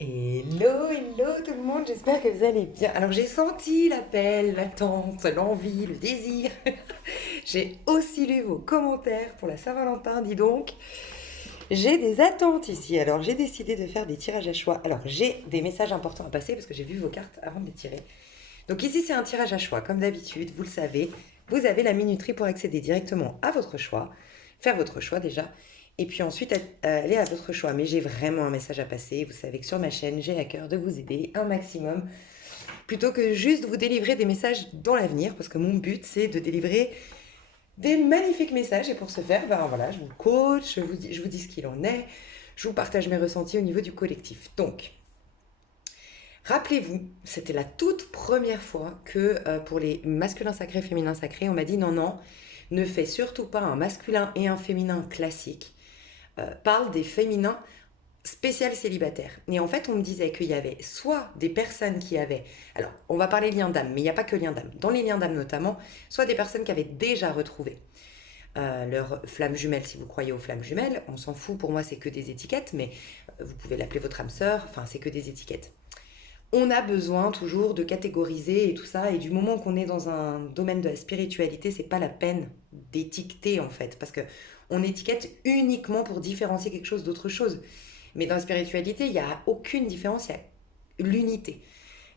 Hello, hello tout le monde, j'espère que vous allez bien. Alors j'ai senti l'appel, l'attente, l'envie, le désir. J'ai aussi lu vos commentaires pour la Saint-Valentin, dis donc. J'ai des attentes ici, alors j'ai décidé de faire des tirages à choix. Alors j'ai des messages importants à passer parce que j'ai vu vos cartes avant de les tirer. Donc ici c'est un tirage à choix, comme d'habitude, vous le savez. Vous avez la minuterie pour accéder directement à votre choix, faire votre choix déjà, et puis ensuite aller à votre choix. Mais j'ai vraiment un message à passer. Vous savez que sur ma chaîne, j'ai à cœur de vous aider un maximum, plutôt que juste vous délivrer des messages dans l'avenir, parce que mon but c'est de délivrer des magnifiques messages, et pour ce faire, ben voilà, je vous coach, je vous dis ce qu'il en est, je vous partage mes ressentis au niveau du collectif. Donc, rappelez-vous, c'était la toute première fois que pour les masculins sacrés, féminins sacrés, on m'a dit non, non, ne fais surtout pas un masculin et un féminin classique. Parle des féminins spécial célibataires. Et en fait, on me disait qu'il y avait soit des personnes qui avaient, alors on va parler liens d'âme, mais il n'y a pas que liens d'âme, dans les liens d'âme notamment, soit des personnes qui avaient déjà retrouvé leur flamme jumelle, si vous croyez aux flammes jumelles, on s'en fout, pour moi c'est que des étiquettes, mais vous pouvez l'appeler votre âme sœur, enfin c'est que des étiquettes. On a besoin toujours de catégoriser et tout ça, et du moment qu'on est dans un domaine de la spiritualité, c'est pas la peine d'étiqueter en fait, parce que on étiquette uniquement pour différencier quelque chose d'autre chose. Mais dans la spiritualité, il n'y a aucune différence, il y a l'unité.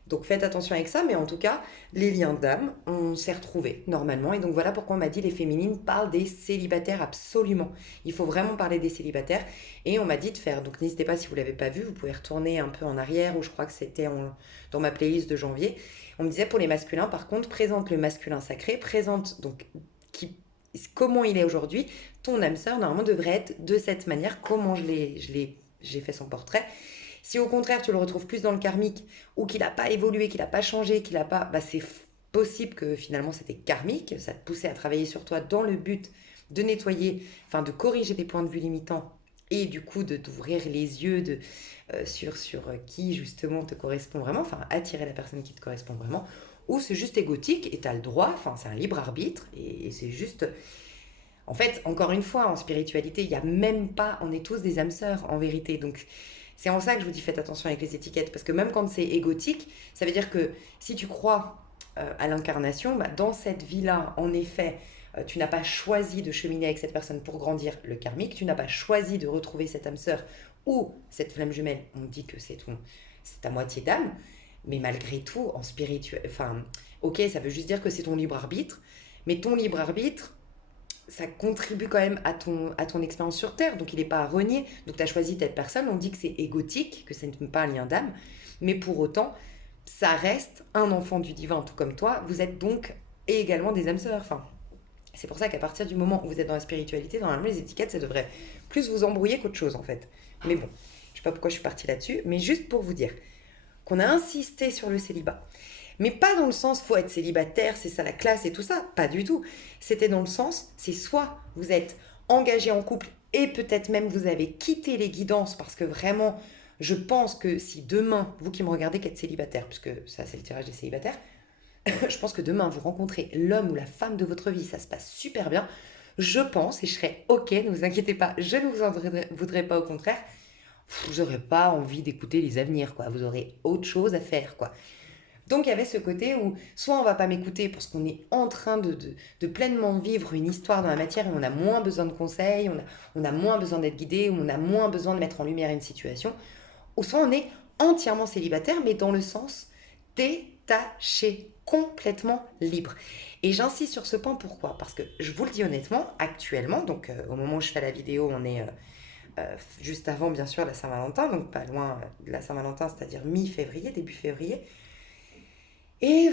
Donc faites attention avec ça, mais en tout cas, les liens d'âme, on s'est retrouvés normalement. Et donc voilà pourquoi on m'a dit les féminines parlent des célibataires absolument. Il faut vraiment parler des célibataires. Et on m'a dit de faire. Donc n'hésitez pas, si vous ne l'avez pas vu, vous pouvez retourner un peu en arrière, ou je crois que c'était dans ma playlist de janvier. On me disait pour les masculins, par contre, présente le masculin sacré, présente donc qui, comment il est aujourd'hui. Ton âme sœur, normalement, devrait être de cette manière. Comment j'ai fait son portrait. Si au contraire tu le retrouves plus dans le karmique, ou qu'il n'a pas évolué, qu'il n'a pas changé, qu'il n'a pas, bah c'est possible que finalement c'était karmique, ça te poussait à travailler sur toi dans le but de nettoyer, enfin de corriger tes points de vue limitants, et du coup de t'ouvrir les yeux sur qui justement te correspond vraiment, enfin attirer la personne qui te correspond vraiment, ou c'est juste égotique et tu as le droit, enfin c'est un libre arbitre, et c'est juste... En fait, encore une fois, en spiritualité, il n'y a même pas, on est tous des âmes sœurs en vérité, donc c'est en ça que je vous dis faites attention avec les étiquettes, parce que même quand c'est égotique, ça veut dire que si tu crois à l'incarnation, bah, dans cette vie-là, en effet, tu n'as pas choisi de cheminer avec cette personne pour grandir le karmique, tu n'as pas choisi de retrouver cette âme sœur ou cette flamme jumelle, on dit que c'est ta moitié d'âme, mais malgré tout, en spirituel, enfin, ok, ça veut juste dire que c'est ton libre arbitre, mais ton libre arbitre, ça contribue quand même à ton expérience sur Terre, donc il n'est pas à renier. Donc tu as choisi telle personne, on dit que c'est égotique, que ce n'est pas un lien d'âme, mais pour autant, ça reste un enfant du divin, tout comme toi. Vous êtes donc également des âmes sœurs. Enfin, c'est pour ça qu'à partir du moment où vous êtes dans la spiritualité, normalement les étiquettes, ça devrait plus vous embrouiller qu'autre chose en fait. Mais bon, je sais pas pourquoi je suis partie là-dessus, mais juste pour vous dire qu'on a insisté sur le célibat. Mais pas dans le sens faut être célibataire, c'est ça la classe et tout ça, pas du tout. C'était dans le sens, c'est soit vous êtes engagé en couple et peut-être même vous avez quitté les guidances parce que vraiment, je pense que si demain, vous qui me regardez qui êtes célibataire, puisque ça c'est le tirage des célibataires, je pense que demain vous rencontrez l'homme ou la femme de votre vie, ça se passe super bien. Je pense et je serai ok, ne vous inquiétez pas, je ne vous en voudrais pas au contraire. Vous n'aurez pas envie d'écouter les avenirs, quoi. Vous aurez autre chose à faire, quoi. Donc il y avait ce côté où soit on va pas m'écouter parce qu'on est en train de pleinement vivre une histoire dans la matière et on a moins besoin de conseils, on a moins besoin d'être guidé, on a moins besoin de mettre en lumière une situation, ou soit on est entièrement célibataire mais dans le sens détaché, complètement libre. Et j'insiste sur ce point pourquoi? Parce que je vous le dis honnêtement, actuellement, donc au moment où je fais la vidéo, on est juste avant bien sûr la Saint-Valentin, donc pas loin de la Saint-Valentin, c'est-à-dire mi-février, début février. Et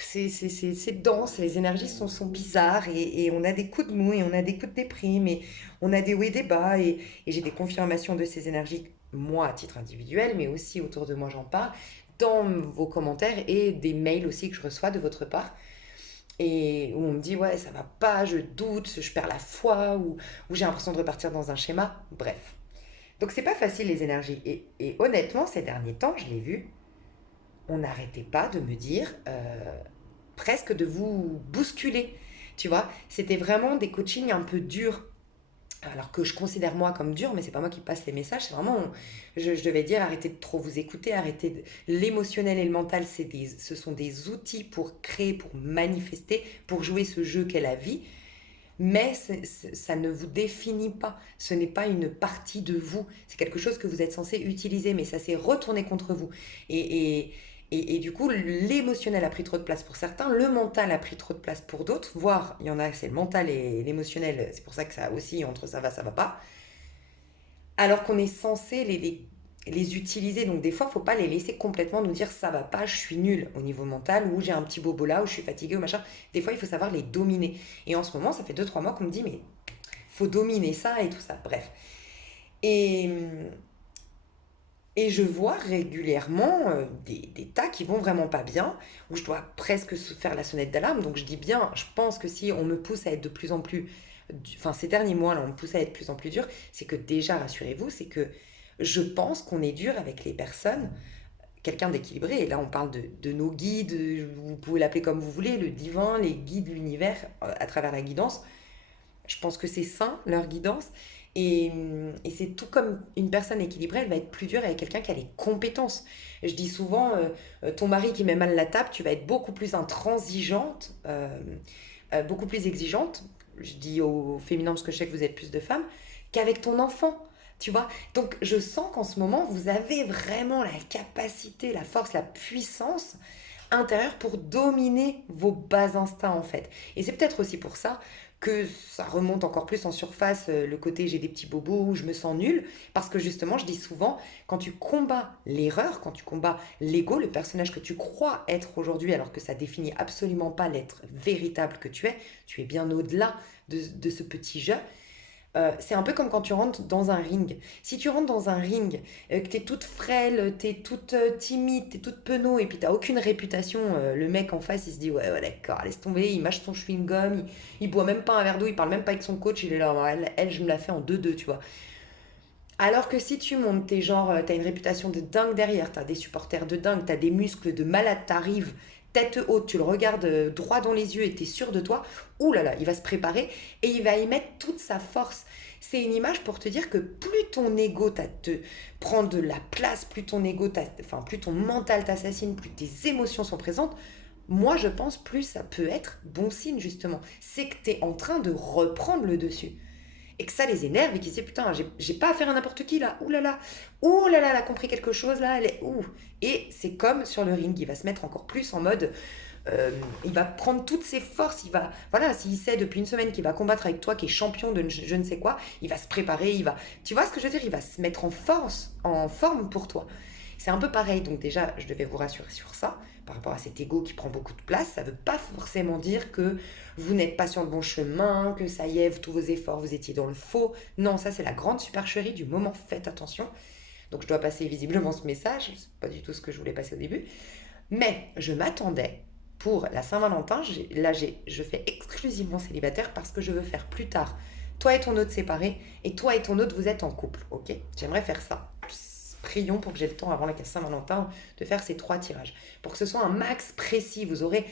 c'est dense, les énergies sont bizarres et on a des coups de mou et on a des coups de déprime et on a des hauts et des bas et j'ai des confirmations de ces énergies, moi à titre individuel, mais aussi autour de moi j'en parle, dans vos commentaires et des mails aussi que je reçois de votre part et où on me dit ouais ça va pas, je doute, je perds la foi ou j'ai l'impression de repartir dans un schéma, bref. Donc c'est pas facile les énergies et honnêtement ces derniers temps je l'ai vu, on n'arrêtait pas de me dire, presque de vous bousculer, tu vois. C'était vraiment des coachings un peu durs. alors que je considère moi comme dur, mais c'est pas moi qui passe les messages, c'est vraiment, je devais dire arrêtez de trop vous écouter, l'émotionnel et le mental, ce sont des outils pour créer, pour manifester, pour jouer ce jeu qu'est la vie, mais ça ne vous définit pas, ce n'est pas une partie de vous, c'est quelque chose que vous êtes censé utiliser, mais ça s'est retourné contre vous. Et, et, et du coup, l'émotionnel a pris trop de place pour certains, le mental a pris trop de place pour d'autres, voire il y en a, c'est le mental et l'émotionnel, c'est pour ça que ça aussi, entre ça va pas, alors qu'on est censé les utiliser. Donc des fois, il ne faut pas les laisser complètement nous dire ça va pas, je suis nul au niveau mental, ou j'ai un petit bobo là, ou je suis fatigué, ou machin. Des fois, il faut savoir les dominer. Et en ce moment, ça fait 2 3 mois qu'on me dit, mais faut dominer ça et tout ça. Bref. Et, et je vois régulièrement des tas qui vont vraiment pas bien, où je dois presque faire la sonnette d'alarme. Donc je dis bien, je pense que si on me pousse à être de plus en plus... Enfin, ces derniers mois, là, on me pousse à être de plus en plus dur, c'est que déjà, rassurez-vous, c'est que je pense qu'on est dur avec les personnes, quelqu'un d'équilibré. Et là, on parle de nos guides, vous pouvez l'appeler comme vous voulez, le divin, les guides, l'univers, à travers la guidance. Je pense que c'est sain, leur guidance. Et c'est tout comme une personne équilibrée, elle va être plus dure avec quelqu'un qui a les compétences. Je dis souvent, ton mari qui met mal la table, tu vas être beaucoup plus intransigeante, beaucoup plus exigeante. Je dis au féminin parce que je sais que vous êtes plus de femmes, qu'avec ton enfant. Tu vois? Donc je sens qu'en ce moment, vous avez vraiment la capacité, la force, la puissance intérieure pour dominer vos bas instincts en fait. Et c'est peut-être aussi pour ça que ça remonte encore plus en surface, le côté j'ai des petits bobos ou je me sens nulle, parce que justement je dis souvent, quand tu combats l'erreur, quand tu combats l'ego, le personnage que tu crois être aujourd'hui alors que ça définit absolument pas l'être véritable que tu es bien au-delà de ce petit jeu. C'est un peu comme quand tu rentres dans un ring. Si tu rentres dans un ring, que t'es toute frêle, t'es toute timide, t'es toute penaud, et puis t'as aucune réputation, le mec en face, il se dit ouais, ouais d'accord, laisse tomber, il mâche son chewing-gum, il boit même pas un verre d'eau, il parle même pas avec son coach, il est là, elle, je me la fais en 2-2, tu vois. Alors que si tu montes, t'es genre, t'as une réputation de dingue derrière, t'as des supporters de dingue, t'as des muscles de malade, t'arrives tête haute, tu le regardes droit dans les yeux et t'es sûr de toi, ouh là là, il va se préparer et il va y mettre toute sa force. C'est une image pour te dire que plus ton ego te prend de la place, plus ton ego, enfin plus ton mental t'assassine, plus tes émotions sont présentes, moi je pense plus ça peut être bon signe justement. C'est que t'es en train de reprendre le dessus et que ça les énerve et qu'ils se disent putain, j'ai pas affaire à n'importe qui là, ouh là là, elle a compris quelque chose là, elle est ouh. Et c'est comme sur le ring, il va se mettre encore plus en mode, euh, il va prendre toutes ses forces, il va, voilà, s'il sait depuis une semaine qu'il va combattre avec toi, qui est champion de je ne sais quoi, il va se préparer, tu vois ce que je veux dire, il va se mettre en force, en forme pour toi. C'est un peu pareil, donc déjà, je devais vous rassurer sur ça, par rapport à cet ego qui prend beaucoup de place. Ça ne veut pas forcément dire que vous n'êtes pas sur le bon chemin, que ça y est, tous vos efforts, vous étiez dans le faux. Non, ça c'est la grande supercherie du moment, faites attention. Donc je dois passer visiblement ce message, c'est pas du tout ce que je voulais passer au début. Mais je m'attendais pour la Saint-Valentin, je fais exclusivement célibataire parce que je veux faire plus tard. Toi et ton autre séparés, et toi et ton autre, vous êtes en couple, ok? J'aimerais faire ça. Prions pour que j'ai le temps avant la Saint-Valentin de faire ces 3 tirages. Pour que ce soit un max précis, vous aurez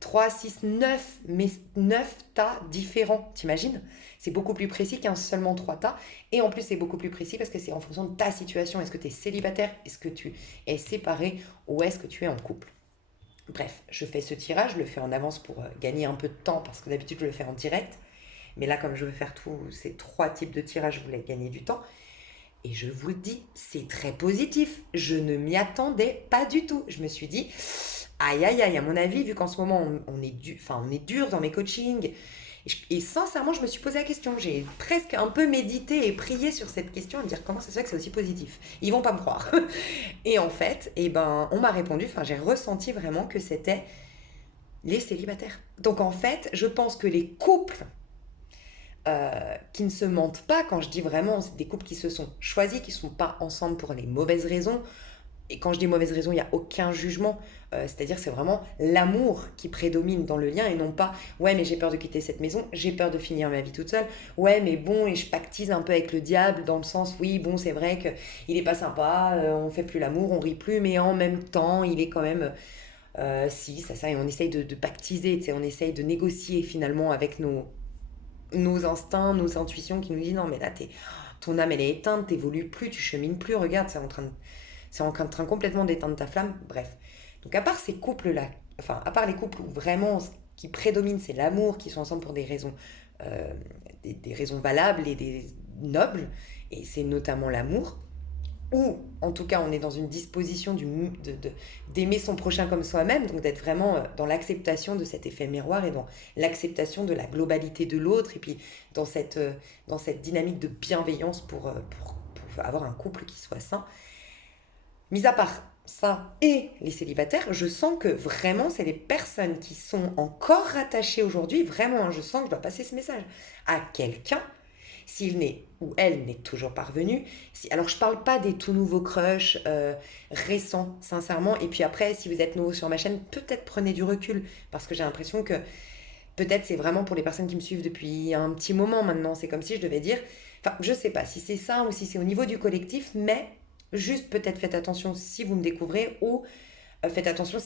3 6 9 mais 9 tas différents, t'imagines? C'est beaucoup plus précis qu'un seulement 3 tas. Et en plus, c'est beaucoup plus précis parce que c'est en fonction de ta situation. Est-ce que tu es célibataire? Est-ce que tu es séparé? Ou est-ce que tu es en couple? Bref, je fais ce tirage, je le fais en avance pour gagner un peu de temps parce que d'habitude, je le fais en direct. Mais là, comme je veux faire tous ces 3 types de tirages, je voulais gagner du temps. Et je vous le dis, c'est très positif. Je ne m'y attendais pas du tout. Je me suis dit, aïe aïe aïe, à mon avis, vu qu'en ce moment on est dur dans mes coachings, et sincèrement, je me suis posé la question. J'ai presque un peu médité et prié sur cette question, à me dire comment ça se fait que c'est aussi positif. Ils vont pas me croire. Et en fait, eh ben, on m'a répondu, enfin, j'ai ressenti vraiment que c'était les célibataires. Donc en fait, je pense que les couples qui ne se mentent pas, quand je dis vraiment, c'est des couples qui se sont choisis, qui ne sont pas ensemble pour les mauvaises raisons. Et quand je dis mauvaises raisons, il n'y a aucun jugement. C'est-à-dire que c'est vraiment l'amour qui prédomine dans le lien et non pas ouais mais j'ai peur de quitter cette maison, j'ai peur de finir ma vie toute seule, ouais mais bon et je pactise un peu avec le diable dans le sens oui bon c'est vrai qu'il est pas sympa, on fait plus l'amour, on rit plus mais en même temps il est quand même si ça et on essaye de pactiser, on essaye de négocier finalement avec nos instincts, nos intuitions qui nous disent non mais là ton âme elle est éteinte, t'évolues plus, tu chemines plus, regarde, c'est en train complètement d'éteindre ta flamme, bref. Donc à part ces couples-là, enfin à part les couples où vraiment ce qui prédomine c'est l'amour, qui sont ensemble pour des raisons, euh, des raisons valables et des nobles, et c'est notamment l'amour, ou en tout cas on est dans une disposition d'aimer son prochain comme soi-même, donc d'être vraiment dans l'acceptation de cet effet miroir et dans l'acceptation de la globalité de l'autre, et puis dans cette dynamique de bienveillance pour avoir un couple qui soit sain. Mis à part ça et les célibataires, je sens que vraiment c'est les personnes qui sont encore rattachées aujourd'hui, vraiment, hein, je sens que je dois passer ce message à quelqu'un s'il n'est ou elle n'est toujours parvenu. Alors je parle pas des tout nouveaux crushs récents, sincèrement. Et puis après, si vous êtes nouveau sur ma chaîne, peut-être prenez du recul. Parce que j'ai l'impression que peut-être c'est vraiment pour les personnes qui me suivent depuis un petit moment maintenant. C'est comme si je devais dire, enfin je sais pas si c'est ça ou si c'est au niveau du collectif, mais juste peut-être faites attention si vous me découvrez ou faites attention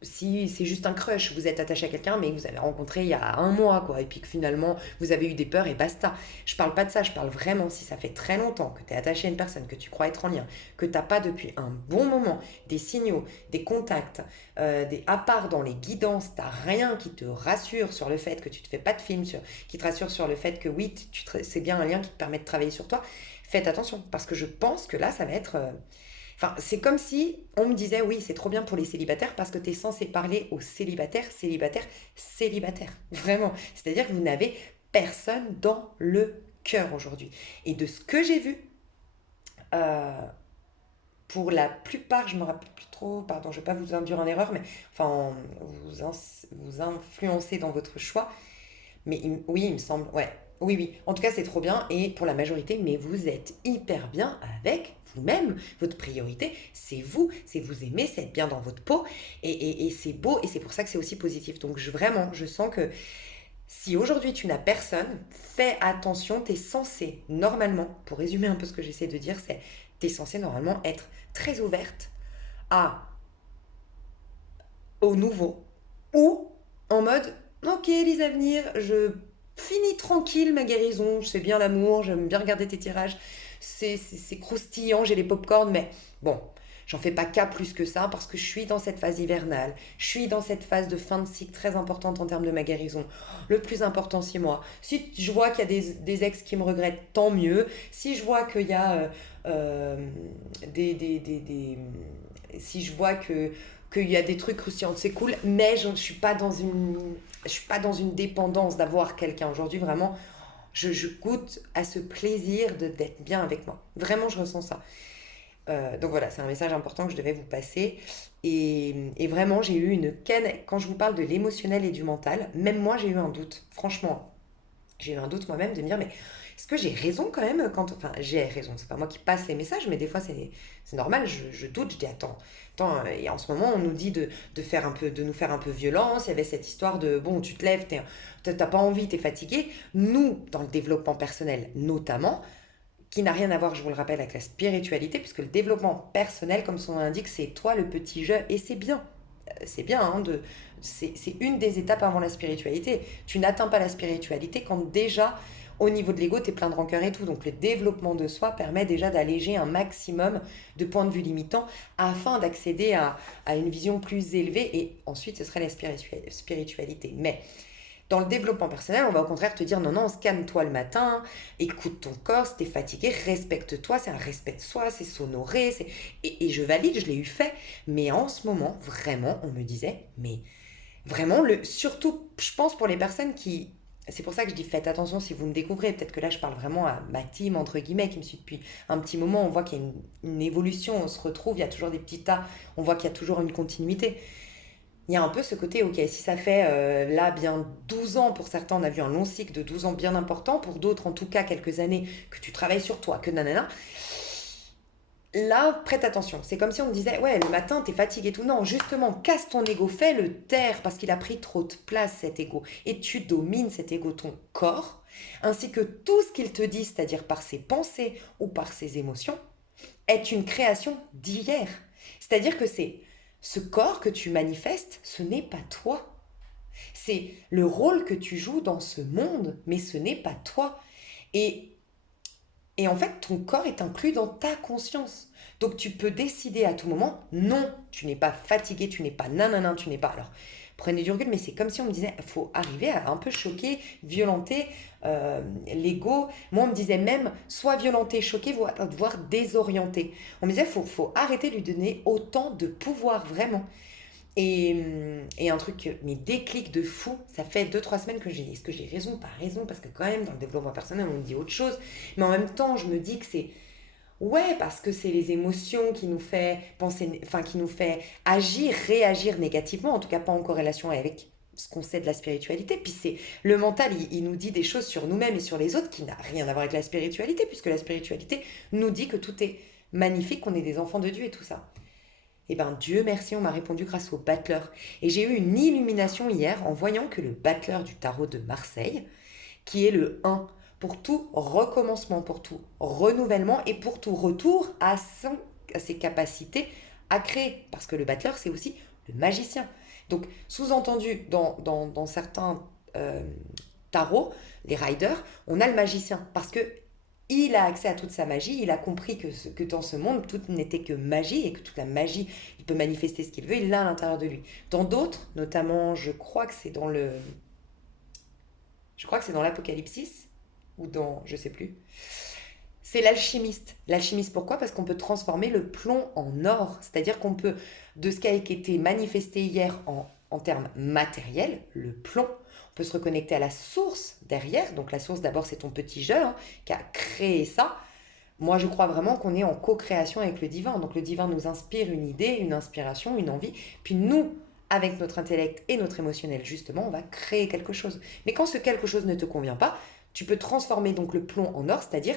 si c'est juste un crush, vous êtes attaché à quelqu'un mais que vous avez rencontré il y a un mois quoi, et puis que finalement vous avez eu des peurs et basta. Je parle pas de ça, je parle vraiment si ça fait très longtemps que tu es attaché à une personne, que tu crois être en lien, que t'as pas depuis un bon moment des signaux, des contacts, à part dans les guidances, t'as rien qui te rassure sur le fait que tu te fais pas de film, qui te rassure sur le fait que oui, c'est bien un lien qui te permet de travailler sur toi. Faites attention parce que je pense que là ça va être enfin, c'est comme si on me disait, oui, c'est trop bien pour les célibataires parce que tu es censé parler aux célibataires, célibataires, célibataires. Vraiment. C'est-à-dire que vous n'avez personne dans le cœur aujourd'hui. Et de ce que j'ai vu, euh, pour la plupart, je me rappelle plus trop, pardon, je ne vais pas vous induire en erreur, mais enfin, vous influencer dans votre choix. Mais oui, il me semble, ouais. Oui, oui. En tout cas, c'est trop bien. Et pour la majorité, mais vous êtes hyper bien avec vous-même. Votre priorité, c'est vous aimer, c'est être bien dans votre peau. Et c'est beau. Et c'est pour ça que c'est aussi positif. Donc, vraiment, je sens que si aujourd'hui tu n'as personne, fais attention. Tu es censé, normalement, pour résumer un peu ce que j'essaie de dire, c'est tu es censé normalement être très ouverte à, au nouveau. Ou en mode, ok, les avenirs, je finis tranquille ma guérison, je sais bien l'amour, j'aime bien regarder tes tirages, c'est croustillant, j'ai les pop-corns, mais bon, j'en fais pas cas plus que ça parce que je suis dans cette phase hivernale, je suis dans cette phase de fin de cycle très importante en termes de ma guérison. Le plus important, c'est moi. Si je vois qu'il y a des ex qui me regrettent, tant mieux. Si je vois qu'il y a euh, des si je vois qu'il y a des trucs croustillants, c'est cool, mais je ne suis pas dans je suis pas dans une dépendance d'avoir quelqu'un. Aujourd'hui, vraiment, je goûte à ce plaisir d'être bien avec moi. Vraiment, je ressens ça. Donc voilà, c'est un message important que je devais vous passer. Et vraiment, j'ai eu une canne. Quand je vous parle de l'émotionnel et du mental, même moi, j'ai eu un doute. Franchement, j'ai eu un doute moi-même de me dire, mais est-ce que j'ai raison quand même quand... Enfin, j'ai raison, c'est pas moi qui passe les messages, mais des fois c'est normal, je doute, je dis, attends, et en ce moment on nous dit faire un peu, de nous faire un peu violence, il y avait cette histoire de, bon, tu te lèves, t'as pas envie, t'es fatigué. Nous, dans le développement personnel notamment, qui n'a rien à voir, je vous le rappelle, avec la spiritualité, puisque le développement personnel, comme son nom l'indique, c'est toi le petit jeu, et c'est bien. C'est bien, hein, c'est une des étapes avant la spiritualité. Tu n'atteins pas la spiritualité quand déjà, au niveau de l'ego, tu es plein de rancœur et tout. Donc le développement de soi permet déjà d'alléger un maximum de points de vue limitants afin d'accéder à une vision plus élevée. Et ensuite, ce serait la spiritualité. Mais dans le développement personnel, on va au contraire te dire non, non, scanne-toi le matin, écoute ton corps, si t'es fatigué, respecte-toi, c'est un respect de soi, c'est s'honorer. Et je valide, je l'ai eu fait. Mais en ce moment, vraiment, on me disait, mais vraiment, surtout, je pense pour les personnes qui... C'est pour ça que je dis faites attention si vous me découvrez. Peut-être que là, je parle vraiment à ma team, entre guillemets, qui me suit depuis un petit moment. On voit qu'il y a une évolution, on se retrouve, il y a toujours des petits tas, on voit qu'il y a toujours une continuité. Il y a un peu ce côté, ok, si ça fait là bien 12 ans, pour certains on a vu un long cycle de 12 ans bien important, pour d'autres en tout cas quelques années que tu travailles sur toi, que nanana, là prête attention. C'est comme si on te disait, ouais, le matin t'es fatigué et tout. Non, justement, casse ton ego, fais-le taire parce qu'il a pris trop de place cet ego. Et tu domines cet ego, ton corps, ainsi que tout ce qu'il te dit, c'est-à-dire par ses pensées ou par ses émotions, est une création d'hier. C'est-à-dire que c'est ce corps que tu manifestes, ce n'est pas toi. C'est le rôle que tu joues dans ce monde, mais ce n'est pas toi. Et, et en fait, ton corps est inclus dans ta conscience. Donc tu peux décider à tout moment, non, tu n'es pas fatigué, tu n'es pas nanana, tu n'es pas... Alors, prenez du recul, mais c'est comme si on me disait, il faut arriver à un peu choquer, violenter l'ego. Moi, on me disait même, soit violenter, choquer, voire désorienter. On me disait, faut arrêter de lui donner autant de pouvoir, vraiment. Et un truc, mes déclics de fou, ça fait 2 3 semaines que j'ai, est-ce que j'ai raison, pas raison, parce que quand même, dans le développement personnel, on me dit autre chose. Mais en même temps, je me dis que c'est, ouais, parce que c'est les émotions qui nous fait penser, enfin, qui nous fait agir, réagir négativement, en tout cas pas en corrélation avec ce qu'on sait de la spiritualité. Puis c'est le mental, il nous dit des choses sur nous-mêmes et sur les autres qui n'a rien à voir avec la spiritualité, puisque la spiritualité nous dit que tout est magnifique, qu'on est des enfants de Dieu et tout ça. Eh ben Dieu merci, on m'a répondu grâce au battleur. Et j'ai eu une illumination hier en voyant que le battleur du tarot de Marseille, qui est le 1, pour tout recommencement, pour tout renouvellement et pour tout retour à ses capacités à créer. Parce que le battleur, c'est aussi le magicien. Donc, sous-entendu, dans certains tarots, les riders, on a le magicien. Parce que il a accès à toute sa magie, il a compris que dans ce monde, tout n'était que magie et que toute la magie, il peut manifester ce qu'il veut, il l'a à l'intérieur de lui. Dans d'autres, notamment, je crois que c'est dans l'Apocalypse, ou dans, je sais plus, c'est l'alchimiste. L'alchimiste, pourquoi? Parce qu'on peut transformer le plomb en or, c'est-à-dire qu'on peut, de ce qui a été manifesté hier en termes matériels, le plomb, on peut se reconnecter à la source derrière. Donc la source, d'abord, c'est ton petit jeu hein, qui a créé ça. Moi, je crois vraiment qu'on est en co-création avec le divin. Donc le divin nous inspire une idée, une inspiration, une envie. Puis nous, avec notre intellect et notre émotionnel, justement, on va créer quelque chose. Mais quand ce quelque chose ne te convient pas, tu peux transformer donc le plomb en or, c'est-à-dire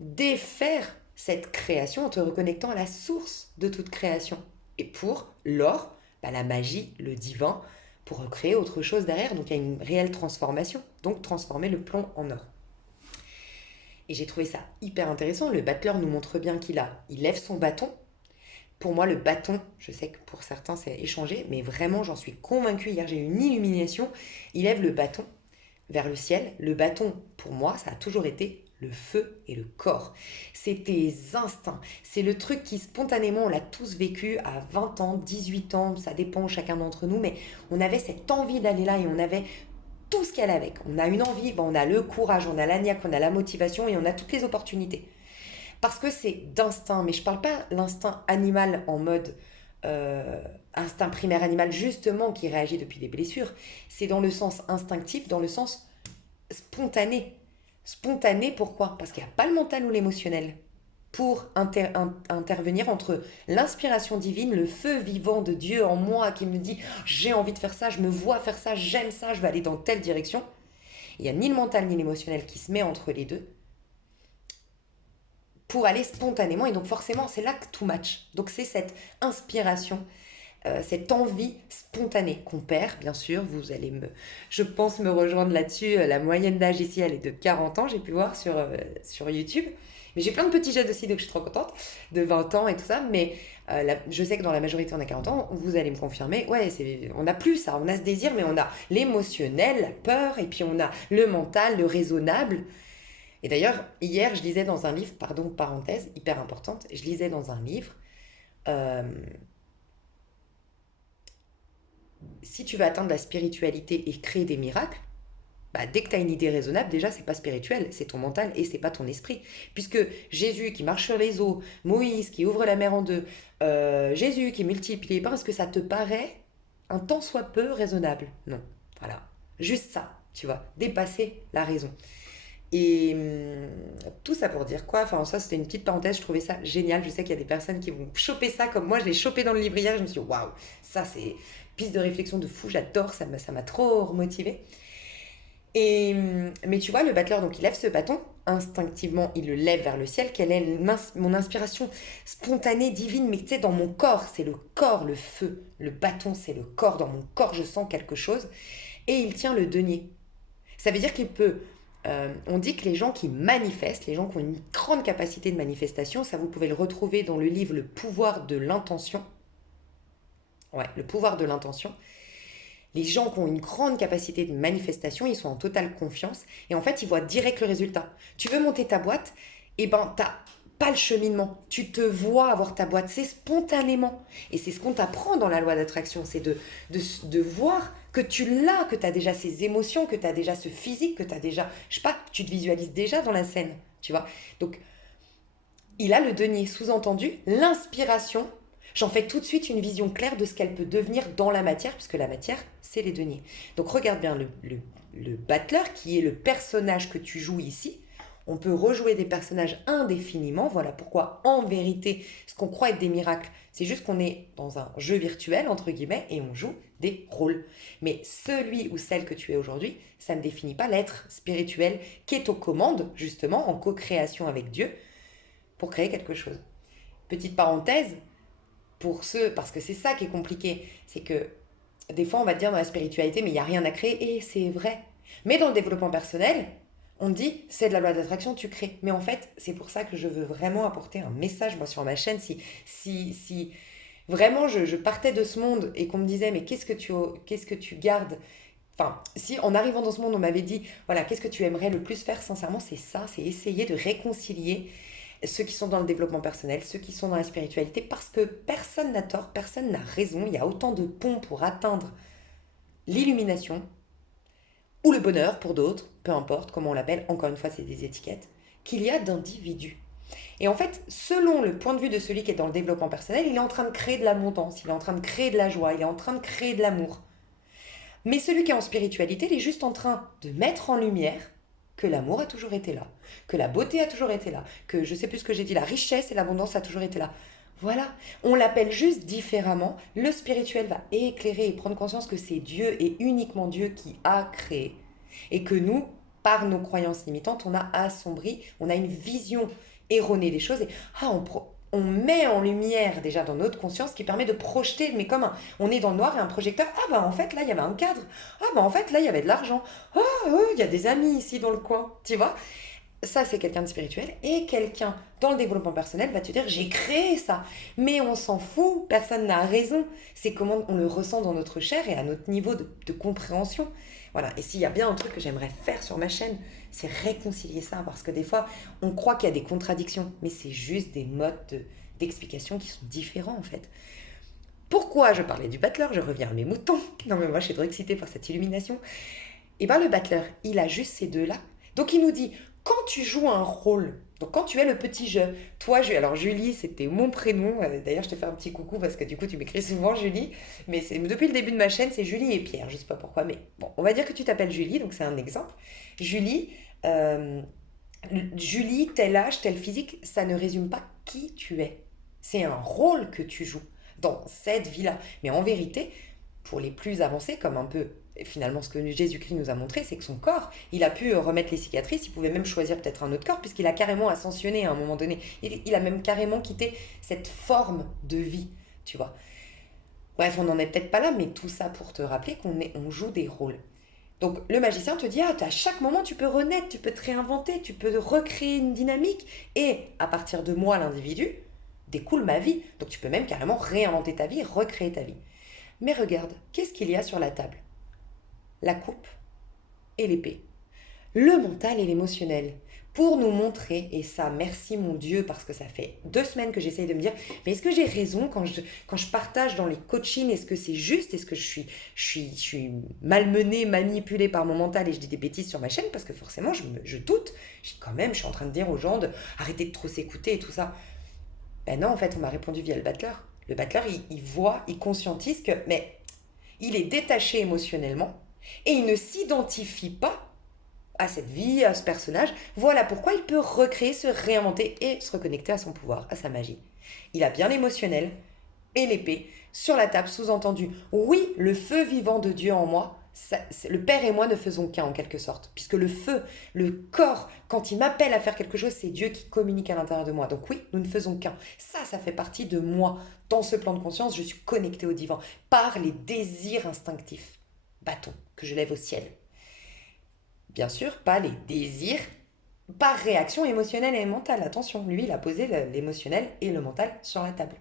défaire cette création en te reconnectant à la source de toute création. Et pour l'or, bah, la magie, le divin, pour recréer autre chose derrière. Donc il y a une réelle transformation. Donc transformer le plomb en or. Et j'ai trouvé ça hyper intéressant. Le battleur nous montre bien il lève son bâton. Pour moi, le bâton, je sais que pour certains c'est échangé, mais vraiment j'en suis convaincue. Hier j'ai eu une illumination. Il lève le bâton vers le ciel. Le bâton, pour moi, ça a toujours été le feu et le corps. C'est tes instincts. C'est le truc qui spontanément, on l'a tous vécu à 20 ans, 18 ans, ça dépend chacun d'entre nous, mais on avait cette envie d'aller là et on avait tout ce qu'elle a avec. On a une envie, on a le courage, on a la niaque, on a la motivation et on a toutes les opportunités. Parce que c'est d'instinct, mais je parle pas l'instinct animal en mode instinct primaire animal justement qui réagit depuis des blessures. C'est dans le sens instinctif, dans le sens spontané. Spontané, pourquoi? Parce qu'il n'y a pas le mental ou l'émotionnel pour intervenir entre l'inspiration divine, le feu vivant de Dieu en moi qui me dit j'ai envie de faire ça, je me vois faire ça, j'aime ça, je vais aller dans telle direction. Il n'y a ni le mental ni l'émotionnel qui se met entre les deux pour aller spontanément et donc forcément c'est là que tout match. Donc c'est cette inspiration, cette envie spontanée qu'on perd, bien sûr, vous allez je pense me rejoindre là-dessus, la moyenne d'âge ici elle est de 40 ans, j'ai pu voir sur YouTube, mais j'ai plein de petits jeunes aussi donc je suis trop contente, de 20 ans et tout ça, mais je sais que dans la majorité on a 40 ans, vous allez me confirmer, ouais, on n'a plus ça, on a ce désir mais on a l'émotionnel, la peur et puis on a le mental, le raisonnable. Et d'ailleurs, hier, je lisais dans un livre, pardon, parenthèse, hyper importante, je lisais dans un livre, euh, si tu veux atteindre la spiritualité et créer des miracles, bah, dès que tu as une idée raisonnable, déjà, c'est pas spirituel, c'est ton mental et c'est pas ton esprit. Puisque Jésus qui marche sur les eaux, Moïse qui ouvre la mer en deux, Jésus qui multiplie les pains, est-ce que ça te paraît un tant soit peu raisonnable? Non. Voilà. Juste ça, tu vois, dépasser la raison. Et tout ça pour dire quoi? Enfin, ça, c'était une petite parenthèse. Je trouvais ça génial. Je sais qu'il y a des personnes qui vont choper ça comme moi. Je l'ai chopé dans le livre hier. Je me suis dit, waouh, ça, c'est piste de réflexion de fou. J'adore. Ça m'a trop remotivée. Mais tu vois, le battleur, donc, il lève ce bâton. Instinctivement, il le lève vers le ciel. Quelle est mon inspiration spontanée, divine? Mais tu sais, dans mon corps, c'est le corps, le feu. Le bâton, c'est le corps. Dans mon corps, je sens quelque chose. Et il tient le denier. Ça veut dire qu'il peut. On dit que les gens qui manifestent, les gens qui ont une grande capacité de manifestation, ça vous pouvez le retrouver dans le livre Le pouvoir de l'intention. Ouais, le pouvoir de l'intention. Les gens qui ont une grande capacité de manifestation, ils sont en totale confiance et en fait, ils voient direct le résultat. Tu veux monter ta boîte, et ben t'as pas le cheminement. Tu te vois avoir ta boîte, c'est spontanément. Et c'est ce qu'on t'apprend dans la loi d'attraction, c'est de voir que tu l'as, que tu as déjà ces émotions, que tu as déjà ce physique, que tu as déjà, je sais pas, tu te visualises déjà dans la scène, tu vois. Donc, il a le denier, sous-entendu, l'inspiration. J'en fais tout de suite une vision claire de ce qu'elle peut devenir dans la matière, puisque la matière, c'est les deniers. Donc regarde bien le battleur, qui est le personnage que tu joues ici. On peut rejouer des personnages indéfiniment. Voilà pourquoi, en vérité, ce qu'on croit être des miracles, c'est juste qu'on est dans un jeu virtuel, entre guillemets, et on joue des rôles. Mais celui ou celle que tu es aujourd'hui, ça ne définit pas l'être spirituel qui est aux commandes, justement, en co-création avec Dieu, pour créer quelque chose. Petite parenthèse, pour ceux, parce que c'est ça qui est compliqué, c'est que des fois on va te dire dans la spiritualité, mais il n'y a rien à créer, et c'est vrai. Mais dans le développement personnel, on dit c'est de la loi d'attraction, tu crées. Mais en fait, c'est pour ça que je veux vraiment apporter un message, moi, sur ma chaîne. Si vraiment je partais de ce monde et qu'on me disait, mais qu'est-ce que tu gardes. Enfin, si en arrivant dans ce monde, on m'avait dit, voilà, qu'est-ce que tu aimerais le plus faire, sincèrement, c'est ça, c'est essayer de réconcilier ceux qui sont dans le développement personnel, ceux qui sont dans la spiritualité, parce que personne n'a tort, personne n'a raison. Il y a autant de ponts pour atteindre l'illumination ou le bonheur pour d'autres, peu importe comment on l'appelle, encore une fois, c'est des étiquettes, qu'il y a d'individus. Et en fait, selon le point de vue de celui qui est dans le développement personnel, il est en train de créer de l'abondance, il est en train de créer de la joie, il est en train de créer de l'amour. Mais celui qui est en spiritualité, il est juste en train de mettre en lumière que l'amour a toujours été là, que la beauté a toujours été là, que je sais plus ce que j'ai dit, la richesse et l'abondance a toujours été là. Voilà, on l'appelle juste différemment. Le spirituel va éclairer et prendre conscience que c'est Dieu et uniquement Dieu qui a créé. Et que nous, par nos croyances limitantes, on a assombri, on a une vision erronée des choses. Et on met en lumière déjà dans notre conscience qui permet de projeter, mais comme on est dans le noir et un projecteur, ah bah en fait là il y avait un cadre, ah bah en fait là il y avait de l'argent, ah il y a des amis ici dans le coin, tu vois. Ça, c'est quelqu'un de spirituel. Et quelqu'un dans le développement personnel va te dire, j'ai créé ça. Mais on s'en fout, personne n'a raison. C'est comment on le ressent dans notre chair et à notre niveau de compréhension. Voilà. Et s'il y a bien un truc que j'aimerais faire sur ma chaîne, c'est réconcilier ça. Parce que des fois, on croit qu'il y a des contradictions. Mais c'est juste des modes d'explication qui sont différents, en fait. Pourquoi je parlais du battleur? Je reviens à mes moutons. Non, mais moi, je suis trop excitée par cette illumination. Et bien, le battleur, il a juste ces deux-là. Donc, il nous dit, quand tu joues un rôle, donc quand tu es le petit jeu, toi, alors Julie, c'était mon prénom. D'ailleurs, je te fais un petit coucou parce que du coup, tu m'écris souvent Julie. Mais depuis le début de ma chaîne, c'est Julie et Pierre. Je sais pas pourquoi, mais bon, on va dire que tu t'appelles Julie, donc c'est un exemple. Julie, euh, Julie, tel âge, tel physique, ça ne résume pas qui tu es. C'est un rôle que tu joues dans cette vie-là. Mais en vérité, pour les plus avancés, comme un peu finalement ce que Jésus-Christ nous a montré, c'est que son corps, il a pu remettre les cicatrices, il pouvait même choisir peut-être un autre corps, puisqu'il a carrément ascensionné à un moment donné. Il a même carrément quitté cette forme de vie, tu vois. Bref, on n'en est peut-être pas là, mais tout ça pour te rappeler on joue des rôles. Donc le magicien te dit, ah, à chaque moment tu peux renaître, tu peux te réinventer, tu peux recréer une dynamique, et à partir de moi, l'individu, découle ma vie. Donc tu peux même carrément réinventer ta vie, recréer ta vie. Mais regarde, qu'est-ce qu'il y a sur la table? La coupe et l'épée. Le mental et l'émotionnel. Pour nous montrer, et ça, merci mon Dieu, parce que ça fait 2 semaines que j'essaye de me dire, mais est-ce que j'ai raison quand je partage dans les coachings, est-ce que c'est juste, est-ce que je suis malmenée, manipulée par mon mental et je dis des bêtises sur ma chaîne, parce que forcément, je doute. Quand même, je suis en train de dire aux gens d'arrêter de trop s'écouter et tout ça. Ben non, en fait, on m'a répondu via le battleur. Le battleur, il voit, il conscientise que, mais il est détaché émotionnellement et il ne s'identifie pas à cette vie, à ce personnage. Voilà pourquoi il peut recréer, se réinventer et se reconnecter à son pouvoir, à sa magie. Il a bien l'émotionnel et l'épée sur la table, sous-entendu. Oui, le feu vivant de Dieu en moi, le Père et moi ne faisons qu'un en quelque sorte. Puisque le feu, le corps, quand il m'appelle à faire quelque chose, c'est Dieu qui communique à l'intérieur de moi. Donc oui, nous ne faisons qu'un. Ça fait partie de moi. Dans ce plan de conscience, je suis connectée au divin par les désirs instinctifs. Bâton, que je lève au ciel. Bien sûr, pas les désirs par réaction émotionnelle et mentale. Attention, lui, il a posé l'émotionnel et le mental sur la table.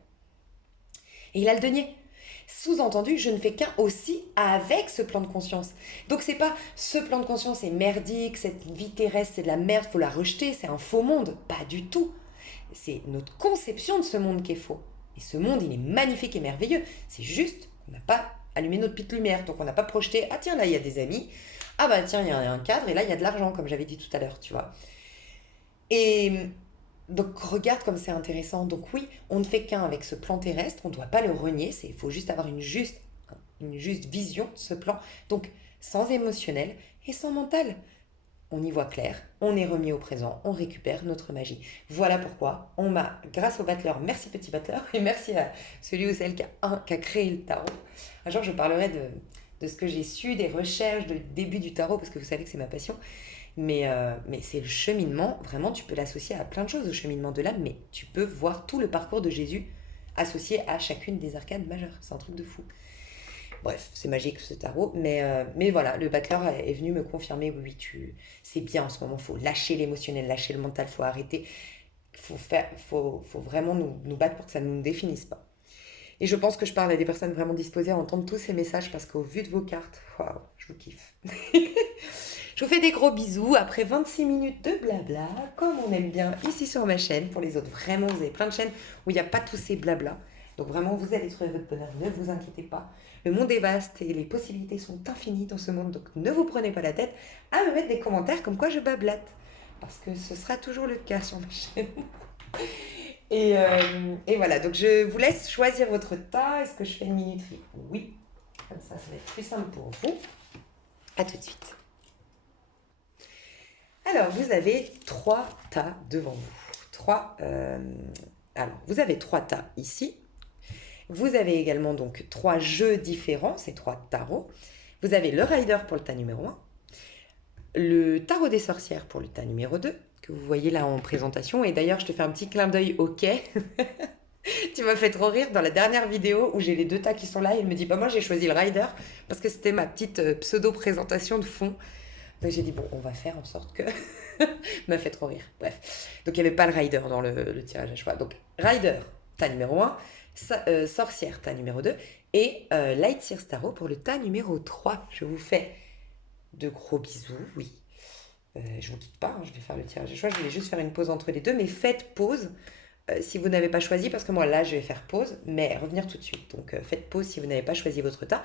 Et il a le denier. Sous-entendu, je ne fais qu'un aussi avec ce plan de conscience. Donc c'est pas ce plan de conscience est merdique, cette vie terrestre c'est de la merde, faut la rejeter, c'est un faux monde. Pas du tout. C'est notre conception de ce monde qui est faux. Et ce monde, il est magnifique et merveilleux. C'est juste qu'on n'a pas allumé notre petite lumière, donc on n'a pas projeté, ah tiens là il y a des amis, ah bah tiens il y a un cadre et là il y a de l'argent comme j'avais dit tout à l'heure, tu vois. Et donc regarde comme c'est intéressant. Donc oui, on ne fait qu'un avec ce plan terrestre, on ne doit pas le renier, il faut juste avoir une juste vision de ce plan. Donc sans émotionnel et sans mental. On y voit clair, on est remis au présent, on récupère notre magie. Voilà pourquoi on m'a, grâce au battleur, merci petit battleur, et merci à celui ou celle qui a créé le tarot. Un jour je parlerai de ce que j'ai su, des recherches, du début du tarot, parce que vous savez que c'est ma passion. Mais c'est le cheminement, vraiment, tu peux l'associer à plein de choses, au cheminement de l'âme, mais tu peux voir tout le parcours de Jésus associé à chacune des arcades majeures. C'est un truc de fou. Bref, c'est magique ce tarot, mais voilà, le battleur est venu me confirmer, oui, c'est bien en ce moment, il faut lâcher l'émotionnel, lâcher le mental, il faut arrêter, faut vraiment nous battre pour que ça ne nous définisse pas. Et je pense que je parle à des personnes vraiment disposées à entendre tous ces messages parce qu'au vu de vos cartes, waouh, je vous kiffe. Je vous fais des gros bisous après 26 minutes de blabla, comme on aime bien ici sur ma chaîne. Pour les autres, vraiment, vous avez plein de chaînes où il n'y a pas tous ces blabla. Donc vraiment, vous allez trouver votre bonheur, ne vous inquiétez pas. Le monde est vaste et les possibilités sont infinies dans ce monde, donc ne vous prenez pas la tête à me mettre des commentaires comme quoi je bablate. Parce que ce sera toujours le cas sur ma chaîne. Et voilà, donc je vous laisse choisir votre tas. Est-ce que je fais une minuterie? Oui, comme ça va être plus simple pour vous. À tout de suite. Alors, vous avez 3 tas devant vous. Alors, vous avez 3 tas ici. Vous avez également donc 3 jeux différents, ces 3 tarots. Vous avez le Rider pour le tas numéro 1, le tarot des sorcières pour le tas numéro 2, que vous voyez là en présentation. Et d'ailleurs, je te fais un petit clin d'œil au quai. Tu m'as fait trop rire dans la dernière vidéo où j'ai les 2 tas qui sont là. Il me dit, bah moi j'ai choisi le Rider parce que c'était ma petite pseudo-présentation de fond. Donc j'ai dit, bon, on va faire en sorte que... m'a fait trop rire. Bref. Donc il n'y avait pas le Rider dans le tirage à choix. Donc Rider, tas numéro 1, Sorcière, tas numéro 2, et Light Sears Tarot pour le tas numéro 3. Je vous fais de gros bisous, oui. Je vous quitte pas, hein, je vais faire le tirage à choix. Je voulais juste faire une pause entre les deux, mais faites pause si vous n'avez pas choisi, parce que moi là je vais faire pause, mais revenir tout de suite. Donc faites pause si vous n'avez pas choisi votre tas.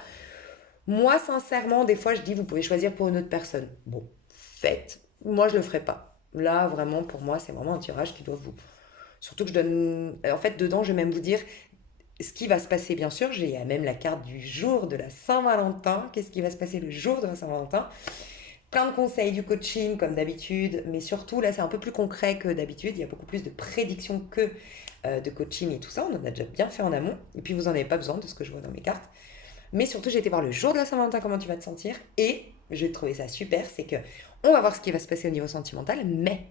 Moi, sincèrement, des fois, je dis, vous pouvez choisir pour une autre personne. Bon, faites. Moi, je le ferai pas. Là, vraiment, pour moi, c'est vraiment un tirage qui doit vous... Surtout que je donne... En fait, dedans, je vais même vous dire ce qui va se passer, bien sûr. J'ai même la carte du jour de la Saint-Valentin. Qu'est-ce qui va se passer le jour de la Saint-Valentin? Plein de conseils, du coaching, comme d'habitude. Mais surtout, là, c'est un peu plus concret que d'habitude. Il y a beaucoup plus de prédictions que de coaching et tout ça. On en a déjà bien fait en amont. Et puis, vous n'en avez pas besoin de ce que je vois dans mes cartes. Mais surtout, j'ai été voir le jour de la Saint-Valentin, comment tu vas te sentir. Et j'ai trouvé ça super, c'est que on va voir ce qui va se passer au niveau sentimental, mais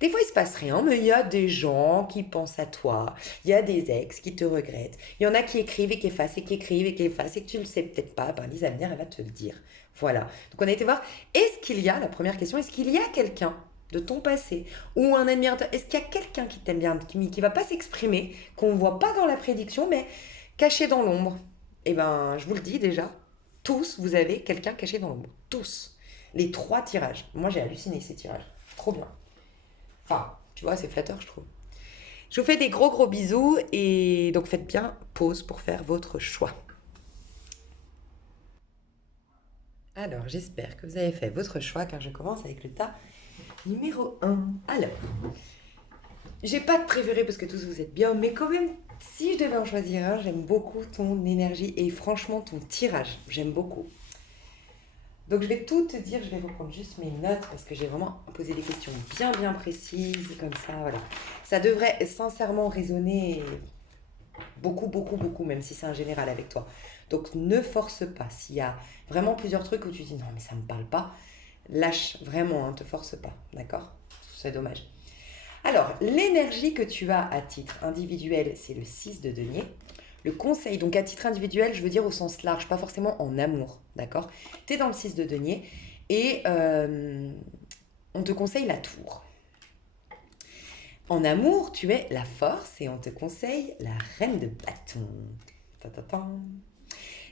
des fois, il se passe rien, mais il y a des gens qui pensent à toi, il y a des ex qui te regrettent, il y en a qui écrivent et qui effacent, et qui écrivent et qui effacent, et que tu ne le sais peut-être pas, ben Lisa Venir, elle va te le dire. Voilà. Donc on a été voir, est-ce qu'il y a, la première question, est-ce qu'il y a quelqu'un de ton passé, ou un admirateur, est-ce qu'il y a quelqu'un qui t'aime bien, qui va pas s'exprimer, qu'on ne voit pas dans la prédiction, mais caché dans l'ombre? Eh ben, je vous le dis déjà, tous, vous avez quelqu'un caché dans l'ombre. Tous. Les 3 tirages. Moi, j'ai halluciné ces tirages. Trop bien. Enfin, tu vois, c'est flatteur, je trouve. Je vous fais des gros gros bisous et donc faites bien pause pour faire votre choix. Alors, j'espère que vous avez fait votre choix car je commence avec le tas numéro 1. Alors, j'ai pas de préféré parce que tous vous êtes bien, mais quand même, si je devais en choisir un, j'aime beaucoup ton énergie et franchement ton tirage. J'aime beaucoup. Donc je vais tout te dire, je vais reprendre juste mes notes parce que j'ai vraiment posé des questions bien précises, comme ça, voilà. Ça devrait sincèrement résonner beaucoup, même si c'est un général avec toi. Donc ne force pas. S'il y a vraiment plusieurs trucs où tu dis non mais ça me parle pas, lâche vraiment, hein, te force pas, d'accord? C'est dommage. Alors, l'énergie que tu as à titre individuel, c'est le 6 de denier. Le conseil, donc à titre individuel, je veux dire au sens large, pas forcément en amour, d'accord? Tu es dans le 6 de denier et on te conseille la tour. En amour, tu es la force et on te conseille la reine de bâton. Ta-ta-ta.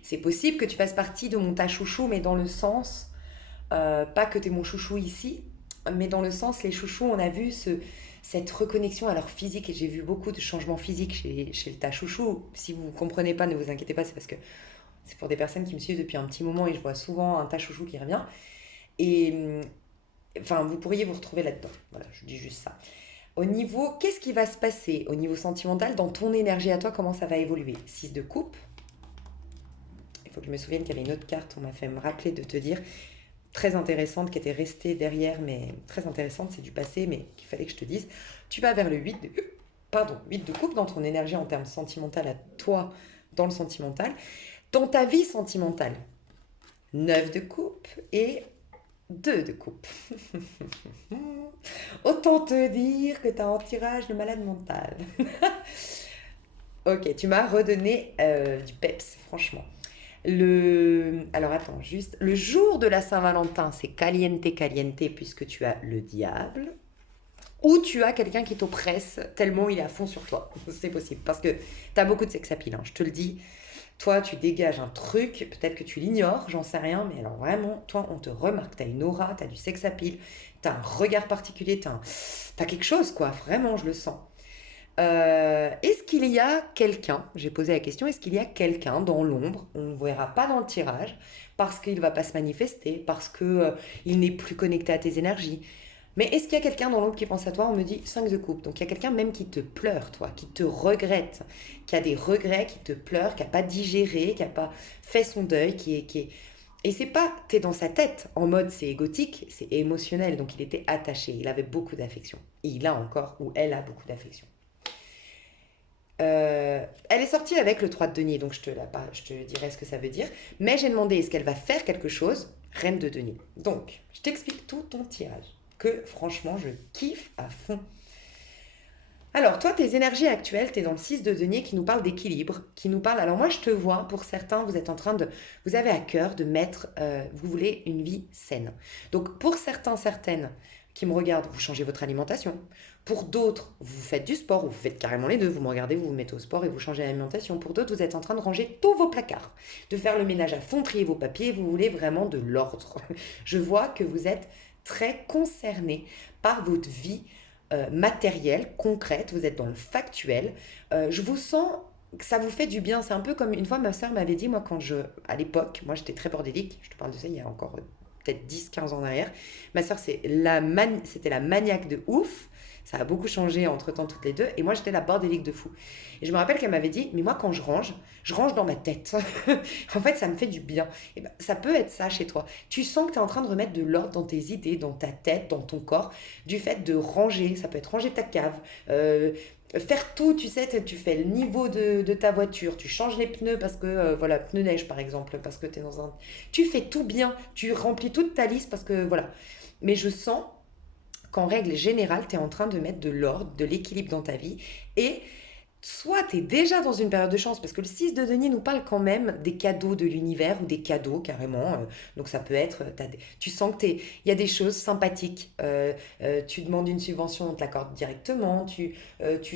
C'est possible que tu fasses partie de mon tas chouchou, mais dans le sens, pas que tu es mon chouchou ici, mais dans le sens, les chouchous, on a vu cette reconnexion à leur physique, et j'ai vu beaucoup de changements physiques chez le tas chouchou. Si vous ne comprenez pas, ne vous inquiétez pas, c'est parce que c'est pour des personnes qui me suivent depuis un petit moment, et je vois souvent un tas chouchou qui revient. Et enfin, vous pourriez vous retrouver là-dedans. Voilà, je dis juste ça. Au niveau, qu'est-ce qui va se passer au niveau sentimental dans ton énergie à toi, comment ça va évoluer? 6 de coupe. Il faut que je me souvienne qu'il y avait une autre carte, on m'a fait me rappeler de te dire, très intéressante, qui était restée derrière, mais très intéressante, c'est du passé, mais qu'il fallait que je te dise. Tu vas vers le 8 de coupe dans ton énergie en termes sentimental à toi, dans le sentimental. Dans ta vie sentimentale, 9 de coupe et 2 de coupe. Autant te dire que tu as un tirage de malade mental. Ok, tu m'as redonné du peps, franchement. Alors attends, juste. Le jour de la Saint-Valentin, c'est caliente, caliente, puisque tu as le diable. Ou tu as quelqu'un qui t'oppresse tellement il est à fond sur toi. C'est possible, parce que tu as beaucoup de sex appeal, hein, je te le dis. Toi, tu dégages un truc, peut-être que tu l'ignores, j'en sais rien, mais alors vraiment, toi, on te remarque, tu as une aura, tu as du sex appeal, tu as un regard particulier, t'as quelque chose, quoi, vraiment, je le sens. Est-ce qu'il y a quelqu'un, j'ai posé la question, est-ce qu'il y a quelqu'un dans l'ombre, on ne verra pas dans le tirage, parce qu'il ne va pas se manifester, parce que, il n'est plus connecté à tes énergies, mais est-ce qu'il y a quelqu'un dans l'ombre qui pense à toi? On me dit 5 de coupe. Donc il y a quelqu'un même qui te pleure, toi, qui te regrette, qui a des regrets, qui te pleure, qui n'a pas digéré, qui n'a pas fait son deuil, qui est... Et c'est pas, t'es dans sa tête, en mode c'est égotique, c'est émotionnel. Donc il était attaché, il avait beaucoup d'affection. Il a encore, ou elle a beaucoup d'affection. Elle est sortie avec le 3 de denier, donc je te dirai ce que ça veut dire. Mais j'ai demandé est-ce qu'elle va faire quelque chose, reine de denier. Donc, je t'explique tout ton tirage, que franchement, je kiffe à fond. Alors, toi, tes énergies actuelles, tu es dans le 6 de denier qui nous parle d'équilibre, qui nous parle... Alors moi, je te vois, pour certains, vous êtes en train de... Vous avez à cœur de mettre... vous voulez une vie saine. Donc, pour certains, certaines qui me regardent, vous changez votre alimentation. Pour d'autres, vous faites du sport, ou vous faites carrément les deux. Vous me regardez, vous vous mettez au sport et vous changez l'alimentation. Pour d'autres, vous êtes en train de ranger tous vos placards, de faire le ménage à fond, trier vos papiers. Vous voulez vraiment de l'ordre. Je vois que vous êtes très concerné par votre vie matérielle, concrète, vous êtes dans le factuel. Je vous sens que ça vous fait du bien. C'est un peu comme une fois ma soeur m'avait dit, moi à l'époque, moi j'étais très bordélique, je te parle de ça il y a encore peut-être 10-15 ans en arrière. Ma soeur c'était la maniaque de ouf. Ça a beaucoup changé entre-temps toutes les deux. Et moi, j'étais la bordélique de fou. Et je me rappelle qu'elle m'avait dit, mais moi, quand je range dans ma tête. En fait, ça me fait du bien. Et ben, ça peut être ça chez toi. Tu sens que tu es en train de remettre de l'ordre dans tes idées, dans ta tête, dans ton corps. Du fait de ranger. Ça peut être ranger ta cave. Faire tout, tu sais, tu fais le niveau de ta voiture. Tu changes les pneus parce que, voilà, pneus neige, par exemple, parce que tu es dans un... Tu fais tout bien. Tu remplis toute ta liste parce que, voilà. Mais je sens qu'en règle générale, tu es en train de mettre de l'ordre, de l'équilibre dans ta vie. Et soit tu es déjà dans une période de chance, parce que le 6 de denier nous parle quand même des cadeaux de l'univers, ou des cadeaux carrément. Donc ça peut être, tu sens qu'il y a des choses sympathiques. Tu demandes une subvention, on te l'accorde directement. Tu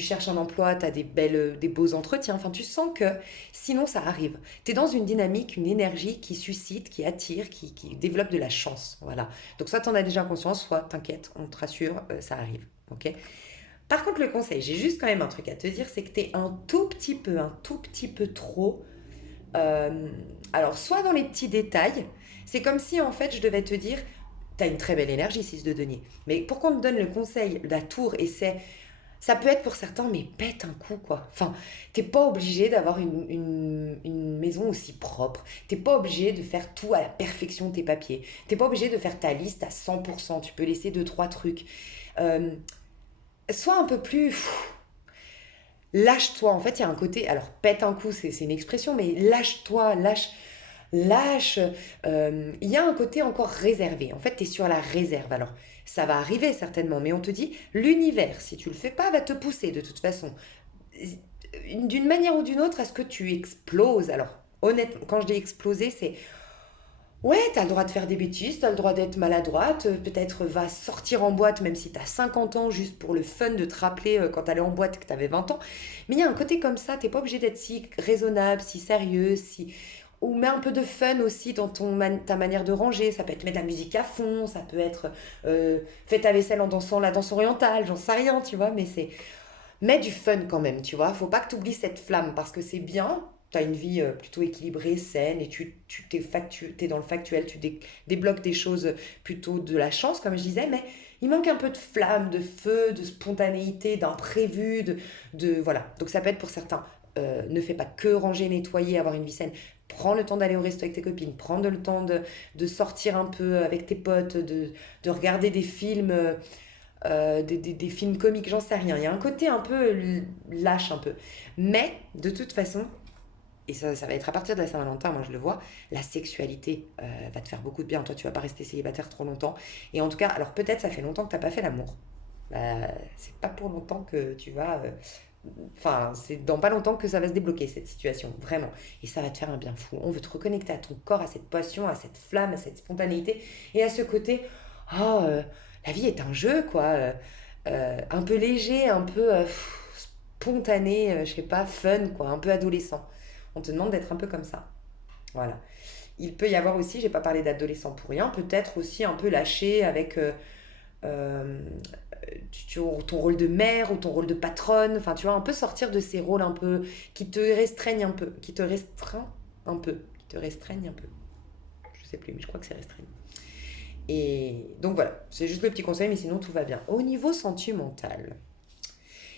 cherches un emploi, tu as des beaux entretiens. Enfin, tu sens que sinon ça arrive. Tu es dans une dynamique, une énergie qui suscite, qui attire, qui développe de la chance. Voilà. Donc soit tu en as déjà conscience, soit t'inquiète, on te rassure, ça arrive. Ok. Par contre, le conseil, j'ai juste quand même un truc à te dire, c'est que tu es un tout petit peu trop... euh, alors, soit dans les petits détails, c'est comme si en fait je devais te dire, tu as une très belle énergie, 6 de denier. Mais pour qu'on te donne le conseil, la tour, et ça peut être pour certains, mais pète un coup, quoi. Enfin, t'es pas obligé d'avoir une maison aussi propre. T'es pas obligé de faire tout à la perfection de tes papiers. T'es pas obligé de faire ta liste à 100%. Tu peux laisser deux, trois trucs. Euh, Sois un peu plus... Lâche-toi. En fait, il y a un côté... Alors, pète un coup, c'est une expression, mais lâche-toi, lâche. Il y a un côté encore réservé. En fait, tu es sur la réserve. Alors, ça va arriver certainement, mais on te dit, l'univers, si tu le fais pas, va te pousser de toute façon. D'une manière ou d'une autre, à ce que tu exploses. Alors, honnêtement, quand je dis exploser, c'est... Ouais, t'as le droit de faire des bêtises, t'as le droit d'être maladroite, peut-être va sortir en boîte même si t'as 50 ans, juste pour le fun de te rappeler quand t'allais en boîte que t'avais 20 ans. Mais il y a un côté comme ça, t'es pas obligé d'être si raisonnable, si sérieux, si... ou mets un peu de fun aussi dans ta manière de ranger. Ça peut être mettre de la musique à fond, ça peut être fais ta vaisselle en dansant la danse orientale, j'en sais rien, tu vois, mais c'est mets du fun quand même, tu vois. Faut pas que tu oublies cette flamme parce que c'est bien. Tu as une vie plutôt équilibrée, saine, et t'es dans le factuel, débloques des choses plutôt de la chance, comme je disais, mais il manque un peu de flamme, de feu, de spontanéité, d'imprévu, voilà. Donc ça peut être pour certains, ne fais pas que ranger, nettoyer, avoir une vie saine. Prends le temps d'aller au resto avec tes copines, prends le temps de sortir un peu avec tes potes, de regarder des films. Des films comiques, j'en sais rien. Il y a un côté un peu lâche, un peu. Mais, de toute façon, et ça va être à partir de la Saint-Valentin, moi je le vois, la sexualité va te faire beaucoup de bien. Toi, tu vas pas rester célibataire trop longtemps. Et en tout cas, alors peut-être ça fait longtemps que t'as pas fait l'amour. Bah, c'est pas pour longtemps que tu vas. Enfin, c'est dans pas longtemps que ça va se débloquer cette situation, vraiment. Et ça va te faire un bien fou. On veut te reconnecter à ton corps, à cette passion, à cette flamme, à cette spontanéité et à ce côté. Oh, la vie est un jeu, quoi. Un peu léger, un peu spontané, je sais pas, fun, quoi. Un peu adolescent. On te demande d'être un peu comme ça. Voilà. Il peut y avoir aussi, j'ai pas parlé d'adolescent pour rien, peut-être aussi un peu lâché avec euh, ton rôle de mère ou ton rôle de patronne. Enfin, tu vois, un peu sortir de ces rôles un peu qui te restreignent un peu, qui te restreint un peu, qui te restreignent un peu. Je sais plus, mais je crois que c'est restreint. Et donc voilà, c'est juste le petit conseil, mais sinon tout va bien. Au niveau sentimental,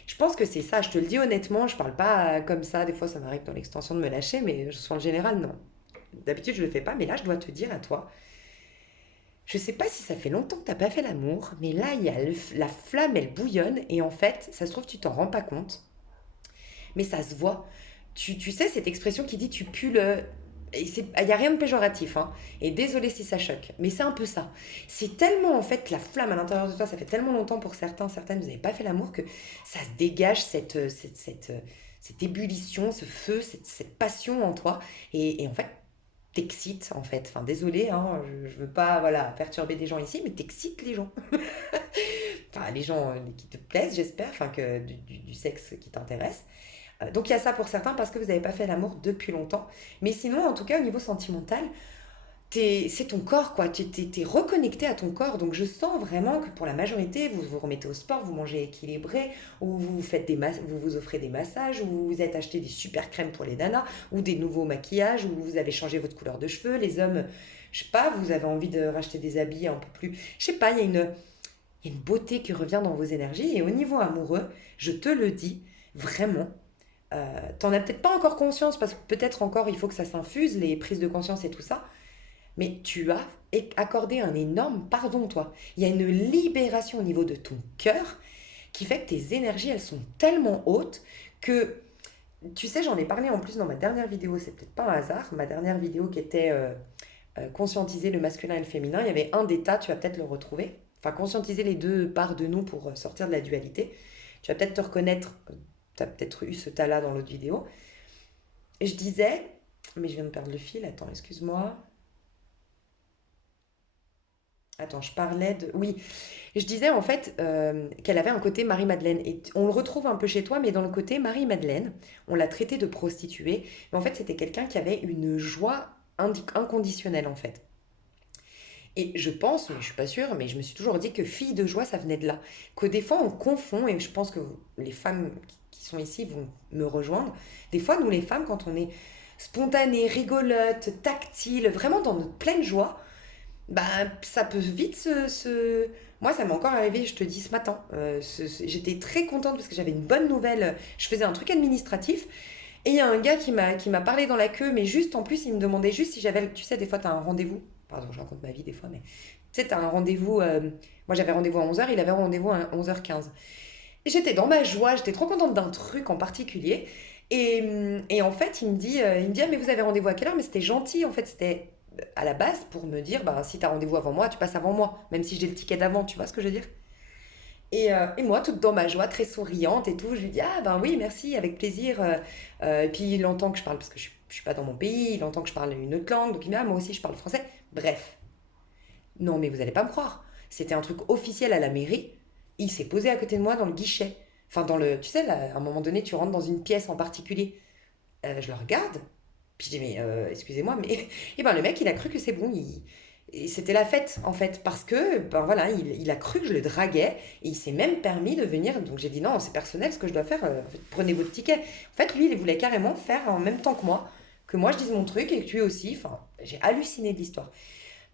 je pense que c'est ça, je te le dis honnêtement, je parle pas comme ça, des fois ça m'arrive dans l'extension de me lâcher, mais en général, non. D'habitude, je le fais pas, mais là, je dois te dire à toi, je sais pas si ça fait longtemps que t'as pas fait l'amour, mais là, il y a la flamme, elle bouillonne, et en fait, ça se trouve, tu t'en rends pas compte, mais ça se voit. Tu sais, cette expression qui dit tu pues le. Il n'y a rien de péjoratif, hein. Et désolé si ça choque, mais c'est un peu ça. C'est tellement, en fait, la flamme à l'intérieur de toi, ça fait tellement longtemps pour certains, certaines, vous n'avez pas fait l'amour, que ça se dégage cette ébullition, ce feu, cette passion en toi. Et en fait, t'excites, en fait. Enfin, désolé, hein, je veux pas, voilà, perturber des gens ici, mais t'excites les gens. Enfin, les gens qui te plaisent, j'espère, enfin, du sexe qui t'intéresse. Donc il y a ça pour certains parce que vous n'avez pas fait l'amour depuis longtemps. Mais sinon, en tout cas, au niveau sentimental, c'est ton corps, quoi. T'es reconnecté à ton corps. Donc je sens vraiment que pour la majorité, vous vous remettez au sport, vous mangez équilibré, ou vous vous offrez des massages, ou vous vous êtes acheté des super crèmes pour les nanas, ou des nouveaux maquillages, ou vous avez changé votre couleur de cheveux. Les hommes, je sais pas, vous avez envie de racheter des habits un peu plus. Je sais pas, il y a une beauté qui revient dans vos énergies. Et au niveau amoureux, je te le dis, vraiment. T'en as peut-être pas encore conscience parce que peut-être encore il faut que ça s'infuse, les prises de conscience et tout ça, mais tu as accordé un énorme pardon, toi. Il y a une libération au niveau de ton cœur qui fait que tes énergies, elles sont tellement hautes que, tu sais, j'en ai parlé en plus dans ma dernière vidéo, c'est peut-être pas un hasard, ma dernière vidéo qui était conscientiser le masculin et le féminin, il y avait un d'état, tu vas peut-être le retrouver, enfin conscientiser les deux parts de nous pour sortir de la dualité. Tu vas peut-être te reconnaître, tu as peut-être eu ce tas-là dans l'autre vidéo. Et je disais, mais je viens de perdre le fil, attends, excuse-moi. Attends, je parlais de. Oui, je disais en fait qu'elle avait un côté Marie-Madeleine. Et on le retrouve un peu chez toi, mais dans le côté Marie-Madeleine, on l'a traitée de prostituée. Mais en fait, c'était quelqu'un qui avait une joie inconditionnelle en fait. Et je pense, mais je suis pas sûre, mais je me suis toujours dit que fille de joie, ça venait de là. Que des fois, on confond, et je pense que les femmes qui sont ici vont me rejoindre. Des fois, nous les femmes, quand on est spontanée, rigolote, tactile, vraiment dans notre pleine joie, bah, ça peut vite Moi, ça m'est encore arrivé, je te dis, ce matin. J'étais très contente parce que j'avais une bonne nouvelle. Je faisais un truc administratif. Et il y a un gars qui m'a parlé dans la queue, mais juste en plus, il me demandait juste si j'avais. Tu sais, des fois, tu as un rendez-vous. Pardon, je raconte ma vie des fois, mais. Tu sais, tu as un rendez-vous. Moi, j'avais rendez-vous à 11h, il avait rendez-vous à 11h15. Et j'étais dans ma joie, j'étais trop contente d'un truc en particulier. Et en fait, il me dit, ah, mais vous avez rendez-vous à quelle heure? Mais c'était gentil, en fait, c'était à la base pour me dire, bah, si tu as rendez-vous avant moi, tu passes avant moi, même si j'ai le ticket d'avant, tu vois ce que je veux dire? Et moi, toute dans ma joie, très souriante et tout, je lui dis, ah ben oui, merci, avec plaisir. Et puis il entend que je parle, parce que je suis pas dans mon pays, il entend que je parle une autre langue, donc il me dit, ah, moi aussi je parle français. Bref, non mais vous allez pas me croire, c'était un truc officiel à la mairie, il s'est posé à côté de moi dans le guichet. Enfin, tu sais, là, à un moment donné, tu rentres dans une pièce en particulier. Je le regarde, Puis je dis, mais excusez-moi, mais et ben, le mec, il a cru que c'est bon, et c'était la fête en fait, parce que ben voilà, il a cru que je le draguais et il s'est même permis de venir. Donc j'ai dit non, c'est personnel ce que je dois faire, en fait, prenez votre ticket. En fait, lui, il voulait carrément faire en même temps que moi je dise mon truc et que tu aussi. Enfin, j'ai halluciné de l'histoire.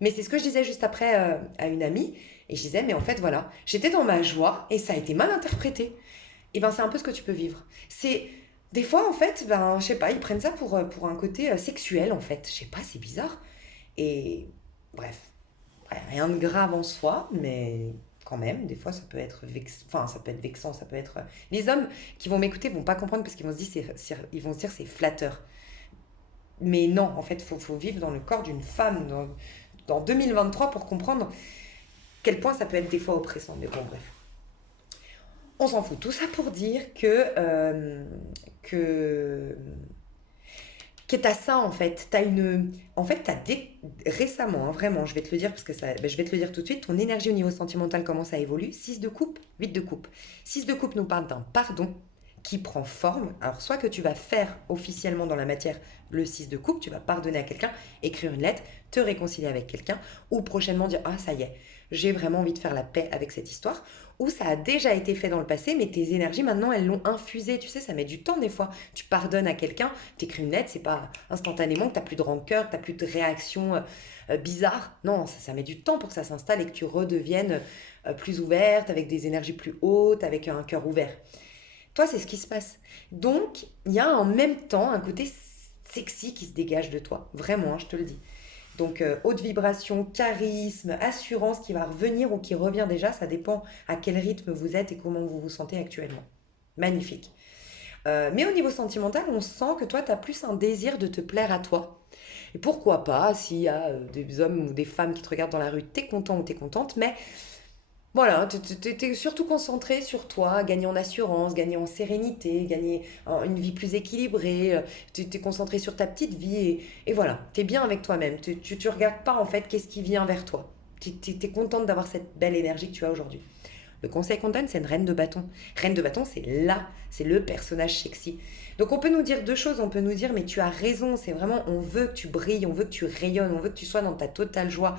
Mais c'est ce que je disais juste après à une amie, et je disais, mais en fait, voilà, j'étais dans ma joie et ça a été mal interprété. Et ben, c'est un peu ce que tu peux vivre. C'est. Des fois, en fait, ben, je sais pas, ils prennent ça pour un côté sexuel, en fait. Je sais pas, c'est bizarre. Et bref, ouais, rien de grave en soi, mais quand même, des fois, ça peut être enfin, ça peut être vexant, ça peut être. Les hommes qui vont m'écouter vont pas comprendre parce qu'ils vont se dire, ils vont se dire, c'est flatteur. Mais non, en fait, faut vivre dans le corps d'une femme dans 2023 pour comprendre quel point ça peut être des fois oppressant. Mais bon, bref. On s'en fout. Tout ça pour dire que, que t'as ça en fait. T'as une. En fait, récemment, hein, vraiment, je vais te le dire parce que ça. Ben, je vais te le dire tout de suite, ton énergie au niveau sentimental, comment ça évolue. 6 de coupe, 8 de coupe. 6 de coupe nous parle d'un pardon qui prend forme. Alors, soit que tu vas faire officiellement dans la matière le 6 de coupe, tu vas pardonner à quelqu'un, écrire une lettre, te réconcilier avec quelqu'un, ou prochainement dire, ah, ça y est, j'ai vraiment envie de faire la paix avec cette histoire, ou ça a déjà été fait dans le passé, mais tes énergies maintenant elles l'ont infusé. Tu sais, ça met du temps des fois. Tu pardonnes à quelqu'un, t'écris une lettre, c'est pas instantanément que t'as plus de rancœur, que t'as plus de réaction bizarre. Non, ça met du temps pour que ça s'installe et que tu redeviennes plus ouverte, avec des énergies plus hautes, avec un cœur ouvert. Toi, c'est ce qui se passe. Donc, il y a en même temps un côté sexy qui se dégage de toi. Vraiment, hein, je te le dis. Donc, haute vibration, charisme, assurance qui va revenir ou qui revient déjà, ça dépend à quel rythme vous êtes et comment vous vous sentez actuellement. Magnifique. Mais au niveau sentimental, on sent que toi, tu as plus un désir de te plaire à toi. Et pourquoi pas, s'il y a des hommes ou des femmes qui te regardent dans la rue, t'es content ou t'es contente, mais voilà, t'es surtout concentré sur toi, gagner en assurance, gagner en sérénité, gagner une vie plus équilibrée, t'es concentré sur ta petite vie et voilà, t'es bien avec toi-même. Tu regardes pas en fait qu'est-ce qui vient vers toi. T'es contente d'avoir cette belle énergie que tu as aujourd'hui. Le conseil qu'on donne, c'est une reine de bâton. Reine de bâton, c'est le personnage sexy. Donc on peut nous dire deux choses, on peut nous dire mais tu as raison, c'est vraiment on veut que tu brilles, on veut que tu rayonnes, on veut que tu sois dans ta totale joie.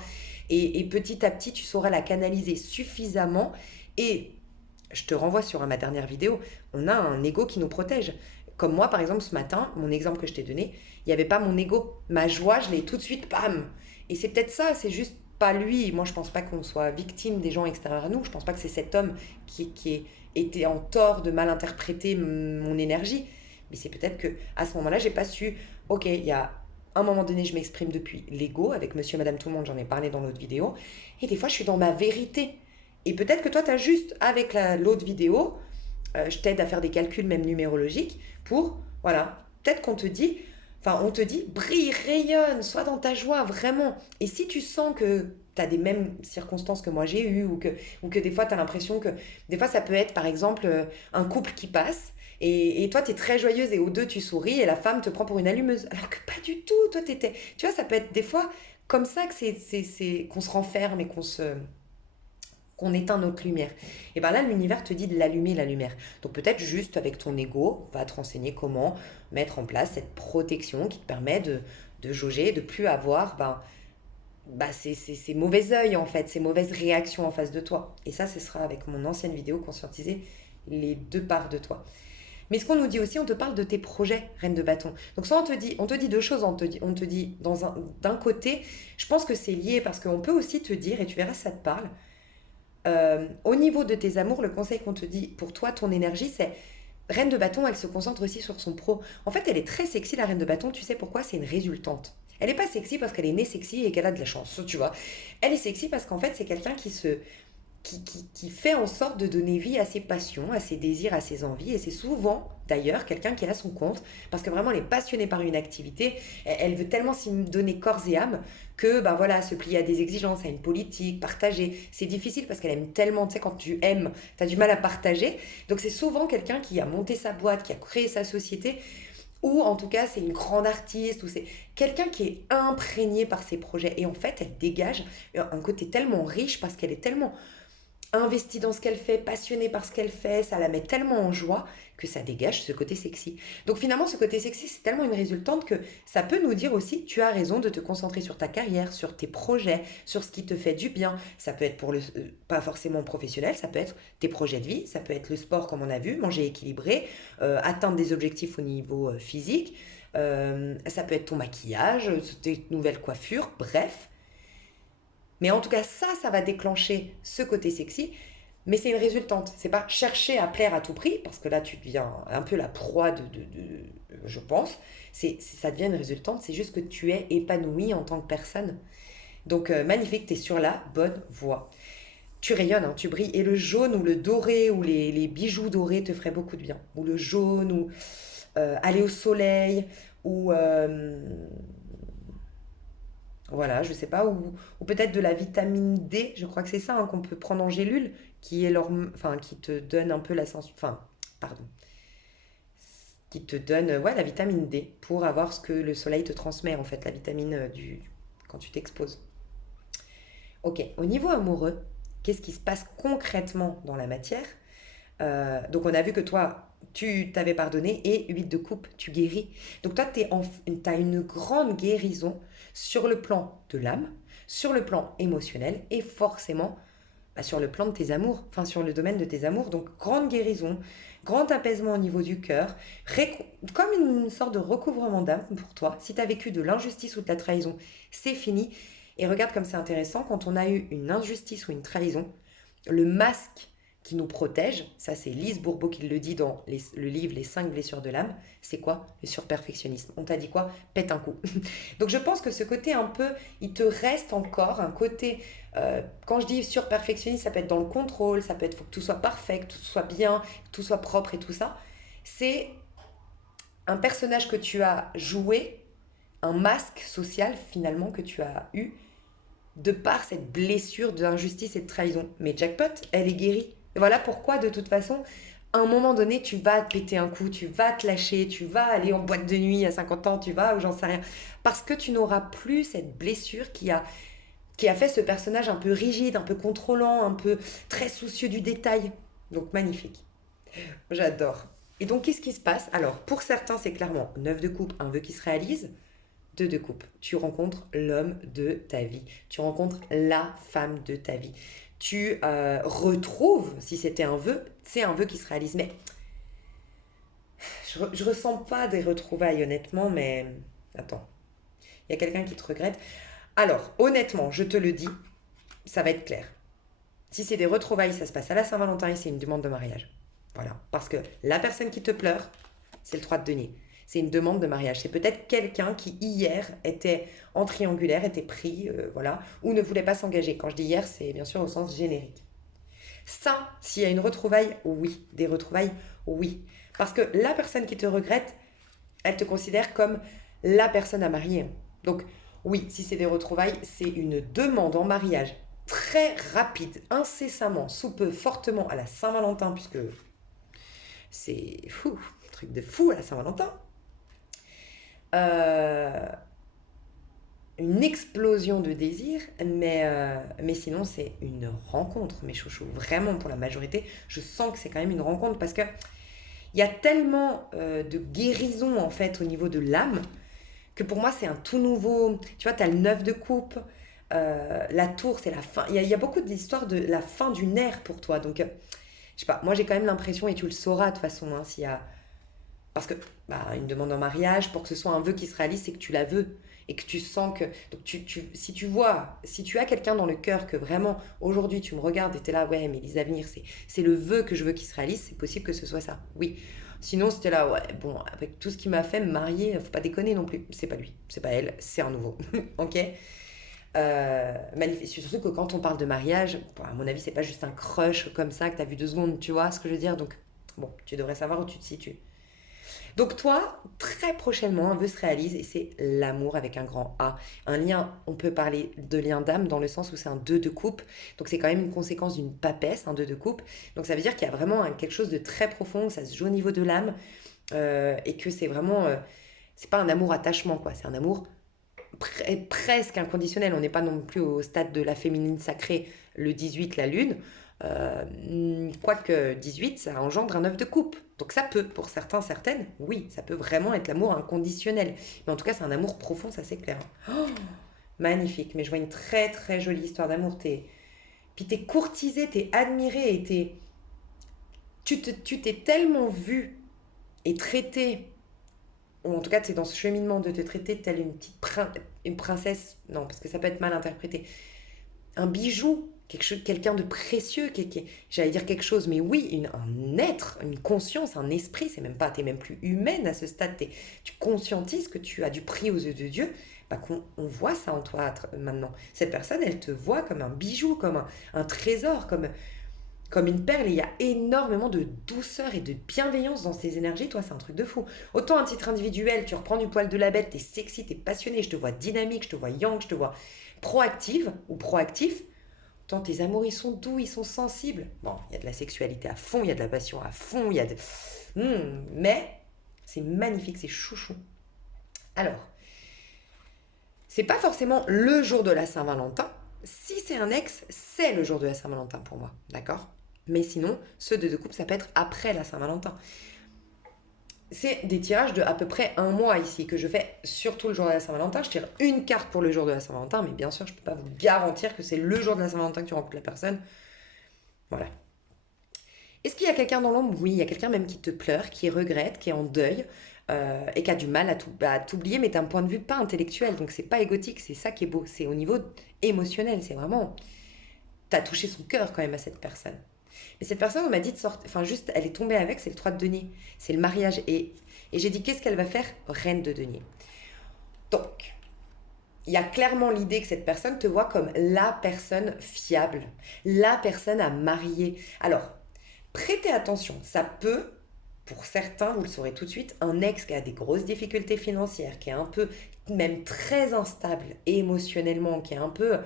Et petit à petit, tu sauras la canaliser suffisamment. Et je te renvoie sur ma dernière vidéo, on a un ego qui nous protège. Comme moi, par exemple, ce matin, mon exemple que je t'ai donné, il n'y avait pas mon ego. Ma joie, je l'ai tout de suite, bam. Et c'est peut-être ça, c'est juste pas lui. Moi, je pense pas qu'on soit victime des gens extérieurs à nous. Je pense pas que c'est cet homme qui était en tort de mal interpréter mon énergie. Mais c'est peut-être que à ce moment-là, j'ai pas su. Ok, il y a un moment donné, je m'exprime depuis l'ego avec Monsieur, Madame, tout le monde. J'en ai parlé dans l'autre vidéo. Et des fois, je suis dans ma vérité. Et peut-être que toi, tu as juste avec l'autre vidéo, je t'aide à faire des calculs même numérologiques pour, voilà, peut-être qu'on te dit, enfin, on te dit, brille, rayonne, sois dans ta joie, vraiment. Et si tu sens que tu as des mêmes circonstances que moi j'ai eues, ou que des fois tu as l'impression que, des fois ça peut être par exemple un couple qui passe, et toi tu es très joyeuse et aux deux tu souris, et la femme te prend pour une allumeuse. Alors que pas du tout, toi t'étais. Tu vois, ça peut être des fois comme ça que qu'on se renferme et qu'on éteint notre lumière. Et bien là, l'univers te dit de l'allumer, la lumière. Donc peut-être juste avec ton ego, va te renseigner comment mettre en place cette protection qui te permet de jauger, de plus avoir ces mauvais yeux en fait, ces mauvaises réactions en face de toi. Et ça, ce sera avec mon ancienne vidéo, conscientiser les deux parts de toi. Mais ce qu'on nous dit aussi, on te parle de tes projets, reine de bâton. Donc soit on te dit deux choses, on te dit d'un côté, je pense que c'est lié parce qu'on peut aussi te dire, et tu verras si ça te parle, au niveau de tes amours, le conseil qu'on te dit pour toi, ton énergie, c'est reine de bâton, elle se concentre aussi sur son pro. En fait, elle est très sexy, la reine de bâton. Tu sais pourquoi? C'est une résultante. Elle n'est pas sexy parce qu'elle est née sexy et qu'elle a de la chance, tu vois. Elle est sexy parce qu'en fait, c'est quelqu'un qui fait en sorte de donner vie à ses passions, à ses désirs, à ses envies. Et c'est souvent, d'ailleurs, quelqu'un qui est à son compte, parce que vraiment, elle est passionnée par une activité. Elle veut tellement s'y donner corps et âme que, ben voilà, se plier à des exigences, à une politique, partager. C'est difficile parce qu'elle aime tellement, tu sais, quand tu aimes, tu as du mal à partager. Donc c'est souvent quelqu'un qui a monté sa boîte, qui a créé sa société, ou en tout cas, c'est une grande artiste, ou c'est quelqu'un qui est imprégné par ses projets. Et en fait, elle dégage un côté tellement riche parce qu'elle est tellement investie dans ce qu'elle fait, passionnée par ce qu'elle fait, ça la met tellement en joie que ça dégage ce côté sexy. Donc finalement, ce côté sexy, c'est tellement une résultante que ça peut nous dire aussi, tu as raison de te concentrer sur ta carrière, sur tes projets, sur ce qui te fait du bien. Ça peut être pour le, pas forcément professionnel, ça peut être tes projets de vie, ça peut être le sport comme on a vu, manger équilibré, atteindre des objectifs au niveau physique, ça peut être ton maquillage, tes nouvelles coiffures, bref. Mais en tout cas, ça va déclencher ce côté sexy. Mais c'est une résultante. C'est pas chercher à plaire à tout prix, parce que là, tu deviens un peu la proie je pense. Ça devient une résultante. C'est juste que tu es épanoui en tant que personne. Donc, magnifique, tu es sur la bonne voie. Tu rayonnes, hein, tu brilles. Et le jaune ou le doré ou les bijoux dorés te feraient beaucoup de bien. Ou le jaune, ou aller au soleil, ou voilà, je sais pas, ou peut-être de la vitamine D, je crois que c'est ça hein, qu'on peut prendre en gélule, qui est enfin, qui te donne un peu la sensation, enfin, pardon, qui te donne, ouais, la vitamine D pour avoir ce que le soleil te transmet en fait, la vitamine quand tu t'exposes. Ok, au niveau amoureux, qu'est-ce qui se passe concrètement dans la matière? Donc on a vu que toi, tu t'avais pardonné et 8 de coupe, tu guéris. Donc toi, tu as une grande guérison sur le plan de l'âme, sur le plan émotionnel et forcément sur le plan de tes amours, enfin sur le domaine de tes amours. Donc grande guérison, grand apaisement au niveau du cœur, comme une sorte de recouvrement d'âme pour toi. Si tu as vécu de l'injustice ou de la trahison, c'est fini. Et regarde comme c'est intéressant, quand on a eu une injustice ou une trahison, le masque qui nous protège, ça c'est Lise Bourbeau qui le dit dans le livre Les 5 blessures de l'âme, c'est quoi? Le surperfectionnisme. On t'a dit quoi? Pète un coup. Donc je pense que ce côté un peu, il te reste encore un côté, quand je dis surperfectionniste, ça peut être dans le contrôle, ça peut être, faut que tout soit parfait, que tout soit bien, que tout soit propre et tout ça. C'est un personnage que tu as joué, un masque social finalement que tu as eu de par cette blessure d'injustice et de trahison. Mais jackpot, elle est guérie. Et voilà pourquoi, de toute façon, à un moment donné, tu vas te péter un coup, tu vas te lâcher, tu vas aller en boîte de nuit à 50 ans, tu vas ou j'en sais rien. Parce que tu n'auras plus cette blessure qui a fait ce personnage un peu rigide, un peu contrôlant, un peu très soucieux du détail. Donc magnifique. J'adore. Et donc, qu'est-ce qui se passe? Alors, pour certains, c'est clairement 9 de coupe, un vœu qui se réalise. 2 de coupe. Tu rencontres l'homme de ta vie. Tu rencontres la femme de ta vie. Tu retrouves, si c'était un vœu, c'est un vœu qui se réalise. Mais je ressens pas des retrouvailles, honnêtement, mais attends. Il y a quelqu'un qui te regrette. Alors, honnêtement, je te le dis, ça va être clair. Si c'est des retrouvailles, ça se passe à la Saint-Valentin et c'est une demande de mariage. Voilà. Parce que la personne qui te pleure, c'est le 3 de denier. C'est une demande de mariage. C'est peut-être quelqu'un qui hier était en triangulaire, était pris, voilà, ou ne voulait pas s'engager. Quand je dis hier, c'est bien sûr au sens générique. Ça, s'il y a une retrouvaille, oui. Des retrouvailles, oui. Parce que la personne qui te regrette, elle te considère comme la personne à marier. Donc, oui, si c'est des retrouvailles, c'est une demande en mariage très rapide, incessamment, sous peu, fortement à la Saint-Valentin, puisque c'est fou, truc de fou à la Saint-Valentin. Euh, une explosion de désir, mais sinon c'est une rencontre, mes chouchous. Vraiment, pour la majorité, je sens que c'est quand même une rencontre parce que il y a tellement de guérison en fait au niveau de l'âme que pour moi c'est un tout nouveau. Tu vois, tu as le 9 de coupe, la tour c'est la fin. Il y a beaucoup d'histoires de la fin d'une ère pour toi. Donc, je sais pas, moi j'ai quand même l'impression, et tu le sauras de toute façon, hein, s'il y a parce que une demande en mariage, pour que ce soit un vœu qui se réalise, c'est que tu la veux. Et que tu sens que. Donc si tu vois, si tu as quelqu'un dans le cœur que vraiment, aujourd'hui, tu me regardes et tu es là, ouais, mais les avenirs, c'est le vœu que je veux qu'il se réalise, c'est possible que ce soit ça. Oui. Sinon, c'était là, ouais, bon, avec tout ce qui m'a fait me marier, faut pas déconner non plus. C'est pas lui, c'est pas elle, c'est un nouveau. Ok. Magnifique. Surtout que quand on parle de mariage, bon, à mon avis, c'est pas juste un crush comme ça que tu as vu 2 secondes, tu vois ce que je veux dire. Donc, bon, tu devrais savoir où tu te situes. Donc toi, très prochainement, un vœu se réalise et c'est l'amour avec un grand A. Un lien, on peut parler de lien d'âme dans le sens où c'est un 2 de coupe. Donc c'est quand même une conséquence d'une papesse, un 2 de coupe. Donc ça veut dire qu'il y a vraiment quelque chose de très profond, ça se joue au niveau de l'âme et que c'est vraiment... c'est pas un amour attachement, quoi. C'est un amour presque inconditionnel. On n'est pas non plus au stade de la féminine sacrée, le 18, la lune. Quoique 18, ça engendre un œuf de coupe. Donc ça peut, pour certains, certaines, oui, ça peut vraiment être l'amour inconditionnel. Mais en tout cas, c'est un amour profond, ça c'est clair. Oh, magnifique, mais je vois une très très jolie histoire d'amour. Puis t'es courtisé, t'es admiré et tu t'es tellement vu et traité, ou en tout cas t'es dans ce cheminement de te traiter telle une une princesse, non, parce que ça peut être mal interprété, un bijou, quelqu'un de précieux, j'allais dire quelque chose, mais oui, un être, une conscience, un esprit, c'est même pas, t'es même plus humaine à ce stade, tu conscientises que tu as du prix aux yeux de Dieu, bah on voit ça en toi maintenant. Cette personne, elle te voit comme un bijou, comme un trésor, comme une perle, et il y a énormément de douceur et de bienveillance dans ces énergies. Toi, c'est un truc de fou. Autant à titre individuel, tu reprends du poil de la bête, t'es sexy, t'es passionné, je te vois dynamique, je te vois yang, je te vois proactive ou proactif. Tant tes amours, ils sont doux, ils sont sensibles. Bon, il y a de la sexualité à fond, il y a de la passion à fond, il y a de... mais c'est magnifique, c'est chouchou. Alors, c'est pas forcément le jour de la Saint-Valentin. Si c'est un ex, c'est le jour de la Saint-Valentin pour moi, d'accord? Mais sinon, ceux de deux couples, ça peut être après la Saint-Valentin. C'est des tirages de à peu près un mois ici que je fais, surtout le jour de la Saint-Valentin. Je tire une carte pour le jour de la Saint-Valentin, mais bien sûr, je ne peux pas vous garantir que c'est le jour de la Saint-Valentin que tu rencontres la personne. Voilà. Est-ce qu'il y a quelqu'un dans l'ombre? Oui, il y a quelqu'un même qui te pleure, qui regrette, qui est en deuil et qui a du mal à t'oublier, mais d'un point de vue pas intellectuel. Donc c'est pas égotique, c'est ça qui est beau. C'est au niveau émotionnel, c'est vraiment... T'as touché son cœur quand même à cette personne. Mais cette personne, on m'a dit de sortir... Enfin, juste, elle est tombée avec, c'est le 3 de denier. C'est le mariage. Et j'ai dit, qu'est-ce qu'elle va faire? Reine de denier. Donc, il y a clairement l'idée que cette personne te voit comme la personne fiable, la personne à marier. Alors, prêtez attention, ça peut, pour certains, vous le saurez tout de suite, un ex qui a des grosses difficultés financières, qui est un peu, même très instable émotionnellement, qui est un peu,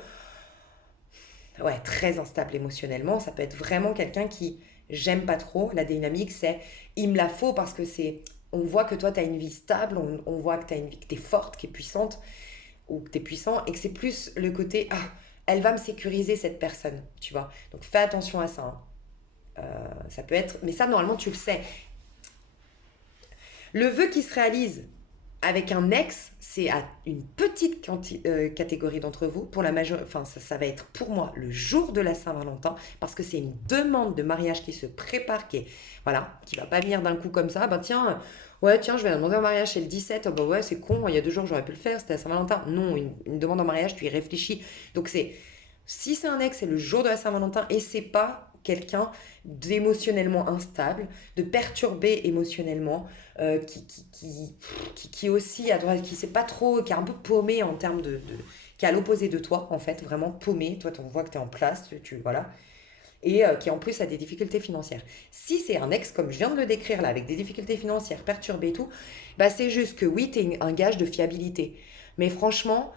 ouais, très instable émotionnellement, ça peut être vraiment quelqu'un qui, j'aime pas trop, la dynamique, c'est, il me la faut parce que c'est, on voit que toi, tu as une vie stable, on voit que tu as une vie, que tu es forte, qui est puissante, ou que tu es puissant, et que c'est plus le côté, ah, elle va me sécuriser cette personne, tu vois. Donc fais attention à ça, hein. Ça peut être, mais ça normalement tu le sais. Le vœu qui se réalise avec un ex, c'est à une petite catégorie d'entre vous. Pour la majorité, enfin ça va être pour moi le jour de la Saint-Valentin parce que c'est une demande de mariage qui se prépare, qui est voilà, qui va pas venir d'un coup comme ça. Ben tiens, ouais tiens, je vais demander un mariage, c'est le 17. Oh bah ouais, c'est con. Il y a 2 jours j'aurais pu le faire, c'était la Saint-Valentin. Non, une demande en mariage, tu y réfléchis. Donc c'est si c'est un ex, c'est le jour de la Saint-Valentin et c'est pas quelqu'un d'émotionnellement instable, de perturbé émotionnellement, qui aussi à droite, qui sait pas trop, qui est un peu paumé en termes qui est à l'opposé de toi en fait, vraiment paumé. Toi, on voit que tu es en place, voilà, et qui en plus a des difficultés financières. Si c'est un ex comme je viens de le décrire là, avec des difficultés financières, perturbé et tout, bah c'est juste que oui, tu es un gage de fiabilité. Mais franchement,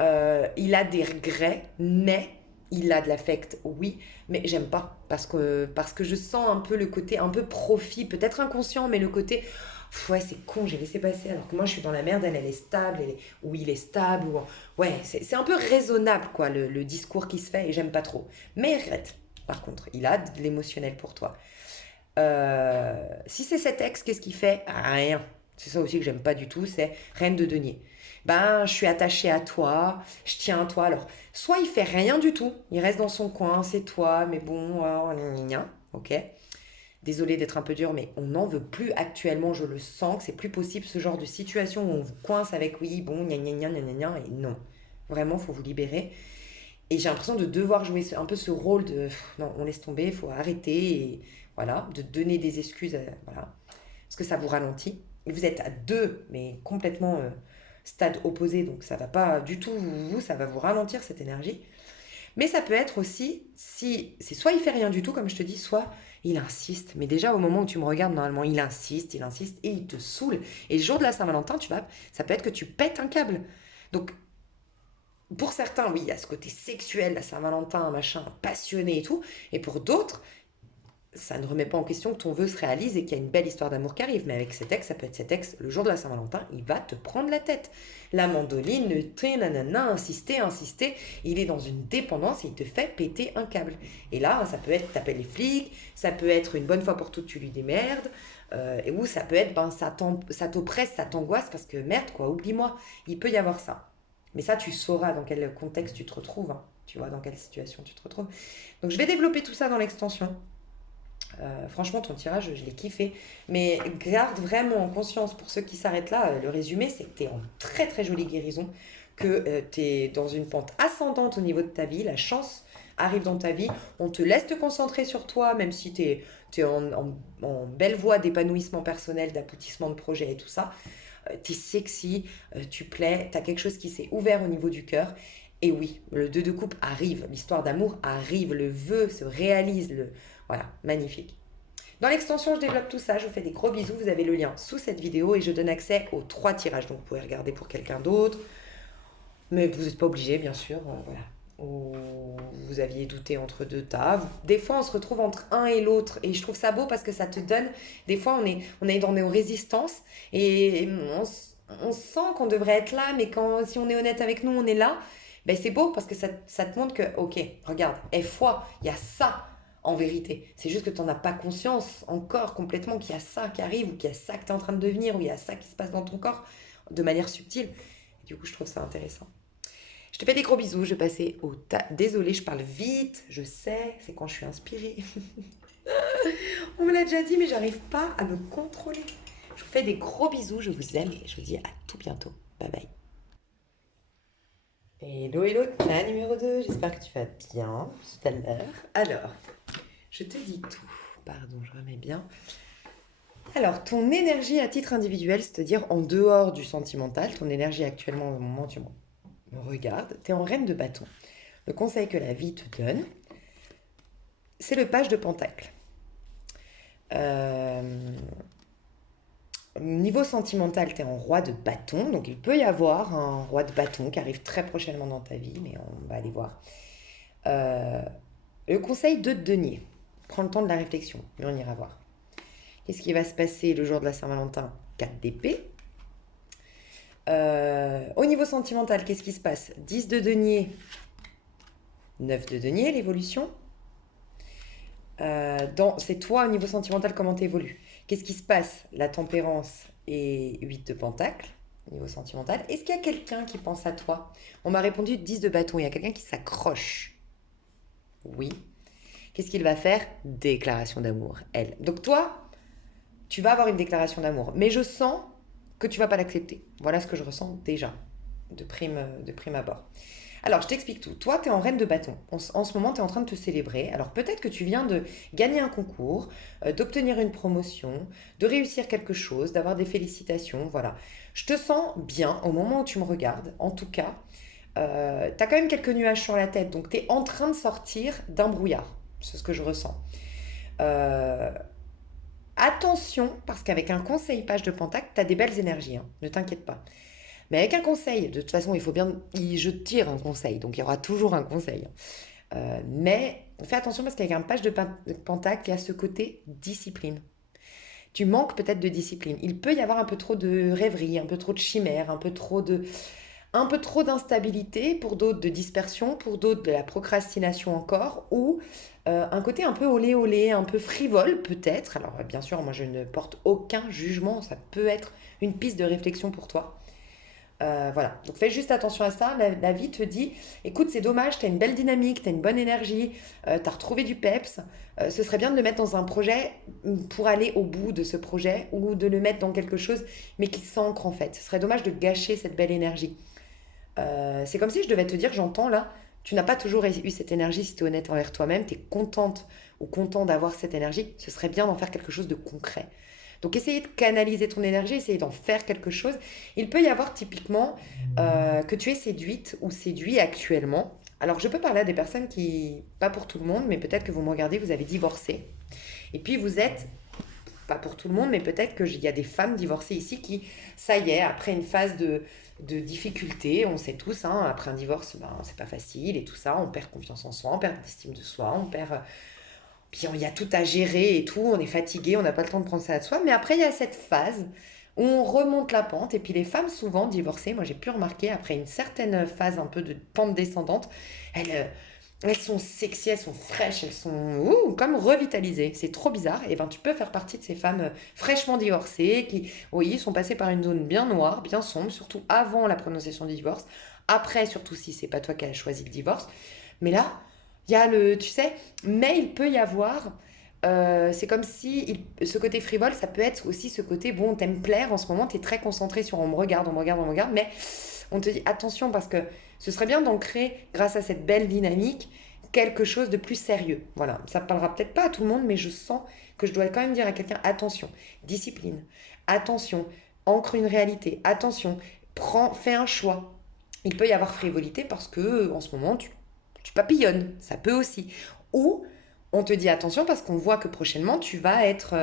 il a des regrets, mais il a de l'affect, oui, mais j'aime pas parce que je sens un peu le côté un peu profit, peut-être inconscient, mais le côté ouais, c'est con, j'ai laissé passer alors que moi je suis dans la merde, elle est stable, ou il est stable, ouais, c'est un peu raisonnable quoi le discours qui se fait et j'aime pas trop. Mais il regrette, par contre, il a de l'émotionnel pour toi. Si c'est cet ex, qu'est-ce qu'il fait? Rien. C'est ça aussi que j'aime pas du tout, c'est reine de denier. Ben, je suis attachée à toi, je tiens à toi. Alors, soit il fait rien du tout, il reste dans son coin, c'est toi, mais bon, gna gna gna, ok. Désolée d'être un peu dur, mais on n'en veut plus actuellement, je le sens, que c'est plus possible ce genre de situation où on vous coince avec oui, bon, gna gna gna gna gna gna, et non. Vraiment, faut vous libérer. Et j'ai l'impression de devoir jouer un peu ce rôle de non, on laisse tomber, il faut arrêter, et voilà, de donner des excuses, voilà, parce que ça vous ralentit. Et vous êtes à deux, mais complètement stade opposé, donc ça va pas du tout ça va vous ralentir cette énergie. Mais ça peut être aussi, si c'est soit il fait rien du tout, comme je te dis, soit il insiste. Mais déjà au moment où tu me regardes, normalement, il insiste et il te saoule. Et le jour de la Saint-Valentin, ça peut être que tu pètes un câble. Donc pour certains, oui, il y a ce côté sexuel, la Saint-Valentin, machin, passionné et tout. Et pour d'autres, ça ne remet pas en question que ton vœu se réalise et qu'il y a une belle histoire d'amour qui arrive. Mais avec cet ex, ça peut être cet ex, le jour de la Saint-Valentin, il va te prendre la tête. La mandoline, le trin, nanana, insister, insister. Il est dans une dépendance et il te fait péter un câble. Et là, ça peut être t'appelles les flics, ça peut être une bonne fois pour toutes, tu lui démerdes. Ou ça peut être, ça t'oppresse, ça t'angoisse parce que merde, quoi, oublie-moi. Il peut y avoir ça. Mais ça, tu sauras dans quel contexte tu te retrouves. Hein. Tu vois dans quelle situation tu te retrouves. Donc, je vais développer tout ça dans l'extension. Franchement, ton tirage, je l'ai kiffé. Mais garde vraiment en conscience, pour ceux qui s'arrêtent là, le résumé, c'est que tu es en très très jolie guérison, que tu es dans une pente ascendante au niveau de ta vie, la chance arrive dans ta vie, on te laisse te concentrer sur toi, même si tu es, en belle voie d'épanouissement personnel, d'aboutissement de projet et tout ça. Tu es sexy, tu plais, tu as quelque chose qui s'est ouvert au niveau du cœur. Et oui, le 2 de coupe arrive, l'histoire d'amour arrive, le vœu se réalise, voilà, magnifique. Dans l'extension, je développe tout ça, je vous fais des gros bisous, vous avez le lien sous cette vidéo et je donne accès aux 3 tirages, donc vous pouvez regarder pour quelqu'un d'autre, mais vous n'êtes pas obligé, bien sûr, voilà. Ou vous aviez douté entre 2 tas. Des fois, on se retrouve entre un et l'autre et je trouve ça beau parce que ça te donne, des fois, on est dans nos résistances et on sent qu'on devrait être là, mais si on est honnête avec nous, on est là. Ben, c'est beau parce que ça te montre que, ok, regarde, foi, il y a ça en vérité. C'est juste que tu n'en as pas conscience encore complètement qu'il y a ça qui arrive ou qu'il y a ça que tu es en train de devenir ou il y a ça qui se passe dans ton corps de manière subtile. Et du coup, je trouve ça intéressant. Je te fais des gros bisous, je vais passer au tas. Désolée, je parle vite, je sais, c'est quand je suis inspirée. On me l'a déjà dit, mais j'arrive pas à me contrôler. Je vous fais des gros bisous, je vous aime et je vous dis à tout bientôt. Bye bye. Hello, hello, ta numéro 2, j'espère que tu vas bien tout à l'heure. Alors, je te dis tout. Pardon, je remets bien. Alors, ton énergie à titre individuel, c'est-à-dire en dehors du sentimental, ton énergie actuellement au moment où tu me regardes, tu es en reine de bâton. Le conseil que la vie te donne, c'est le page de pentacle. Niveau sentimental, tu es en roi de bâton, donc il peut y avoir un roi de bâton qui arrive très prochainement dans ta vie, mais on va aller voir. Le conseil de denier, prends le temps de la réflexion, mais on ira voir. Qu'est-ce qui va se passer le jour de la Saint-Valentin? 4 d'épée. Au niveau sentimental, qu'est-ce qui se passe? 10 de denier, 9 de denier, l'évolution. C'est toi au niveau sentimental, comment tu évolues? Qu'est-ce qui se passe? La tempérance et 8 de pentacle au niveau sentimental. Est-ce qu'il y a quelqu'un qui pense à toi? On m'a répondu 10 de bâton, il y a quelqu'un qui s'accroche. Oui. Qu'est-ce qu'il va faire? Déclaration d'amour, elle. Donc toi, tu vas avoir une déclaration d'amour, mais je sens que tu vas pas l'accepter. Voilà ce que je ressens déjà, de prime abord. Alors, je t'explique tout. Toi, tu es en reine de bâton. En ce moment, tu es en train de te célébrer. Alors, peut-être que tu viens de gagner un concours, d'obtenir une promotion, de réussir quelque chose, d'avoir des félicitations. Voilà. Je te sens bien au moment où tu me regardes. En tout cas, tu as quand même quelques nuages sur la tête. Donc, tu es en train de sortir d'un brouillard. C'est ce que je ressens. Attention, parce qu'avec un conseil page de pentacle, tu as des belles énergies. Hein. Ne t'inquiète pas. Mais avec un conseil, de toute façon, il faut bien. Je tire un conseil, donc il y aura toujours un conseil. Mais fais attention parce qu'avec un page de pentacle, il y a ce côté discipline. Tu manques peut-être de discipline. Il peut y avoir un peu trop de rêverie, un peu trop de chimère, un peu trop d'instabilité, pour d'autres de dispersion, pour d'autres de la procrastination encore, ou un côté un peu olé olé, un peu frivole peut-être. Alors bien sûr, moi je ne porte aucun jugement, ça peut être une piste de réflexion pour toi. Voilà, donc fais juste attention à ça. La vie te dit, écoute, c'est dommage, tu as une belle dynamique, tu as une bonne énergie, tu as retrouvé du peps. Ce serait bien de le mettre dans un projet pour aller au bout de ce projet ou de le mettre dans quelque chose, mais qui s'ancre en fait. Ce serait dommage de gâcher cette belle énergie. C'est comme si je devais te dire, j'entends là, tu n'as pas toujours eu cette énergie si tu es honnête envers toi-même, tu es contente ou content d'avoir cette énergie, ce serait bien d'en faire quelque chose de concret. Donc, essayez de canaliser ton énergie, essayez d'en faire quelque chose. Il peut y avoir typiquement que tu es séduite ou séduit actuellement. Alors, je peux parler à des personnes qui, pas pour tout le monde, mais peut-être que vous me regardez, vous avez divorcé. Et puis, vous êtes, pas pour tout le monde, mais peut-être qu'il y a des femmes divorcées ici qui, ça y est, après une phase de difficulté, on sait tous, hein, après un divorce, ben, c'est pas facile et tout ça, on perd confiance en soi, on perd l'estime de soi, on perd Puis il y a tout à gérer et tout, on est fatigué, on n'a pas le temps de prendre ça à soi. Mais après, il y a cette phase où on remonte la pente. Et puis les femmes, souvent divorcées, moi j'ai pu remarquer, après une certaine phase un peu de pente descendante, elles, elles sont sexy, elles sont fraîches, elles sont comme revitalisées. C'est trop bizarre. Et ben tu peux faire partie de ces femmes fraîchement divorcées qui, oui, sont passées par une zone bien noire, bien sombre, surtout avant la prononciation du divorce. Après, surtout si c'est pas toi qui as choisi le divorce. Mais là, il y a le, tu sais, mais il peut y avoir, c'est comme si ce côté frivole, ça peut être aussi ce côté, bon, t'aimes plaire en ce moment, t'es très concentré sur on me regarde, on me regarde, on me regarde, mais on te dit attention parce que ce serait bien d'ancrer, grâce à cette belle dynamique, quelque chose de plus sérieux. Voilà, ça parlera peut-être pas à tout le monde, mais je sens que je dois quand même dire à quelqu'un attention, discipline, attention, ancre une réalité, attention, fais un choix. Il peut y avoir frivolité parce que en ce moment, tu papillonnes, ça peut aussi. Ou on te dit attention parce qu'on voit que prochainement tu vas être.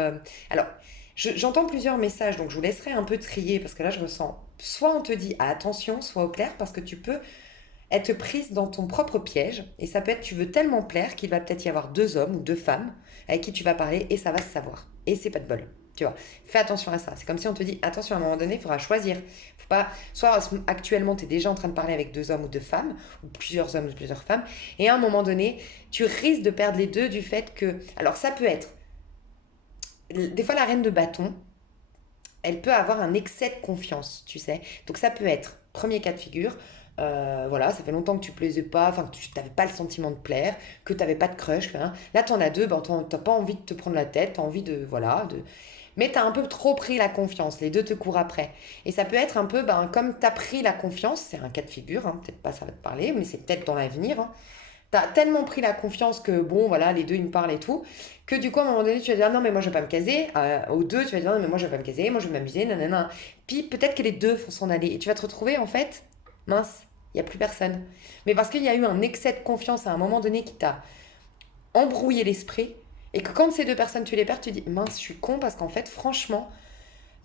Alors, j'entends plusieurs messages, donc je vous laisserai un peu trier parce que là je ressens. Soit on te dit attention, soit au clair parce que tu peux être prise dans ton propre piège et ça peut être tu veux tellement plaire qu'il va peut-être y avoir deux hommes ou deux femmes avec qui tu vas parler et ça va se savoir. Et c'est pas de bol. Tu vois, fais attention à ça. C'est comme si on te dit attention, à un moment donné, il faudra choisir. Faut pas, soit actuellement, tu es déjà en train de parler avec deux hommes ou deux femmes, ou plusieurs hommes ou plusieurs femmes, et à un moment donné, tu risques de perdre les deux du fait que. Alors, ça peut être. Des fois, la reine de bâton, elle peut avoir un excès de confiance, tu sais. Donc, ça peut être, premier cas de figure, voilà, ça fait longtemps que tu plaisais pas, enfin que tu n'avais pas le sentiment de plaire, que tu n'avais pas de crush. Hein. Là, tu en as deux, ben, tu n'as pas envie de te prendre la tête, tu as envie de. Voilà, de, mais tu as un peu trop pris la confiance, les deux te courent après. Et ça peut être un peu, ben, comme tu as pris la confiance, c'est un cas de figure, hein, peut-être pas ça va te parler, mais c'est peut-être dans l'avenir. Hein. Tu as tellement pris la confiance que, bon, voilà, les deux, ils me parlent et tout, que du coup, à un moment donné, tu vas dire, non, mais moi, je vais pas me caser. Aux deux, tu vas dire, non, mais moi, je vais pas me caser, moi, je vais m'amuser, nanana. Puis peut-être que les deux vont s'en aller. Et tu vas te retrouver, en fait, mince, il n'y a plus personne. Mais parce qu'il y a eu un excès de confiance à un moment donné qui t'a embrouillé l'esprit, et que quand ces deux personnes, tu les perds, tu dis, mince, je suis con, parce qu'en fait, franchement,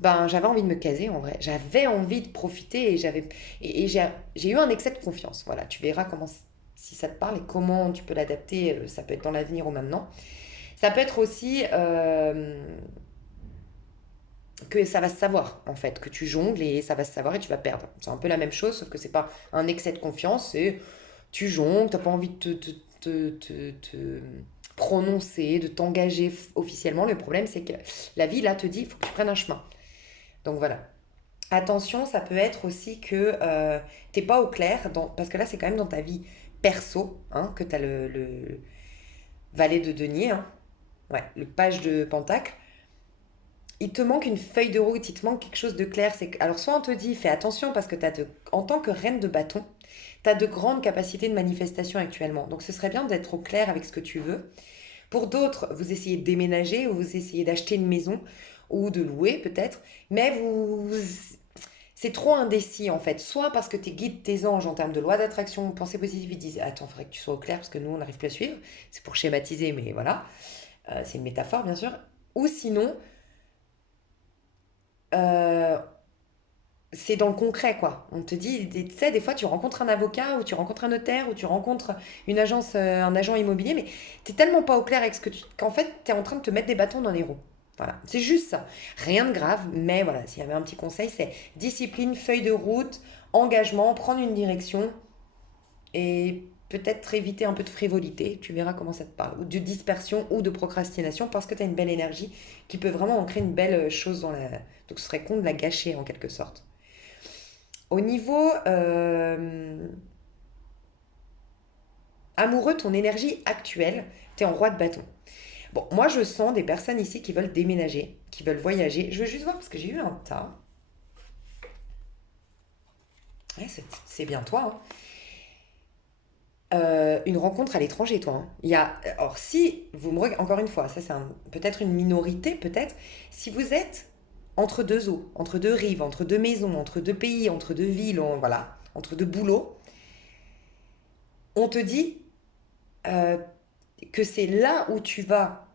ben, j'avais envie de me caser en vrai. J'avais envie de profiter et j'ai eu un excès de confiance. Voilà, tu verras comment si ça te parle et comment tu peux l'adapter. Ça peut être dans l'avenir ou maintenant. Ça peut être aussi que ça va se savoir en fait, que tu jongles et ça va se savoir et tu vas perdre. C'est un peu la même chose, sauf que c'est pas un excès de confiance, c'est tu jongles, t'as pas envie de te prononcer, de t'engager officiellement. Le problème, c'est que la vie là te dit, il faut que tu prennes un chemin. Donc voilà. Attention, ça peut être aussi que t'es pas au clair, parce que là c'est quand même dans ta vie perso hein, que tu as le valet de denier, hein, ouais, le page de pentacle. Il te manque une feuille de route, il te manque quelque chose de clair. Alors soit on te dit fais attention parce que en tant que reine de bâton, tu as de grandes capacités de manifestation actuellement. Donc ce serait bien d'être au clair avec ce que tu veux. Pour d'autres, vous essayez de déménager ou vous essayez d'acheter une maison ou de louer peut-être, mais c'est trop indécis en fait. Soit parce que tes guides, tes anges en termes de loi d'attraction, pensée positive, ils disent attends, il faudrait que tu sois au clair parce que nous on n'arrive plus à suivre. C'est pour schématiser, mais voilà. C'est une métaphore bien sûr. Ou sinon, euh, c'est dans le concret quoi. On te dit, tu sais, des fois tu rencontres un avocat ou tu rencontres un notaire ou tu rencontres une agence, un agent immobilier, mais t'es tellement pas au clair avec ce que qu'en fait t'es en train de te mettre des bâtons dans les roues. Voilà, c'est juste ça. Rien de grave, mais voilà, s'il y avait un petit conseil, c'est discipline, feuille de route, engagement, prendre une direction et peut-être éviter un peu de frivolité. Tu verras comment ça te parle. Ou de dispersion ou de procrastination parce que tu as une belle énergie qui peut vraiment ancrer une belle chose dans la. Donc ce serait con de la gâcher en quelque sorte. Au niveau amoureux, ton énergie actuelle, tu es en roi de bâton. Bon, moi je sens des personnes ici qui veulent déménager, qui veulent voyager. Je veux juste voir parce que j'ai eu un tas. Ouais, c'est bien toi, hein. Une rencontre à l'étranger, toi. Hein. Il y a, alors, si vous me regardez, encore une fois, ça c'est peut-être une minorité, peut-être, si vous êtes entre deux eaux, entre deux rives, entre deux maisons, entre deux pays, entre deux villes, voilà, entre deux boulots, on te dit euh, que c'est là où tu vas,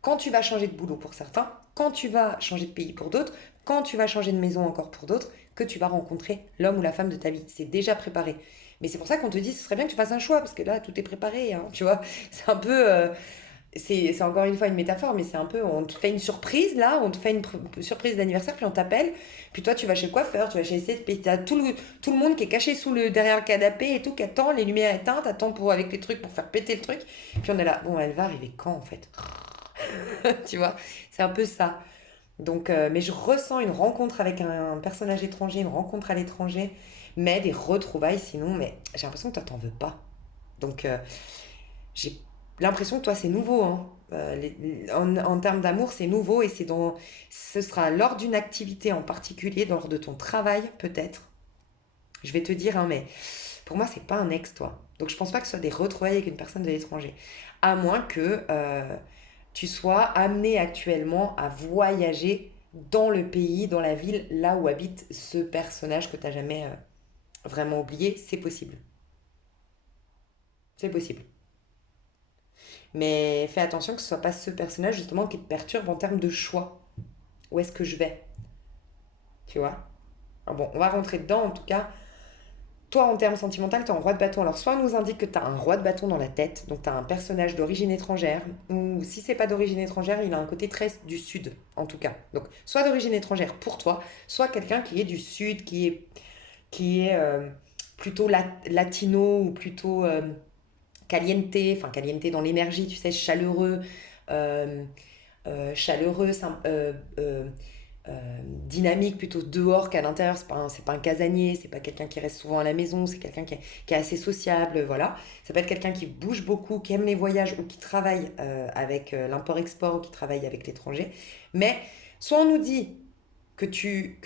quand tu vas changer de boulot pour certains, quand tu vas changer de pays pour d'autres, quand tu vas changer de maison encore pour d'autres, que tu vas rencontrer l'homme ou la femme de ta vie. C'est déjà préparé. Mais c'est pour ça qu'on te dit, ce serait bien que tu fasses un choix, parce que là, tout est préparé, hein, tu vois. C'est un peu... c'est encore une fois une métaphore, mais c'est un peu, on te fait une surprise là, on te fait une surprise d'anniversaire, puis on t'appelle, puis toi tu vas chez le coiffeur, tu vas chez puis t'as tout le monde qui est caché derrière le canapé et tout, qui attend, les lumières éteintes, attend avec les trucs pour faire péter le truc, puis on est là, bon, elle va arriver quand en fait? Tu vois, c'est un peu ça. Donc, mais je ressens une rencontre avec un personnage étranger, une rencontre à l'étranger, mais des retrouvailles sinon, mais j'ai l'impression que toi t'en veux pas. Donc, j'ai l'impression que toi, c'est nouveau, hein. En termes d'amour, c'est nouveau et ce sera lors d'une activité en particulier, lors de ton travail, peut-être. Je vais te dire, hein, mais pour moi, c'est pas un ex, toi. Donc, je pense pas que ce soit des retrouvailles avec une personne de l'étranger. À moins que tu sois amené actuellement à voyager dans le pays, dans la ville, là où habite ce personnage que tu n'as jamais vraiment oublié. C'est possible. C'est possible. Mais fais attention que ce soit pas ce personnage justement qui te perturbe en termes de choix. Où est-ce que je vais? Tu vois? Alors bon, on va rentrer dedans en tout cas. Toi, en termes sentimentaux, tu es en roi de bâton. Alors, soit on nous indique que tu as un roi de bâton dans la tête, donc tu as un personnage d'origine étrangère, ou si c'est pas d'origine étrangère, il a un côté très du sud, en tout cas. Donc, soit d'origine étrangère pour toi, soit quelqu'un qui est du sud, qui est plutôt latino ou plutôt caliente, enfin caliente dans l'énergie, tu sais, chaleureux, euh, chaleureux, dynamique plutôt dehors qu'à l'intérieur. C'est pas un casanier, c'est pas quelqu'un qui reste souvent à la maison, c'est quelqu'un qui est assez sociable, voilà. Ça peut être quelqu'un qui bouge beaucoup, qui aime les voyages ou qui travaille avec l'import-export ou qui travaille avec l'étranger. Mais soit on nous dit que tu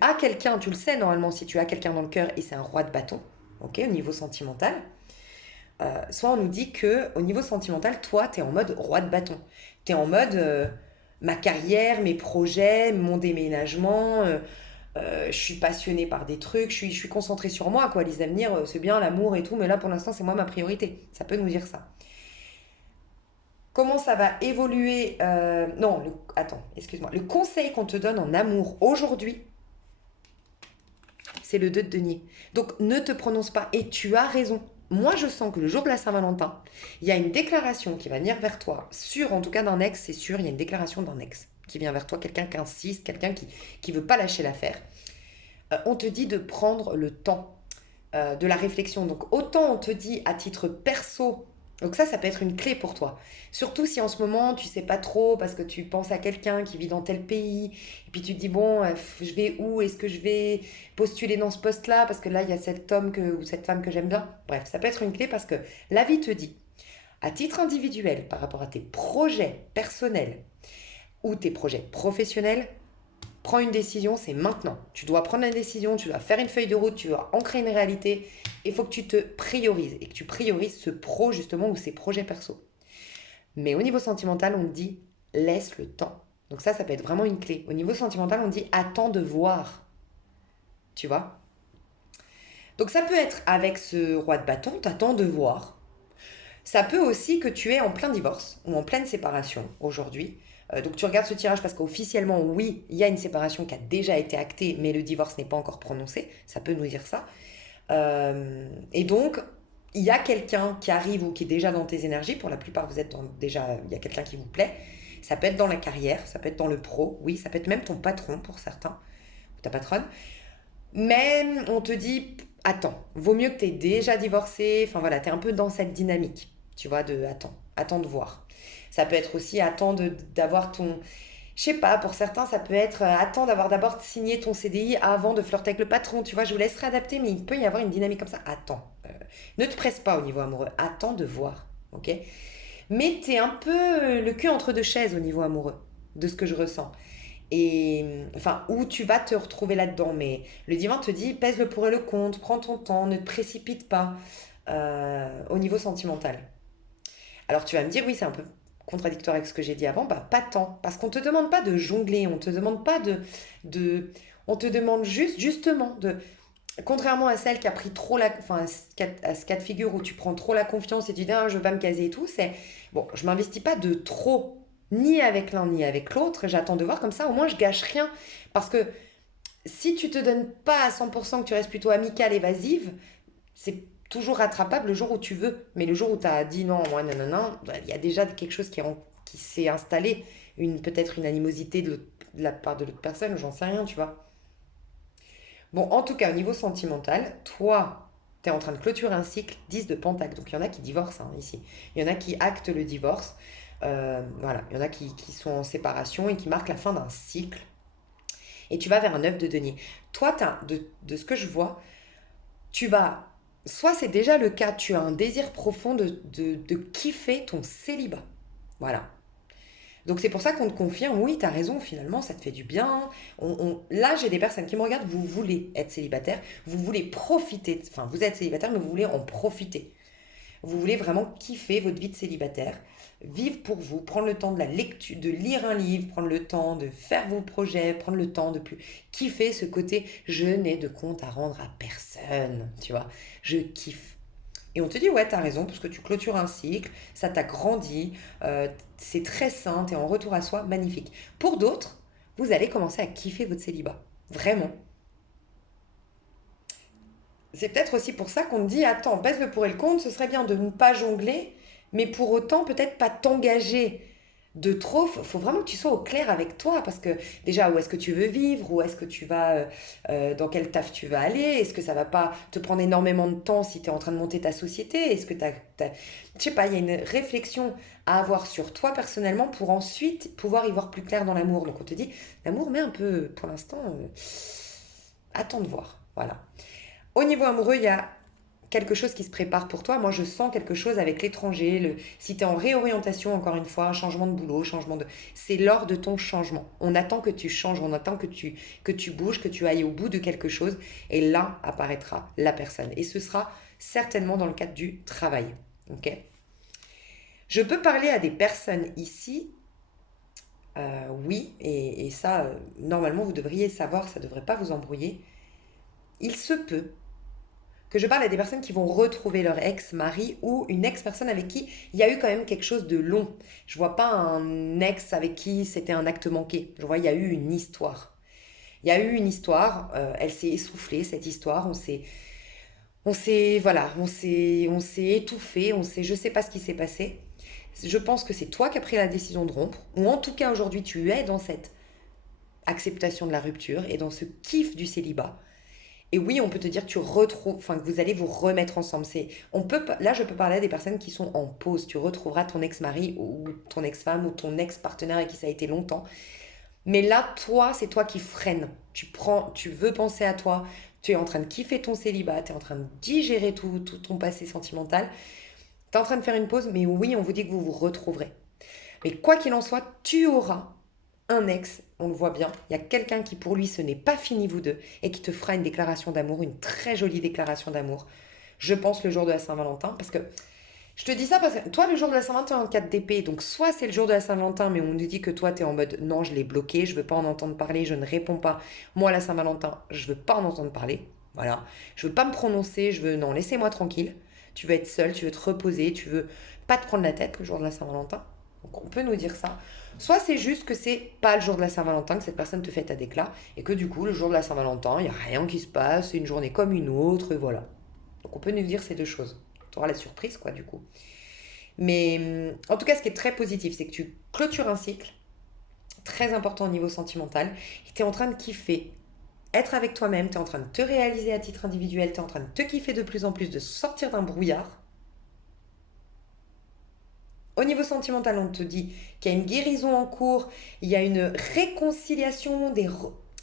as quelqu'un, tu le sais normalement si tu as quelqu'un dans le cœur et c'est un roi de bâton, ok, au niveau sentimental. Soit on nous dit que au niveau sentimental, toi, tu es en mode roi de bâton. Tu es en mode ma carrière, mes projets, mon déménagement, je suis passionnée par des trucs, je suis concentrée sur moi, quoi. Les avenirs, c'est bien l'amour et tout, mais là pour l'instant, c'est moi ma priorité. Ça peut nous dire ça. Comment ça va évoluer Non, attends, excuse-moi. Le conseil qu'on te donne en amour aujourd'hui, c'est le 2 de denier. Donc ne te prononce pas. Et tu as raison. Moi, je sens que le jour de la Saint-Valentin, il y a une déclaration qui va venir vers toi. Sûr, en tout cas d'un ex, c'est sûr, il y a une déclaration d'un ex qui vient vers toi, quelqu'un qui insiste, quelqu'un qui veut pas lâcher l'affaire. On te dit de prendre le temps de la réflexion. Donc autant on te dit à titre perso, donc ça peut être une clé pour toi. Surtout si en ce moment tu sais pas trop parce que tu penses à quelqu'un qui vit dans tel pays et puis tu te dis bon, je vais où? Est-ce que je vais postuler dans ce poste-là parce que là il y a cet homme ou cette femme que j'aime bien. Bref, ça peut être une clé parce que la vie te dit à titre individuel par rapport à tes projets personnels ou tes projets professionnels, prends une décision, c'est maintenant. Tu dois prendre une décision, tu dois faire une feuille de route, tu dois ancrer une réalité. Il faut que tu te priorises et que tu priorises ce pro justement ou ces projets perso. Mais au niveau sentimental, on te dit laisse le temps. Donc ça peut être vraiment une clé. Au niveau sentimental, on dit attends de voir. Tu vois? Donc ça peut être avec ce roi de bâton, t'attends de voir. Ça peut aussi que tu es en plein divorce ou en pleine séparation aujourd'hui. Donc tu regardes ce tirage parce qu'officiellement, oui, il y a une séparation qui a déjà été actée, mais le divorce n'est pas encore prononcé. Ça peut nous dire ça. Et donc, il y a quelqu'un qui arrive ou qui est déjà dans tes énergies. Pour la plupart, déjà, il y a quelqu'un qui vous plaît. Ça peut être dans la carrière, ça peut être dans le pro, oui, ça peut être même ton patron pour certains, ou ta patronne. Mais on te dit, attends, vaut mieux que tu aies déjà divorcé. Enfin voilà, tu es un peu dans cette dynamique, tu vois, de attends de voir. Ça peut être aussi attends d'avoir ton. Je sais pas, pour certains, ça peut être attends d'avoir d'abord signé ton CDI avant de flirter avec le patron. Tu vois, je vous laisserai adapter, mais il peut y avoir une dynamique comme ça. Attends. Ne te presse pas au niveau amoureux. Attends de voir. Ok? Mais t'es un peu le cul entre deux chaises au niveau amoureux, de ce que je ressens. Et enfin, où tu vas te retrouver là-dedans. Mais le divin te dit, pèse le pour et le contre, prends ton temps, ne te précipite pas au niveau sentimental. Alors tu vas me dire, oui, c'est un peu contradictoire avec ce que j'ai dit avant, bah pas tant. Parce qu'on ne te demande pas de jongler, on ne te demande pas on te demande justement, contrairement à celle qui a pris trop enfin, à ce cas de figure où tu prends trop la confiance et tu dis, ah, je veux pas me caser et tout, c'est, bon, je m'investis pas de trop, ni avec l'un ni avec l'autre, j'attends de voir comme ça, au moins je gâche rien. Parce que si tu te donnes pas à 100%, que tu restes plutôt amicale, évasive, c'est toujours rattrapable le jour où tu veux. Mais le jour où tu as dit non, moi, non, non, non, bah, il y a déjà quelque chose qui s'est installé. Peut-être une animosité de la part de l'autre personne, j'en sais rien, tu vois. Bon, en tout cas, au niveau sentimental, toi, tu es en train de clôturer un cycle 10 de Pentacle. Donc, il y en a qui divorcent ici. Il y en a qui actent le divorce. Voilà, il y en a qui sont en séparation et qui marquent la fin d'un cycle. Et tu vas vers un 9 de denier. Toi, de ce que je vois, tu vas... Soit c'est déjà le cas, tu as un désir profond de kiffer ton célibat. Voilà. Donc c'est pour ça qu'on te confirme, oui, t'as raison, finalement, ça te fait du bien. Là, j'ai des personnes qui me regardent, vous voulez être célibataire, vous voulez profiter, enfin, vous êtes célibataire, mais vous voulez en profiter. Vous voulez vraiment kiffer votre vie de célibataire, vivre pour vous, prendre le temps de la lecture, de lire un livre, prendre le temps de faire vos projets, prendre le temps de plus kiffer ce côté je n'ai de compte à rendre à personne, tu vois. Je kiffe. Et on te dit, ouais, t'as raison, parce que tu clôtures un cycle, ça t'a grandi, c'est très sain, t'es en retour à soi, magnifique. Pour d'autres, vous allez commencer à kiffer votre célibat. Vraiment. C'est peut-être aussi pour ça qu'on te dit, attends, pèse le pour et le contre, ce serait bien de ne pas jongler, mais pour autant peut-être pas t'engager de trop. Faut vraiment que tu sois au clair avec toi, parce que déjà, où est-ce que tu veux vivre, où est-ce que tu vas, dans quel taf tu vas aller, est-ce que ça va pas te prendre énormément de temps si tu es en train de monter ta société, est-ce que je sais pas, il y a une réflexion à avoir sur toi personnellement pour ensuite pouvoir y voir plus clair dans l'amour. Donc on te dit, l'amour, mais un peu, pour l'instant, attends de voir, voilà. Au niveau amoureux, il y a quelque chose qui se prépare pour toi. Moi, je sens quelque chose avec l'étranger. Si tu es en réorientation, encore une fois, un changement de boulot, changement de... C'est l'heure de ton changement. On attend que tu changes, on attend que tu bouges, que tu ailles au bout de quelque chose. Et là apparaîtra la personne. Et ce sera certainement dans le cadre du travail. Ok. Je peux parler à des personnes ici. Oui, et ça, normalement, vous devriez savoir, ça ne devrait pas vous embrouiller. Il se peut que je parle à des personnes qui vont retrouver leur ex-mari ou une ex-personne avec qui il y a eu quand même quelque chose de long. Je vois pas un ex avec qui c'était un acte manqué. Je vois, il y a eu une histoire. Il y a eu une histoire, elle s'est essoufflée, cette histoire, voilà, on s'est étouffé, je sais pas ce qui s'est passé. Je pense que c'est toi qui as pris la décision de rompre, ou en tout cas aujourd'hui tu es dans cette acceptation de la rupture et dans ce kiff du célibat. Et oui, on peut te dire que tu retrouves, enfin que vous allez vous remettre ensemble. Là, je peux parler à des personnes qui sont en pause. Tu retrouveras ton ex-mari ou ton ex-femme ou ton ex-partenaire avec qui ça a été longtemps. Mais là, toi, c'est toi qui freines. Tu veux penser à toi. Tu es en train de kiffer ton célibat. Tu es en train de digérer tout ton passé sentimental. Tu es en train de faire une pause. Mais oui, on vous dit que vous vous retrouverez. Mais quoi qu'il en soit, tu auras un ex, on le voit bien, il y a quelqu'un qui pour lui ce n'est pas fini vous deux et qui te fera une déclaration d'amour, une très jolie déclaration d'amour. Je pense le jour de la Saint-Valentin parce que je te dis ça parce que toi le jour de la Saint-Valentin en 4 d'épée, donc soit c'est le jour de la Saint-Valentin mais on nous dit que toi tu es en mode non je l'ai bloqué, je veux pas en entendre parler, je ne réponds pas. Moi la Saint-Valentin, je veux pas en entendre parler. Voilà, je veux pas me prononcer, je veux non, laissez-moi tranquille. Tu veux être seul, tu veux te reposer, tu veux pas te prendre la tête le jour de la Saint-Valentin. Donc on peut nous dire ça. Soit c'est juste que c'est pas le jour de la Saint-Valentin que cette personne te fait ta déclat et que du coup le jour de la Saint-Valentin, il n'y a rien qui se passe, c'est une journée comme une autre, et voilà. Donc on peut nous dire ces deux choses. Tu auras la surprise quoi du coup. Mais en tout cas ce qui est très positif, c'est que tu clôtures un cycle, très important au niveau sentimental, et tu es en train de kiffer. Être avec toi-même, tu es en train de te réaliser à titre individuel, tu es en train de te kiffer de plus en plus, de sortir d'un brouillard. Au niveau sentimental, on te dit qu'il y a une guérison en cours, il y a une réconciliation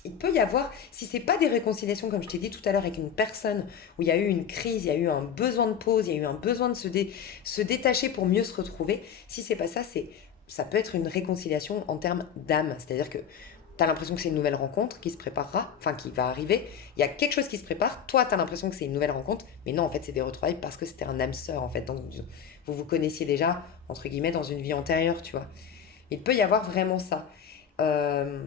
il peut y avoir, si c'est pas des réconciliations comme je t'ai dit tout à l'heure avec une personne où il y a eu une crise, il y a eu un besoin de pause, il y a eu un besoin de se détacher pour mieux se retrouver, si c'est pas ça, ça peut être une réconciliation en termes d'âme. C'est-à-dire que tu as l'impression que c'est une nouvelle rencontre qui se préparera, enfin qui va arriver. Il y a quelque chose qui se prépare. Toi, tu as l'impression que c'est une nouvelle rencontre, mais non, en fait, c'est des retrouvailles parce que c'était un âme sœur, en fait. Donc, vous vous connaissiez déjà, entre guillemets, dans une vie antérieure, tu vois. Il peut y avoir vraiment ça. Euh,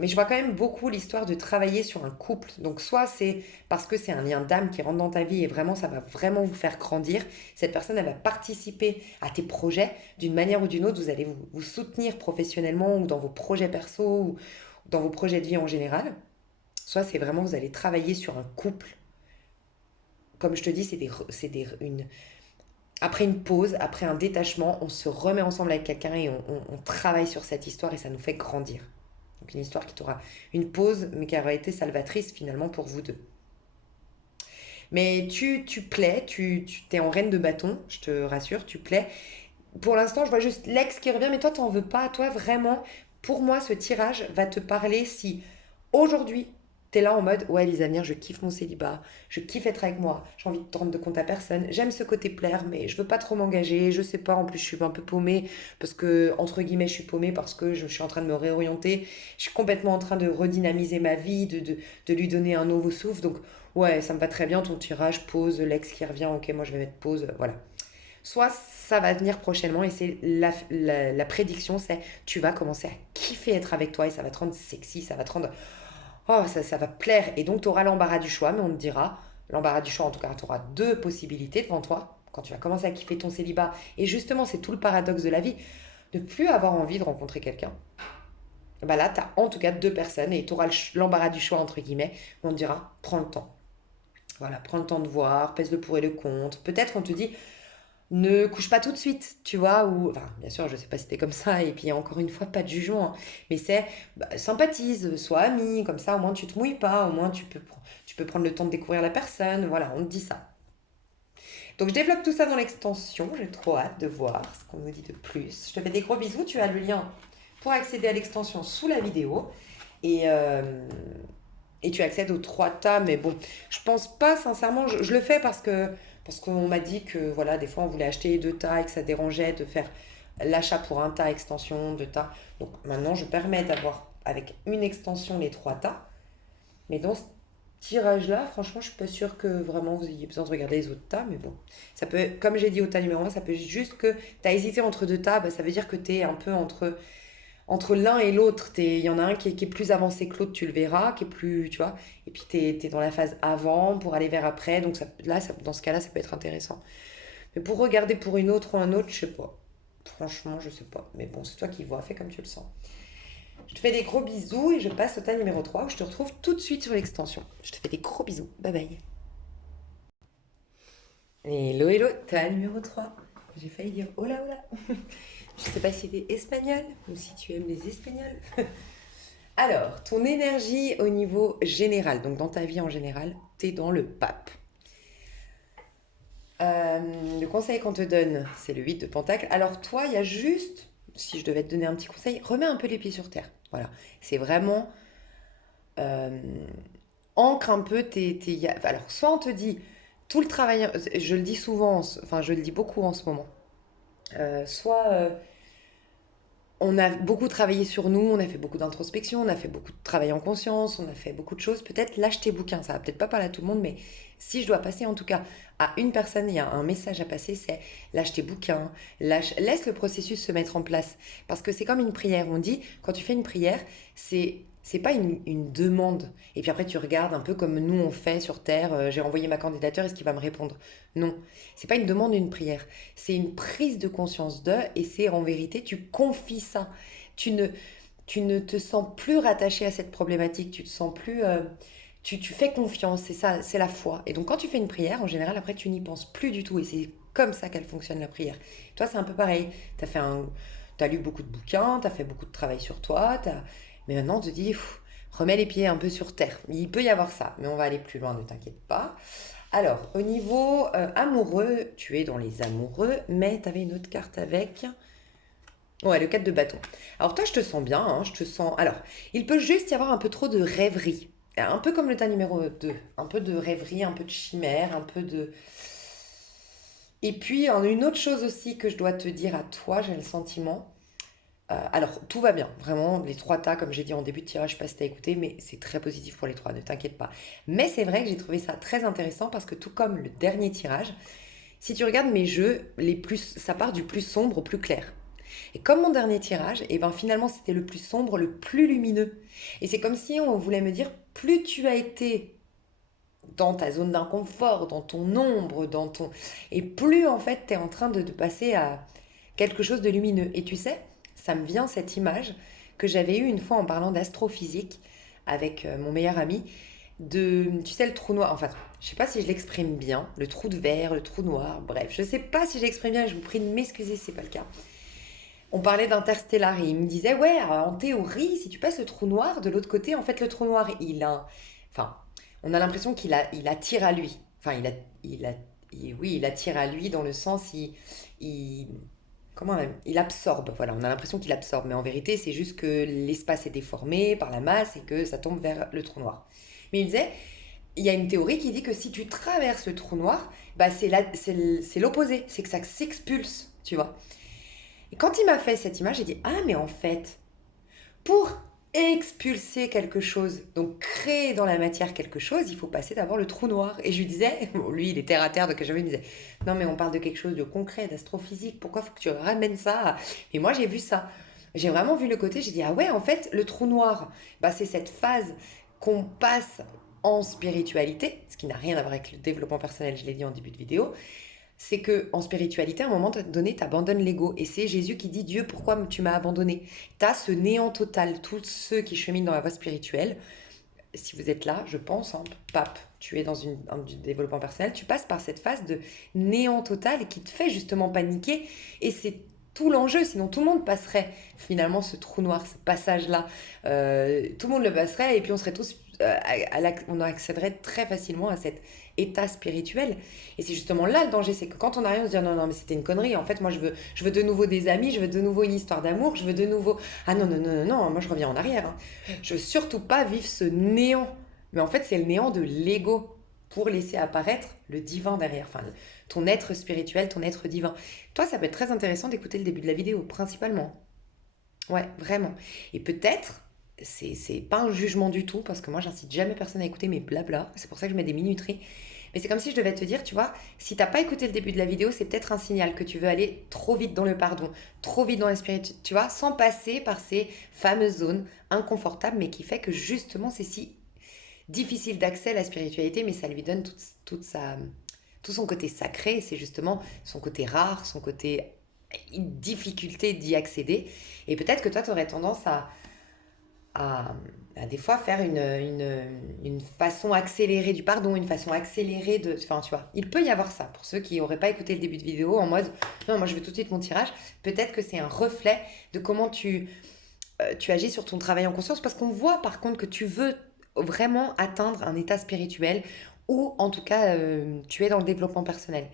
mais je vois quand même beaucoup l'histoire de travailler sur un couple. Donc, soit c'est parce que c'est un lien d'âme qui rentre dans ta vie et vraiment, ça va vraiment vous faire grandir. Cette personne, elle va participer à tes projets d'une manière ou d'une autre. Vous allez vous soutenir professionnellement ou dans vos projets perso ou dans vos projets de vie en général. Soit c'est vraiment, vous allez travailler sur un couple comme je te dis, après une pause, après un détachement, on se remet ensemble avec quelqu'un et on travaille sur cette histoire et ça nous fait grandir. Donc une histoire qui t'aura une pause, mais qui aura été salvatrice finalement pour vous deux. Mais tu plais, tu t'es en reine de bâton, je te rassure, tu plais. Pour l'instant, je vois juste l'ex qui revient, mais toi, t'en veux pas. Toi, vraiment, pour moi, ce tirage va te parler si aujourd'hui, t'es là en mode, ouais, Lisa Nier, je kiffe mon célibat, je kiffe être avec moi, j'ai envie de te rendre de compte à personne, j'aime ce côté plaire, mais je veux pas trop m'engager, je sais pas, en plus, je suis un peu paumée, parce que, entre guillemets, je suis paumée parce que je suis en train de me réorienter, je suis complètement en train de redynamiser ma vie, de lui donner un nouveau souffle, donc, ouais, ça me va très bien ton tirage, pause, l'ex qui revient, ok, moi je vais mettre pause, voilà. Soit ça va venir prochainement et c'est la prédiction, c'est tu vas commencer à kiffer être avec toi et ça va te rendre sexy, ça va te rendre... Oh, ça va plaire. Et donc tu auras l'embarras du choix, mais on te dira, l'embarras du choix en tout cas, tu auras deux possibilités devant toi quand tu vas commencer à kiffer ton célibat. Et justement, c'est tout le paradoxe de la vie, de plus avoir envie de rencontrer quelqu'un. Bah là, tu as en tout cas deux personnes et tu auras l'embarras du choix, entre guillemets, où on te dira, prends le temps. Voilà, prends le temps de voir, pèse le pour et le contre. Peut-être on te dit, ne couche pas tout de suite, tu vois, ou, enfin, bien sûr, je sais pas si t'es comme ça, et puis encore une fois, pas de jugement, hein, mais c'est, bah, sympathise, sois ami, comme ça, au moins tu te mouilles pas, au moins tu peux prendre le temps de découvrir la personne, voilà, on te dit ça. Donc je développe tout ça dans l'extension, j'ai trop hâte de voir ce qu'on nous dit de plus. Je te fais des gros bisous, tu as le lien pour accéder à l'extension sous la vidéo, et, euh, et tu accèdes aux trois tas, mais bon, je pense pas sincèrement, je le fais parce qu'on m'a dit que voilà, des fois on voulait acheter deux tas et que ça dérangeait de faire l'achat pour un tas, extension, deux tas. Donc maintenant je permets d'avoir avec une extension les trois tas, mais dans ce tirage-là, franchement, je suis pas sûre que vraiment vous ayez besoin de regarder les autres tas, mais bon, ça peut, comme j'ai dit au tas numéro 1, ça peut juste que tu as hésité entre deux tas, bah, ça veut dire que tu es un peu entre l'un et l'autre, il y en a un qui est plus avancé que l'autre, tu le verras, qui est plus, tu vois, et puis tu es dans la phase avant pour aller vers après, donc dans ce cas-là, ça peut être intéressant. Mais pour regarder pour une autre ou un autre, je sais pas. Franchement, je sais pas. Mais bon, c'est toi qui vois, fais comme tu le sens. Je te fais des gros bisous et je passe au tas numéro 3 où je te retrouve tout de suite sur l'extension. Je te fais des gros bisous. Bye bye. Hello, hello, tas numéro 3. J'ai failli dire hola, hola. Je sais pas si tu es espagnol ou si tu aimes les espagnols. Alors, ton énergie au niveau général, donc dans ta vie en général, t'es dans le pape. Le conseil qu'on te donne, c'est le 8 de Pentacle. Alors toi, il y a juste, si je devais te donner un petit conseil, remets un peu les pieds sur terre. Voilà, c'est vraiment... euh, ancre un peu alors, soit on te dit, tout le travail, je le dis souvent, enfin je le dis beaucoup en ce moment, soit on a beaucoup travaillé sur nous, on a fait beaucoup d'introspection, on a fait beaucoup de travail en conscience, on a fait beaucoup de choses. Peut-être lâche tes bouquins, ça va peut-être pas parler à tout le monde, mais si je dois passer en tout cas à une personne, il y a un message à passer, c'est lâche tes bouquins, laisse le processus se mettre en place. Parce que c'est comme une prière. On dit, quand tu fais une prière, c'est pas une demande. Et puis après, tu regardes un peu comme nous on fait sur Terre, j'ai envoyé ma candidature, est-ce qu'il va me répondre? Non, c'est pas une demande, une prière. C'est une prise de conscience de, et c'est en vérité, tu confies ça. Tu ne, tu ne te sens plus rattaché à cette problématique, tu te sens plus... tu fais confiance, c'est ça, c'est la foi. Et donc quand tu fais une prière, en général, après, tu n'y penses plus du tout. Et c'est comme ça qu'elle fonctionne, la prière. Toi, c'est un peu pareil. T'as lu beaucoup de bouquins, t'as fait beaucoup de travail sur toi, mais maintenant, on te dit, pff, remets les pieds un peu sur terre. Il peut y avoir ça, mais on va aller plus loin, ne t'inquiète pas. Alors, au niveau amoureux, tu es dans les amoureux, mais tu avais une autre carte avec. Ouais, le 4 de bâton. Alors toi, je te sens bien, hein, je te sens... Alors, il peut juste y avoir un peu trop de rêverie. Un peu comme le tas numéro 2. Un peu de rêverie, un peu de chimère, un peu de... Et puis, une autre chose aussi que je dois te dire à toi, j'ai le sentiment. Alors, tout va bien, vraiment, les trois tas, comme j'ai dit en début de tirage, je sais pas si t'as écouté, mais c'est très positif pour les trois, ne t'inquiète pas. Mais c'est vrai que j'ai trouvé ça très intéressant parce que tout comme le dernier tirage, si tu regardes mes jeux, ça part du plus sombre au plus clair. Et comme mon dernier tirage, et ben finalement c'était le plus sombre, le plus lumineux. Et c'est comme si on voulait me dire, plus tu as été dans ta zone d'inconfort, dans ton ombre, et plus en fait tu es en train de passer à quelque chose de lumineux. Et tu sais, ça me vient cette image que j'avais eue une fois en parlant d'astrophysique avec mon meilleur ami. tu sais, le trou noir. Enfin, je sais pas si je l'exprime bien. Le trou de verre, le trou noir, bref. Je sais pas si je l'exprime bien et je vous prie de m'excuser si c'est pas le cas. On parlait d'Interstellar et il me disait, ouais, en théorie, si tu passes le trou noir, de l'autre côté, en fait, le trou noir, enfin, on a l'impression il attire à lui. Enfin, oui, il attire à lui dans le sens, il, comment même, il absorbe. Voilà, on a l'impression qu'il absorbe, mais en vérité, c'est juste que l'espace est déformé par la masse et que ça tombe vers le trou noir. Mais il disait, il y a une théorie qui dit que si tu traverses le trou noir, bah c'est l'opposé, c'est que ça s'expulse, tu vois. Et quand il m'a fait cette image, j'ai dit, ah mais en fait, pour expulser quelque chose, donc créer dans la matière quelque chose, il faut passer d'abord le trou noir. Et je lui disais, bon, lui il est terre à terre, donc jamais il me disait, non mais on parle de quelque chose de concret, d'astrophysique, pourquoi faut que tu ramènes ça? Et moi j'ai vu ça. J'ai vraiment vu le côté, j'ai dit, ah ouais, en fait, le trou noir, bah, c'est cette phase qu'on passe en spiritualité, ce qui n'a rien à voir avec le développement personnel, je l'ai dit en début de vidéo, c'est que en spiritualité, à un moment donné, tu abandonnes l'ego. Et c'est Jésus qui dit, Dieu, pourquoi tu m'as abandonné? Tu as ce néant total. Tous ceux qui cheminent dans la voie spirituelle, si vous êtes là, je pense, hein, pape, tu es dans du développement personnel, tu passes par cette phase de néant total qui te fait justement paniquer. Et c'est tout l'enjeu, sinon tout le monde passerait finalement ce trou noir, ce passage-là. Tout le monde le passerait et puis on serait tous, on accéderait très facilement à cet état spirituel. Et c'est justement là le danger, c'est que quand on arrive, on se dit non, non, mais c'était une connerie. En fait, moi, je veux de nouveau des amis, je veux de nouveau une histoire d'amour, je veux de nouveau. Ah non, non, non, non, non, moi je reviens en arrière, hein. Je veux surtout pas vivre ce néant. Mais en fait, c'est le néant de l'ego pour laisser apparaître le divin derrière. Enfin, ton être spirituel, ton être divin. Toi, ça peut être très intéressant d'écouter le début de la vidéo, principalement. Ouais, vraiment. Et peut-être, c'est pas un jugement du tout, parce que moi, j'incite jamais personne à écouter mes blabla. C'est pour ça que je mets des minuteries. Mais c'est comme si je devais te dire, tu vois, si t'as pas écouté le début de la vidéo, c'est peut-être un signal que tu veux aller trop vite dans le pardon, trop vite dans la spiritualité, tu vois, sans passer par ces fameuses zones inconfortables, mais qui fait que justement, c'est si difficile d'accès à la spiritualité, mais ça lui donne tout son côté sacré, c'est justement son côté rare, son côté difficulté d'y accéder. Et peut-être que toi, tu aurais tendance à, à des fois faire une façon accélérée du pardon, une façon accélérée de... Enfin, tu vois, il peut y avoir ça. Pour ceux qui n'auraient pas écouté le début de vidéo, en mode, non, moi je veux tout de suite mon tirage, peut-être que c'est un reflet de comment tu agis sur ton travail en conscience, parce qu'on voit par contre que tu veux vraiment atteindre un état spirituel, ou en tout cas, tu es dans le développement personnel.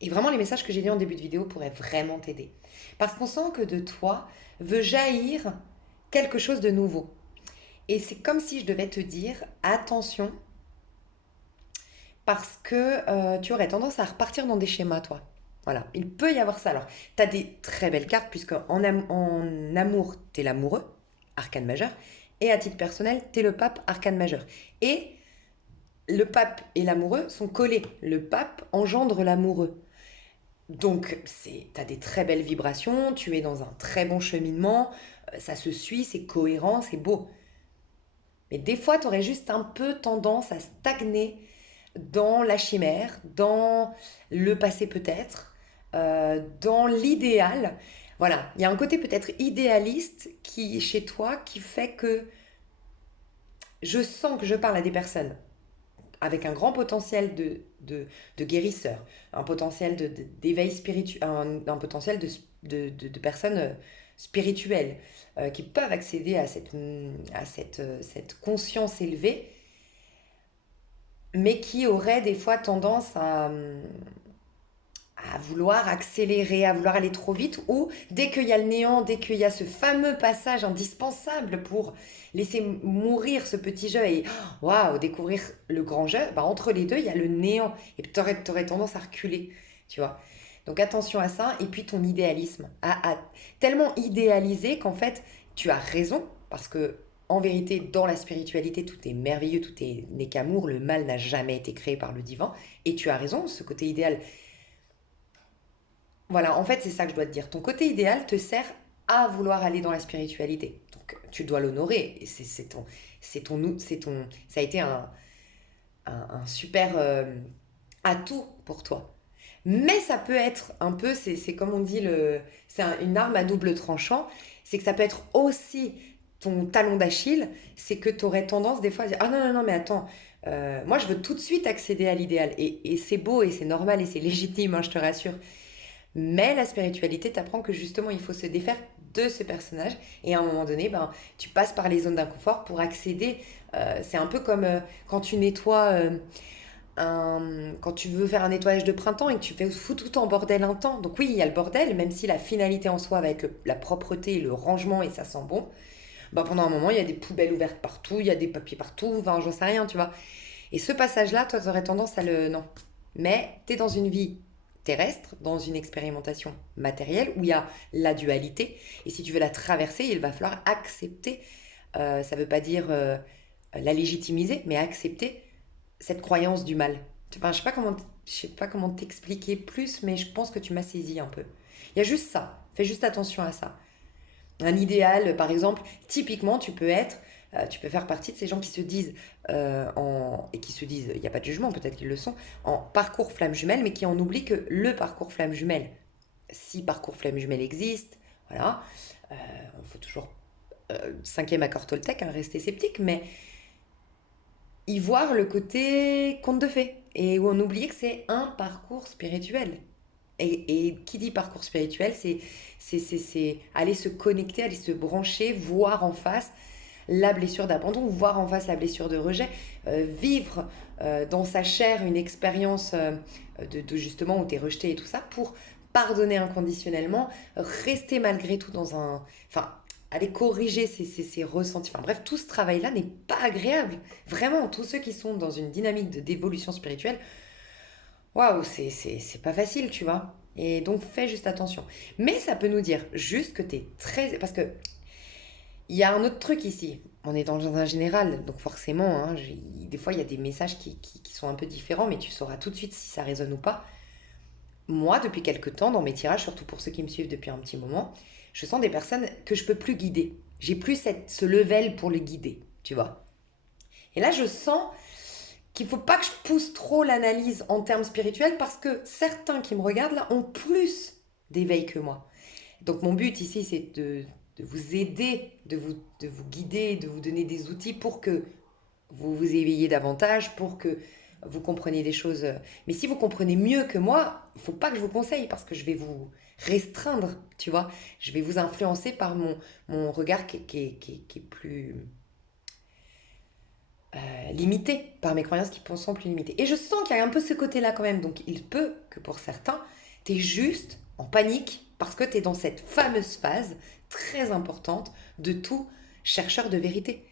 Et vraiment, les messages que j'ai dit en début de vidéo pourraient vraiment t'aider. Parce qu'on sent que de toi veut jaillir quelque chose de nouveau. Et c'est comme si je devais te dire, attention, parce que tu aurais tendance à repartir dans des schémas, toi. Voilà, il peut y avoir ça. Alors, tu as des très belles cartes, puisque en amour, tu es l'amoureux, arcane majeur, et à titre personnel, tu es le pape, arcane majeur. Et le pape et l'amoureux sont collés. Le pape engendre l'amoureux. Donc, tu as des très belles vibrations, tu es dans un très bon cheminement, ça se suit, c'est cohérent, c'est beau. Mais des fois, tu aurais juste un peu tendance à stagner dans la chimère, dans le passé peut-être, dans l'idéal. Voilà, il y a un côté peut-être idéaliste qui chez toi qui fait que je sens que je parle à des personnes avec un grand potentiel de guérisseur, un potentiel d'éveil spirituel, un potentiel de personnes spirituelles qui peuvent accéder à cette conscience élevée, mais qui auraient des fois tendance à vouloir accélérer, à vouloir aller trop vite, ou dès qu'il y a le néant, dès qu'il y a ce fameux passage indispensable pour laisser mourir ce petit jeu et waouh, découvrir le grand jeu, bah, entre les deux, il y a le néant. Et tu aurais tendance à reculer, tu vois. Donc attention à ça, et puis ton idéalisme. Tellement idéalisé qu'en fait, tu as raison, parce que en vérité, dans la spiritualité, tout est merveilleux, n'est qu'amour, le mal n'a jamais été créé par le divin, et tu as raison, ce côté idéal. Voilà, en fait, c'est ça que je dois te dire. Ton côté idéal te sert à vouloir aller dans la spiritualité. Donc, tu dois l'honorer. Et ça a été un super atout pour toi. Mais ça peut être un peu, c'est comme on dit, une arme à double tranchant. C'est que ça peut être aussi ton talon d'Achille. C'est que tu aurais tendance des fois à dire, ah non, non, non, mais attends, Moi, je veux tout de suite accéder à l'idéal. Et c'est beau et c'est normal et c'est légitime, hein, je te rassure. Mais la spiritualité t'apprend que justement, il faut se défaire de ce personnage. Et à un moment donné, ben, tu passes par les zones d'inconfort pour accéder. C'est un peu comme quand tu nettoies quand tu veux faire un nettoyage de printemps et que tu fais fous tout en bordel un temps. Donc oui, il y a le bordel, même si la finalité en soi, avec la propreté, le rangement et ça sent bon, bah pendant un moment, il y a des poubelles ouvertes partout, il y a des papiers partout, enfin, j'en sais rien, tu vois. Et ce passage-là, toi, tu aurais tendance à le... Non. Mais tu es dans une vie terrestre, dans une expérimentation matérielle où il y a la dualité. Et si tu veux la traverser, il va falloir accepter, ça ne veut pas dire la légitimiser, mais accepter cette croyance du mal. Enfin, je sais pas comment t'expliquer plus, mais je pense que tu m'as saisi un peu. Il y a juste ça. Fais juste attention à ça. Un idéal, par exemple, typiquement, tu peux faire partie de ces gens qui se disent, et qui se disent, il n'y a pas de jugement, peut-être qu'ils le sont, en parcours flamme jumelle, mais qui en oublient que le parcours flamme jumelle, si parcours flamme jumelle existe, voilà, il faut toujours, cinquième accord Toltec, hein, rester sceptique, mais y voir le côté conte de fées, et où on oublie que c'est un parcours spirituel. Et qui dit parcours spirituel, c'est aller se connecter, aller se brancher, voir en face la blessure d'abandon, voir en face la blessure de rejet, vivre dans sa chair une expérience justement où tu es rejeté et tout ça, pour pardonner inconditionnellement, rester malgré tout dans un... Enfin, aller corriger ses ressentis. Enfin bref, tout ce travail-là n'est pas agréable. Vraiment, tous ceux qui sont dans une dynamique d'évolution spirituelle, waouh, c'est pas facile, tu vois. Et donc, fais juste attention. Mais ça peut nous dire juste que tu es très... Parce que il y a un autre truc ici. On est dans un général, donc forcément, hein, des fois, il y a des messages qui sont un peu différents, mais tu sauras tout de suite si ça résonne ou pas. Moi, depuis quelques temps, dans mes tirages, surtout pour ceux qui me suivent depuis un petit moment, je sens des personnes que je peux plus guider. J'ai plus ce level pour les guider, tu vois. Et là, je sens qu'il faut pas que je pousse trop l'analyse en termes spirituels parce que certains qui me regardent là ont plus d'éveil que moi. Donc mon but ici, c'est de vous aider, de vous guider, de vous donner des outils pour que vous vous éveillez davantage, pour que vous compreniez des choses. Mais si vous comprenez mieux que moi, il ne faut pas que je vous conseille parce que je vais vous restreindre, tu vois. Je vais vous influencer par mon regard qui est plus limité, par mes croyances qui sont plus limitées. Et je sens qu'il y a un peu ce côté-là quand même. Donc il peut que pour certains, tu es juste en panique parce que tu es dans cette fameuse phase très importante de tout chercheur de vérité.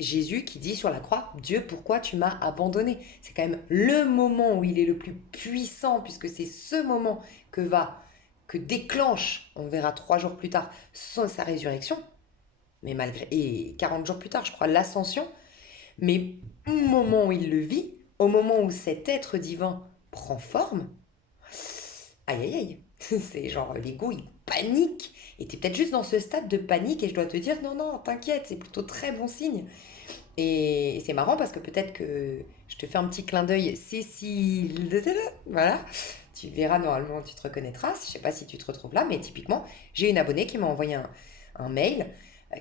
Jésus qui dit sur la croix, Dieu, pourquoi tu m'as abandonné? C'est quand même le moment où il est le plus puissant, puisque c'est ce moment que déclenche, on verra 3 jours plus tard, sa résurrection, mais et 40 jours plus tard, je crois, l'ascension. Mais au moment où il le vit, au moment où cet être divin prend forme, aïe aïe aïe, c'est genre l'ego il panique. Et t'es peut-être juste dans ce stade de panique et je dois te dire non, non, t'inquiète, c'est plutôt très bon signe. Et c'est marrant parce que peut-être que je te fais un petit clin d'œil, Cécile, voilà, tu verras normalement, tu te reconnaîtras, je sais pas si tu te retrouves là, mais typiquement, j'ai une abonnée qui m'a envoyé un mail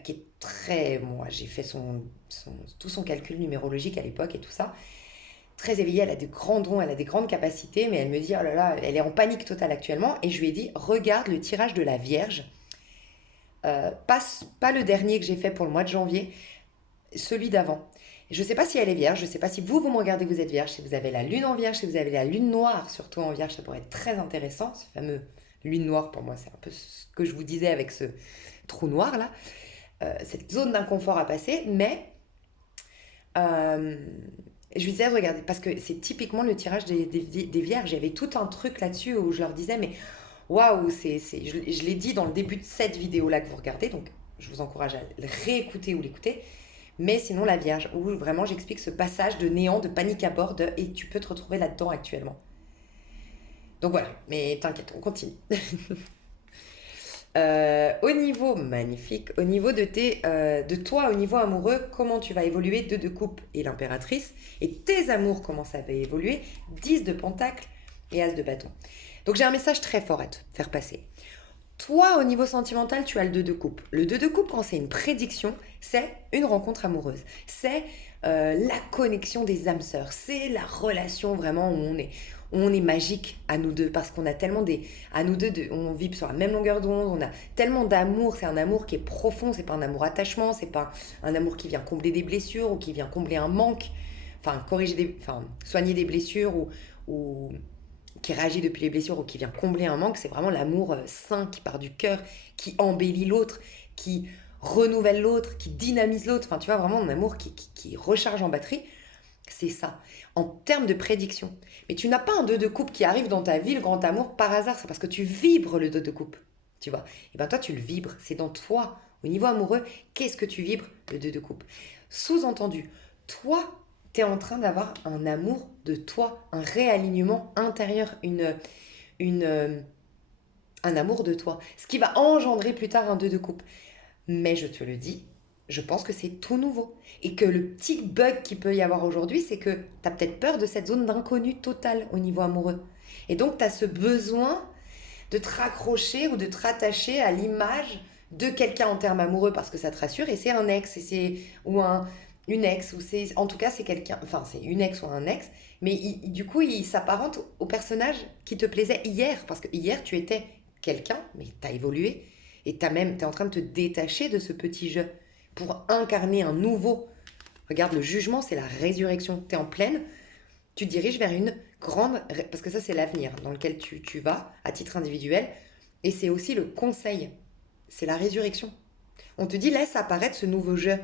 qui est très... Moi, j'ai fait tout son calcul numérologique à l'époque et tout ça. Très éveillée, elle a des grands dons, elle a des grandes capacités, mais elle me dit, oh là là, elle est en panique totale actuellement. Et je lui ai dit, regarde le tirage de la Vierge, pas le dernier que j'ai fait pour le mois de janvier, celui d'avant. Je ne sais pas si elle est vierge, je ne sais pas si vous me regardez, vous êtes vierge, si vous avez la lune en vierge, si vous avez la lune noire, surtout en vierge, ça pourrait être très intéressant, ce fameux lune noire pour moi, c'est un peu ce que je vous disais avec ce trou noir là, cette zone d'inconfort à passer, mais euh, je lui disais, regardez, parce que c'est typiquement le tirage des vierges, il y avait tout un truc là-dessus où je leur disais, mais waouh, je l'ai dit dans le début de cette vidéo là que vous regardez, donc je vous encourage à le réécouter ou l'écouter. Mais sinon, la Vierge, où vraiment j'explique ce passage de néant, de panique à bord, et tu peux te retrouver là-dedans actuellement. Donc voilà, mais t'inquiète, on continue. Au niveau magnifique, au niveau de toi, au niveau amoureux, comment tu vas évoluer? De coupe et l'impératrice. Et tes amours, comment ça va évoluer? 10 de pentacle et as de bâton. Donc j'ai un message très fort à te faire passer. Toi, au niveau sentimental, tu as le 2 de coupe. Le 2 de coupe, quand c'est une prédiction, c'est une rencontre amoureuse. C'est la connexion des âmes sœurs. C'est la relation vraiment où on est magique à nous deux parce qu'on a tellement à nous deux, on vibre sur la même longueur d'onde, on a tellement d'amour. C'est un amour qui est profond, c'est pas un amour attachement, c'est pas un amour qui vient combler des blessures ou qui vient combler un manque, enfin soigner des blessures ou qui réagit depuis les blessures ou qui vient combler un manque. C'est vraiment l'amour sain qui part du cœur, qui embellit l'autre, qui renouvelle l'autre, qui dynamise l'autre. Enfin, tu vois, vraiment un amour qui recharge en batterie. C'est ça, en termes de prédiction. Mais tu n'as pas un 2 de coupe qui arrive dans ta vie, le grand amour, par hasard. C'est parce que tu vibres le 2 de coupe, tu vois. Et bien toi, tu le vibres. C'est dans toi, au niveau amoureux, qu'est-ce que tu vibres, le 2 de coupe. Sous-entendu, toi, tu es en train d'avoir un amour de toi, un réalignement intérieur, une, un amour de toi. Ce qui va engendrer plus tard un 2 de coupe. Mais je te le dis, je pense que c'est tout nouveau. Et que le petit bug qu'il peut y avoir aujourd'hui, c'est que tu as peut-être peur de cette zone d'inconnu total au niveau amoureux. Et donc, tu as ce besoin de te raccrocher ou de te rattacher à l'image de quelqu'un en termes amoureux parce que ça te rassure. Et c'est un ex, ou une ex, ou en tout cas, c'est quelqu'un, enfin, c'est une ex ou un ex. Mais du coup, il s'apparente au personnage qui te plaisait hier. Parce que hier, tu étais quelqu'un, mais tu as évolué. Et t'es en train de te détacher de ce petit jeu pour incarner un nouveau. Regarde, le jugement, c'est la résurrection. Tu es en pleine, tu te diriges vers une grande... Parce que ça, c'est l'avenir dans lequel tu vas à titre individuel. Et c'est aussi le conseil. C'est la résurrection. On te dit, laisse apparaître ce nouveau jeu.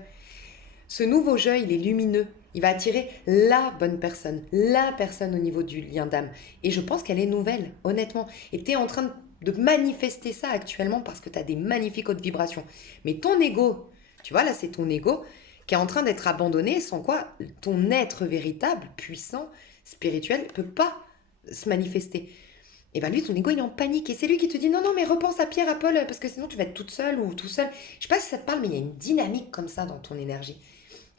Ce nouveau jeu, il est lumineux. Il va attirer la bonne personne, la personne au niveau du lien d'âme. Et je pense qu'elle est nouvelle, honnêtement. Et tu es en train de manifester ça actuellement parce que tu as des magnifiques hautes vibrations. Mais ton ego, tu vois, là, c'est ton ego qui est en train d'être abandonné, sans quoi ton être véritable, puissant, spirituel, ne peut pas se manifester. Et bien lui, ton ego, il est en panique. Et c'est lui qui te dit, non, non, mais repense à Pierre, à Paul, parce que sinon tu vas être toute seule ou tout seul. Je sais pas si ça te parle, mais il y a une dynamique comme ça dans ton énergie.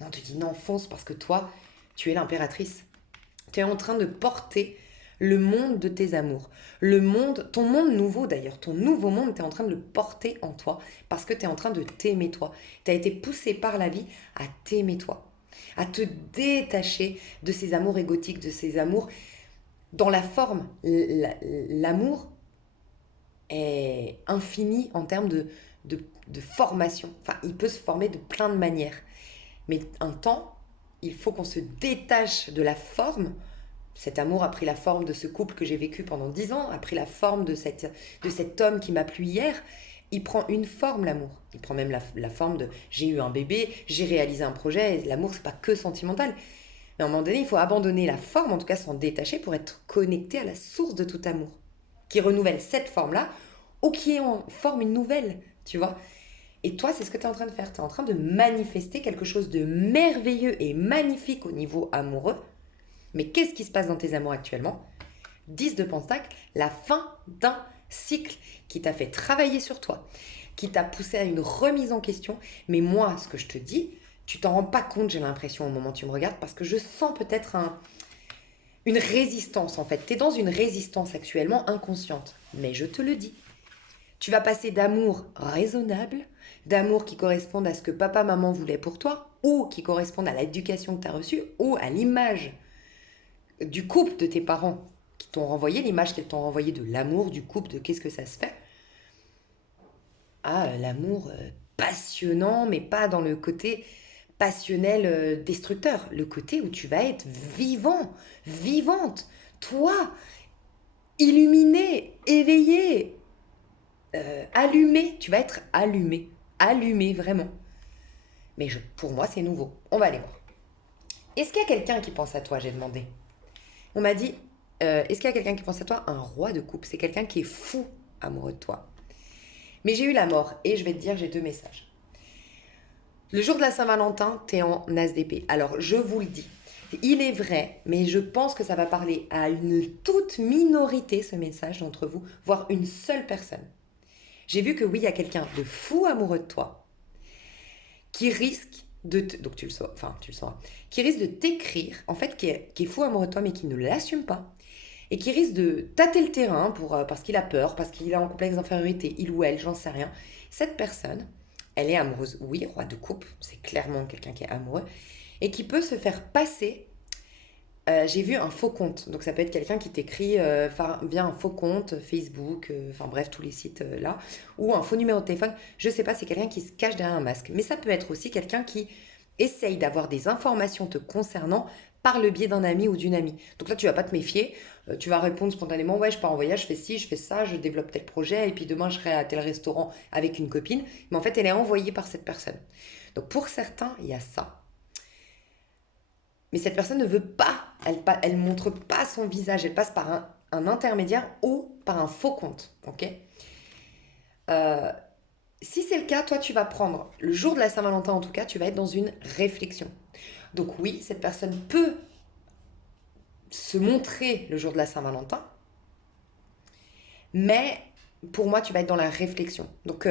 Et on te dit, non, fonce, parce que toi, tu es l'impératrice. Tu es en train de porter le monde de tes amours. Ton monde nouveau d'ailleurs, ton nouveau monde, tu es en train de le porter en toi parce que tu es en train de t'aimer toi. Tu as été poussé par la vie à t'aimer toi, à te détacher de ces amours égotiques, de ces amours dans la forme. L'amour est infini en termes de formation. Enfin, il peut se former de plein de manières. Mais un temps, il faut qu'on se détache de la forme. Cet amour a pris la forme de ce couple que j'ai vécu pendant 10 ans, a pris la forme de cet homme qui m'a plu hier. Il prend une forme, l'amour. Il prend même la forme de j'ai eu un bébé, j'ai réalisé un projet. Et l'amour, c'est pas que sentimental. Mais à un moment donné, il faut abandonner la forme, en tout cas s'en détacher pour être connecté à la source de tout amour, qui renouvelle cette forme-là ou qui en forme une nouvelle, tu vois. Et toi, c'est ce que tu es en train de faire. Tu es en train de manifester quelque chose de merveilleux et magnifique au niveau amoureux. Mais qu'est-ce qui se passe dans tes amours actuellement? 10 de Pentacle, la fin d'un cycle qui t'a fait travailler sur toi, qui t'a poussé à une remise en question. Mais moi, ce que je te dis, tu t'en rends pas compte, j'ai l'impression, au moment où tu me regardes, parce que je sens peut-être une résistance, en fait. Tu es dans une résistance actuellement inconsciente. Mais je te le dis, tu vas passer d'amour raisonnable, d'amour qui correspond à ce que papa, maman voulaient pour toi, ou qui correspond à l'éducation que tu as reçue, ou à l'image du couple de tes parents qui t'ont renvoyé, l'image qu'elles t'ont renvoyée de l'amour, du couple, de qu'est-ce que ça se fait, à l'amour passionnant, mais pas dans le côté passionnel destructeur, le côté où tu vas être vivant, vivante, toi, illuminé, éveillé, allumé, tu vas être allumé, allumé vraiment. Mais pour moi, c'est nouveau. On va aller voir. Est-ce qu'il y a quelqu'un qui pense à toi? J'ai demandé. On m'a dit, est-ce qu'il y a quelqu'un qui pense à toi? Un roi de coupe, c'est quelqu'un qui est fou amoureux de toi. Mais j'ai eu la mort et je vais te dire, j'ai 2 messages. Le jour de la Saint-Valentin, t'es en as d'épée. Alors, je vous le dis, il est vrai, mais je pense que ça va parler à une toute minorité, ce message d'entre vous, voire une seule personne. J'ai vu que oui, il y a quelqu'un de fou amoureux de toi qui risque donc tu le sauras, qui risque de t'écrire, en fait, qui est fou amoureux de toi, mais qui ne l'assume pas, et qui risque de tâter le terrain parce qu'il a peur, parce qu'il a un complexe d'infériorité, il ou elle, j'en sais rien. Cette personne, elle est amoureuse, oui, roi de coupe, c'est clairement quelqu'un qui est amoureux, et qui peut se faire passer. J'ai vu un faux compte, donc ça peut être quelqu'un qui t'écrit via un faux compte Facebook, enfin bref, tous les sites là, ou un faux numéro de téléphone. Je sais pas, c'est quelqu'un qui se cache derrière un masque. Mais ça peut être aussi quelqu'un qui essaye d'avoir des informations te concernant par le biais d'un ami ou d'une amie. Donc là, tu vas pas te méfier, tu vas répondre spontanément, ouais, je pars en voyage, je fais ci, je fais ça, je développe tel projet, et puis demain, je serai à tel restaurant avec une copine. Mais en fait, elle est envoyée par cette personne. Donc pour certains, il y a ça. Mais cette personne ne veut pas, elle montre pas son visage, elle passe par un intermédiaire ou par un faux compte. Ok. Euh, Si c'est le cas, toi, tu vas prendre, le jour de la Saint-Valentin en tout cas, tu vas être dans une réflexion. Donc oui, cette personne peut se montrer le jour de la Saint-Valentin, mais pour moi, tu vas être dans la réflexion. Donc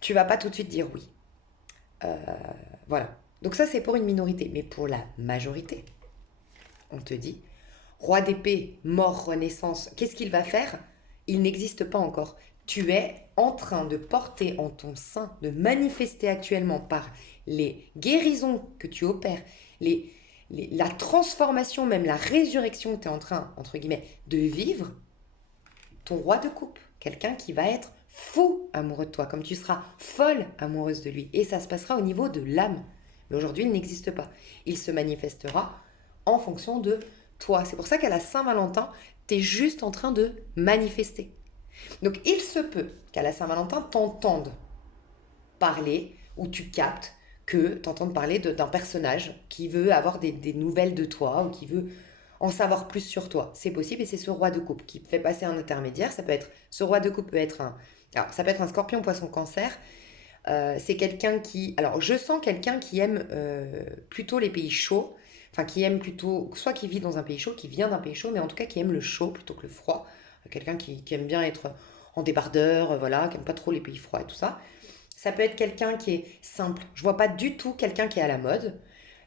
tu vas pas tout de suite dire oui. Euh, voilà. Donc ça, c'est pour une minorité. Mais pour la majorité, on te dit, roi d'épée, mort, renaissance, qu'est-ce qu'il va faire? Il n'existe pas encore. Tu es en train de porter en ton sein, de manifester actuellement par les guérisons que tu opères, la transformation, même la résurrection que tu es en train, entre guillemets, de vivre, ton roi de coupe. Quelqu'un qui va être fou amoureux de toi, comme tu seras folle amoureuse de lui. Et ça se passera au niveau de l'âme. Mais aujourd'hui, il n'existe pas. Il se manifestera en fonction de toi. C'est pour ça qu'à la Saint-Valentin, tu es juste en train de manifester. Donc il se peut qu'à la Saint-Valentin, t'entendes parler ou tu captes que t'entendes parler d'un personnage qui veut avoir des nouvelles de toi ou qui veut en savoir plus sur toi. C'est possible et c'est ce roi de coupe qui fait passer un intermédiaire. Ça peut être, ce roi de coupe peut être un... Alors, ça peut être un scorpion, poisson, cancer. C'est quelqu'un qui... Alors, je sens quelqu'un qui aime plutôt les pays chauds. Enfin, qui aime plutôt... Soit qui vit dans un pays chaud, qui vient d'un pays chaud, mais en tout cas qui aime le chaud plutôt que le froid. Quelqu'un qui aime bien être en débardeur, voilà, qui aime pas trop les pays froids et tout ça. Ça peut être quelqu'un qui est simple. Je vois pas du tout quelqu'un qui est à la mode.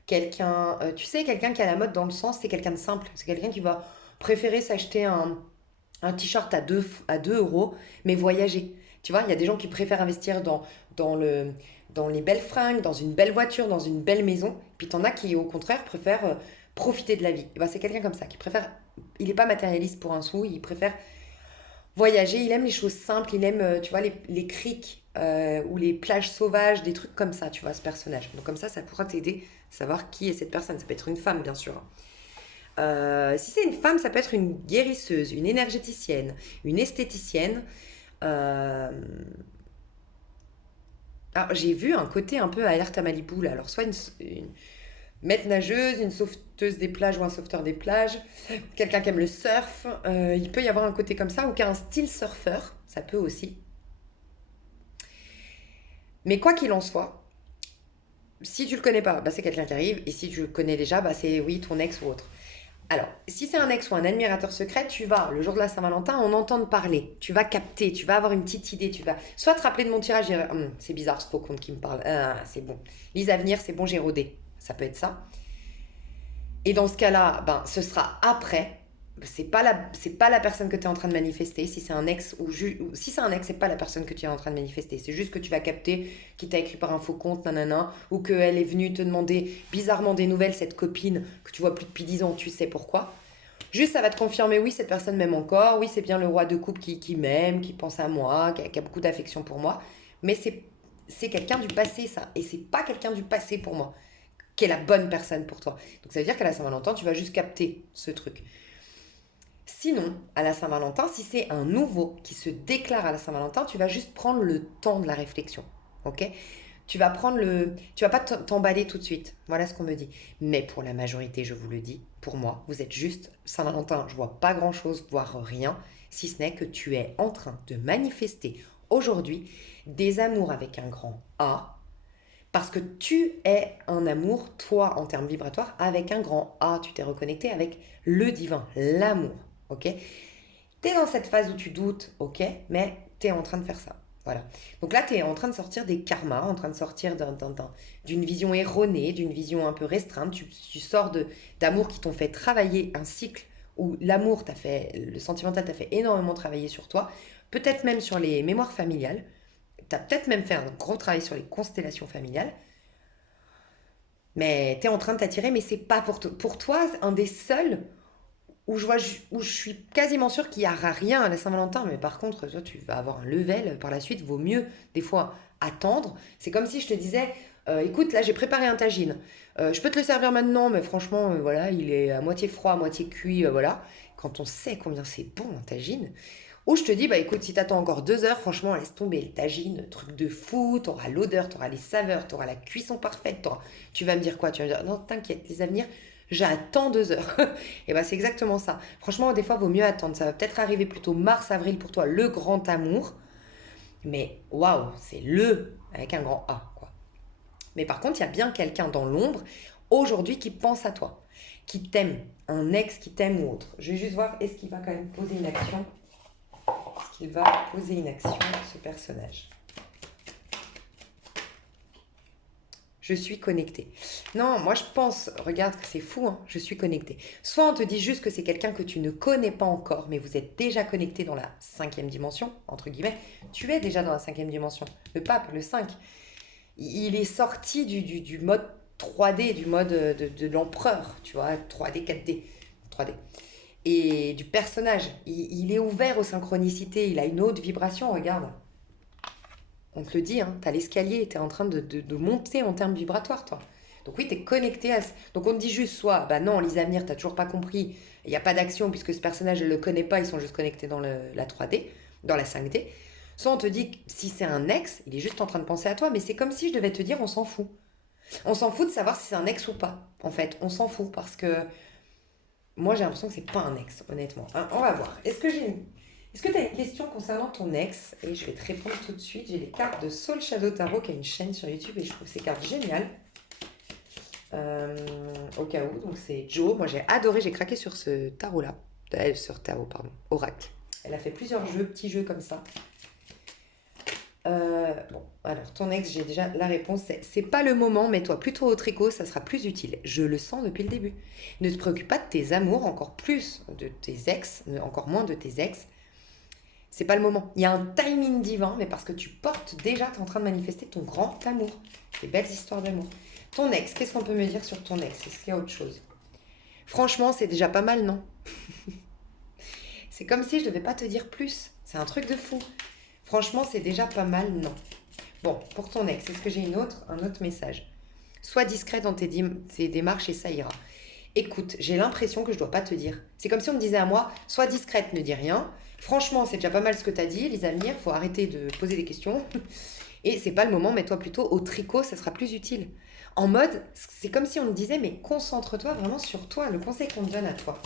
Quelqu'un, tu sais, quelqu'un qui est à la mode dans le sens, c'est quelqu'un de simple. C'est quelqu'un qui va préférer s'acheter un t-shirt à 2 euros, mais voyager. Tu vois, il y a des gens qui préfèrent investir dans dans les belles fringues, dans une belle voiture, dans une belle maison. Puis t'en as qui, au contraire, préfèrent profiter de la vie. Et ben, c'est quelqu'un comme ça, qui préfère... Il n'est pas matérialiste pour un sou, il préfère voyager, il aime les choses simples, il aime, tu vois, les criques ou les plages sauvages, des trucs comme ça, tu vois, ce personnage. Donc comme ça pourra t'aider à savoir qui est cette personne. Ça peut être une femme, bien sûr. Si c'est une femme, ça peut être une guérisseuse, une énergéticienne, une esthéticienne. Euh, Alors, j'ai vu un côté un peu alerte à Malibu, là. Alors, soit une maître nageuse, une sauveteuse des plages ou un sauveteur des plages, quelqu'un qui aime le surf. Il peut y avoir un côté comme ça, ou qui a un style surfeur, ça peut aussi. Mais quoi qu'il en soit, si tu le connais pas, bah, c'est quelqu'un qui arrive, et si tu le connais déjà, bah, c'est oui, ton ex ou autre. Alors, si c'est un ex ou un admirateur secret, tu vas, le jour de la Saint-Valentin, en entendre parler. Tu vas capter, tu vas avoir une petite idée, tu vas soit te rappeler de mon tirage, et dire, c'est bizarre ce faux compte qui me parle. Ah, c'est bon. Lise à venir, c'est bon, j'ai rodé. Ça peut être ça. Et dans ce cas-là, ben, ce sera après. C'est pas la personne que tu es en train de manifester. Si c'est un ex ou si c'est un ex, c'est pas la personne que tu es en train de manifester. C'est juste que tu vas capter qui t'a écrit par un faux compte, nanana, ou qu'elle est venue te demander bizarrement des nouvelles, cette copine que tu vois plus depuis 10 ans, tu sais pourquoi. Juste, ça va te confirmer, oui, cette personne m'aime encore, oui, c'est bien le roi de coupe qui m'aime, qui pense à moi, qui a beaucoup d'affection pour moi. Mais c'est quelqu'un du passé, ça. Et c'est pas quelqu'un du passé pour moi qui est la bonne personne pour toi. Donc ça veut dire qu'à la Saint-Valentin, tu vas juste capter ce truc. Sinon, à la Saint-Valentin, si c'est un nouveau qui se déclare à la Saint-Valentin, tu vas juste prendre le temps de la réflexion. Ok. Tu vas pas t'emballer tout de suite. Voilà ce qu'on me dit. Mais pour la majorité, je vous le dis, pour moi, vous êtes juste Saint-Valentin. Je vois pas grand-chose, voire rien, si ce n'est que tu es en train de manifester aujourd'hui des amours avec un grand A, parce que tu es un amour, toi, en termes vibratoires, avec un grand A. Tu t'es reconnecté avec le divin, l'amour. Ok. Tu es dans cette phase où tu doutes, ok, mais tu es en train de faire ça. Voilà. Donc là, tu es en train de sortir des karmas, en train de sortir d'une vision erronée, d'une vision un peu restreinte. Tu sors d'amour qui t'ont fait travailler un cycle où l'amour t'a fait, le sentimental t'a fait énormément travailler sur toi, peut-être même sur les mémoires familiales. Tu as peut-être même fait un gros travail sur les constellations familiales. Mais tu es en train de t'attirer, mais c'est pas pour toi, un des seuls où je suis quasiment sûre qu'il n'y aura rien à la Saint-Valentin. Mais par contre, toi, tu vas avoir un level par la suite. Vaut mieux, des fois, attendre. C'est comme si je te disais, écoute, là, j'ai préparé un tagine. Je peux te le servir maintenant, mais franchement, voilà, il est à moitié froid, à moitié cuit, voilà. Quand on sait combien c'est bon un tagine. Ou je te dis, bah écoute, si t'attends encore 2 heures, franchement, laisse tomber le tagine, truc de fou, t'auras l'odeur, t'auras les saveurs, t'auras la cuisson parfaite. Tu vas me dire quoi? Tu vas me dire, non, t'inquiète, les avenirs, j'attends 2 heures. Et bah c'est exactement ça. Franchement, des fois, vaut mieux attendre. Ça va peut-être arriver plutôt mars-avril pour toi, le grand amour. Mais waouh, c'est le avec un grand A, quoi. Mais par contre, il y a bien quelqu'un dans l'ombre aujourd'hui qui pense à toi, qui t'aime, un ex qui t'aime ou autre. Je vais juste voir, est-ce qu'il va quand même poser une action? Est-ce qu'il va poser une action, ce personnage? Je suis connectée. Non, moi je pense, regarde que c'est fou, hein, je suis connectée. Soit on te dit juste que c'est quelqu'un que tu ne connais pas encore, mais vous êtes déjà connecté dans la cinquième dimension, entre guillemets. Tu es déjà dans la cinquième dimension. Le pape, le 5, il est sorti du mode 3D, du mode de l'empereur, tu vois, 3D, 4D, 3D. Et du personnage. Il est ouvert aux synchronicités, il a une autre vibration, regarde. On te le dit, hein, tu as l'escalier, tu es en train de monter en termes vibratoires, toi. Donc oui, tu es connecté à... Donc on te dit juste soit, bah non, Lisa Amir, t'as toujours pas compris, il n'y a pas d'action puisque ce personnage, elle le connaît pas, ils sont juste connectés dans la 3D, dans la 5D. Soit on te dit que si c'est un ex, il est juste en train de penser à toi, mais c'est comme si je devais te dire, on s'en fout. On s'en fout de savoir si c'est un ex ou pas. En fait, on s'en fout parce que moi, j'ai l'impression que c'est pas un ex, honnêtement. Hein, on va voir. Est-ce que tu as une question concernant ton ex? Et je vais te répondre tout de suite. J'ai les cartes de Soul Shadow Tarot, qui a une chaîne sur YouTube, et je trouve ces cartes géniales. Au cas où, donc c'est Jo. Moi, j'ai adoré, j'ai craqué sur ce tarot-là. Sur tarot, pardon. Oracle. Elle a fait plusieurs jeux, petits jeux comme ça. Bon, alors ton ex, j'ai déjà la réponse, c'est pas le moment, mets-toi plutôt au tricot, ça sera plus utile. Je le sens depuis le début. Ne te préoccupe pas de tes amours, encore plus de tes ex, encore moins de tes ex. C'est pas le moment. Il y a un timing divin, mais parce que tu portes déjà, tu es en train de manifester ton grand amour. Des belles histoires d'amour. Ton ex, qu'est-ce qu'on peut me dire sur ton ex? Est-ce qu'il y a autre chose? Franchement, c'est déjà pas mal, non? C'est comme si je devais pas te dire plus. C'est un truc de fou. Franchement, c'est déjà pas mal, non. Bon, pour ton ex, est-ce que j'ai un autre message? Sois discret dans tes démarches et ça ira. Écoute, j'ai l'impression que je dois pas te dire. C'est comme si on me disait à moi, sois discrète, ne dis rien. Franchement, c'est déjà pas mal ce que tu as dit, Lisa Amir, faut arrêter de poser des questions. Et c'est pas le moment, mets-toi plutôt au tricot, ça sera plus utile. En mode, c'est comme si on me disait, mais concentre-toi vraiment sur toi, le conseil qu'on te donne à toi.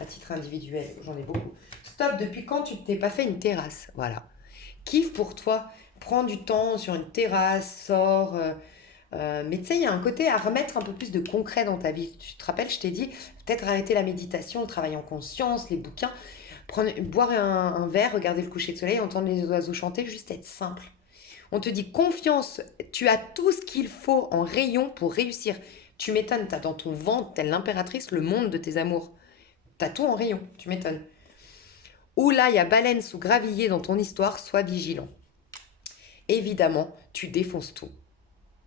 À titre individuel, j'en ai beaucoup. Stop, depuis quand tu t'es pas fait une terrasse? Voilà. Kiffe pour toi, prends du temps sur une terrasse, sors. Mais tu sais, il y a un côté à remettre un peu plus de concret dans ta vie. Tu te rappelles, je t'ai dit, peut-être arrêter la méditation, le travail en conscience, les bouquins, boire un verre, regarder le coucher de soleil, entendre les oiseaux chanter, juste être simple. On te dit confiance, tu as tout ce qu'il faut en rayon pour réussir. Tu m'étonnes, tu as dans ton ventre, telle l'impératrice, le monde de tes amours. Tu as tout en rayon, tu m'étonnes. Ou là, il y a baleine sous gravillé dans ton histoire, sois vigilant. Évidemment, tu défonces tout.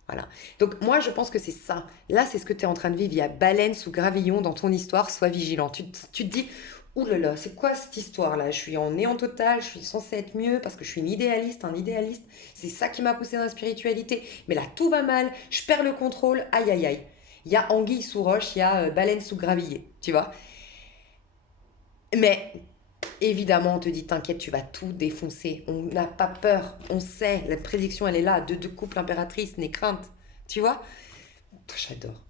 Voilà. Donc moi, je pense que c'est ça. Là, c'est ce que tu es en train de vivre. Il y a baleine sous gravillon dans ton histoire, sois vigilant. Tu te dis, ouh là là, c'est quoi cette histoire-là? Je suis en néant total, je suis censée être mieux parce que je suis une idéaliste, un idéaliste. C'est ça qui m'a poussé dans la spiritualité. Mais là, tout va mal, je perds le contrôle, aïe aïe aïe. Il y a anguille sous roche, il y a baleine sous gravillé, tu vois. Mais évidemment, on te dit, t'inquiète, tu vas tout défoncer. On n'a pas peur, on sait, la prédiction, elle est là. Deux couples impératrices, n'aie crainte. Tu vois? J'adore.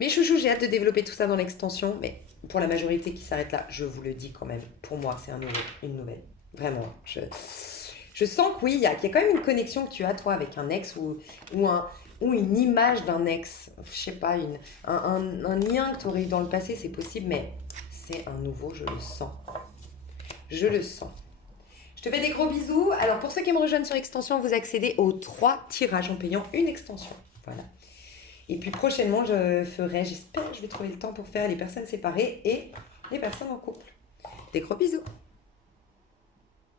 Mais chouchou, j'ai hâte de développer tout ça dans l'extension. Mais pour la majorité qui s'arrête là, je vous le dis quand même, pour moi, c'est une nouvelle. Vraiment. Je sens que oui, il y a quand même une connexion que tu as, toi, avec un ex ou une image d'un ex. Je sais pas, un lien que tu aurais eu dans le passé, c'est possible, mais c'est un nouveau, je le sens. Je le sens. Je te fais des gros bisous. Alors, pour ceux qui me rejoignent sur Extension, vous accédez aux 3 tirages en payant une extension. Voilà. Et puis prochainement, j'espère, je vais trouver le temps pour faire les personnes séparées et les personnes en couple. Des gros bisous.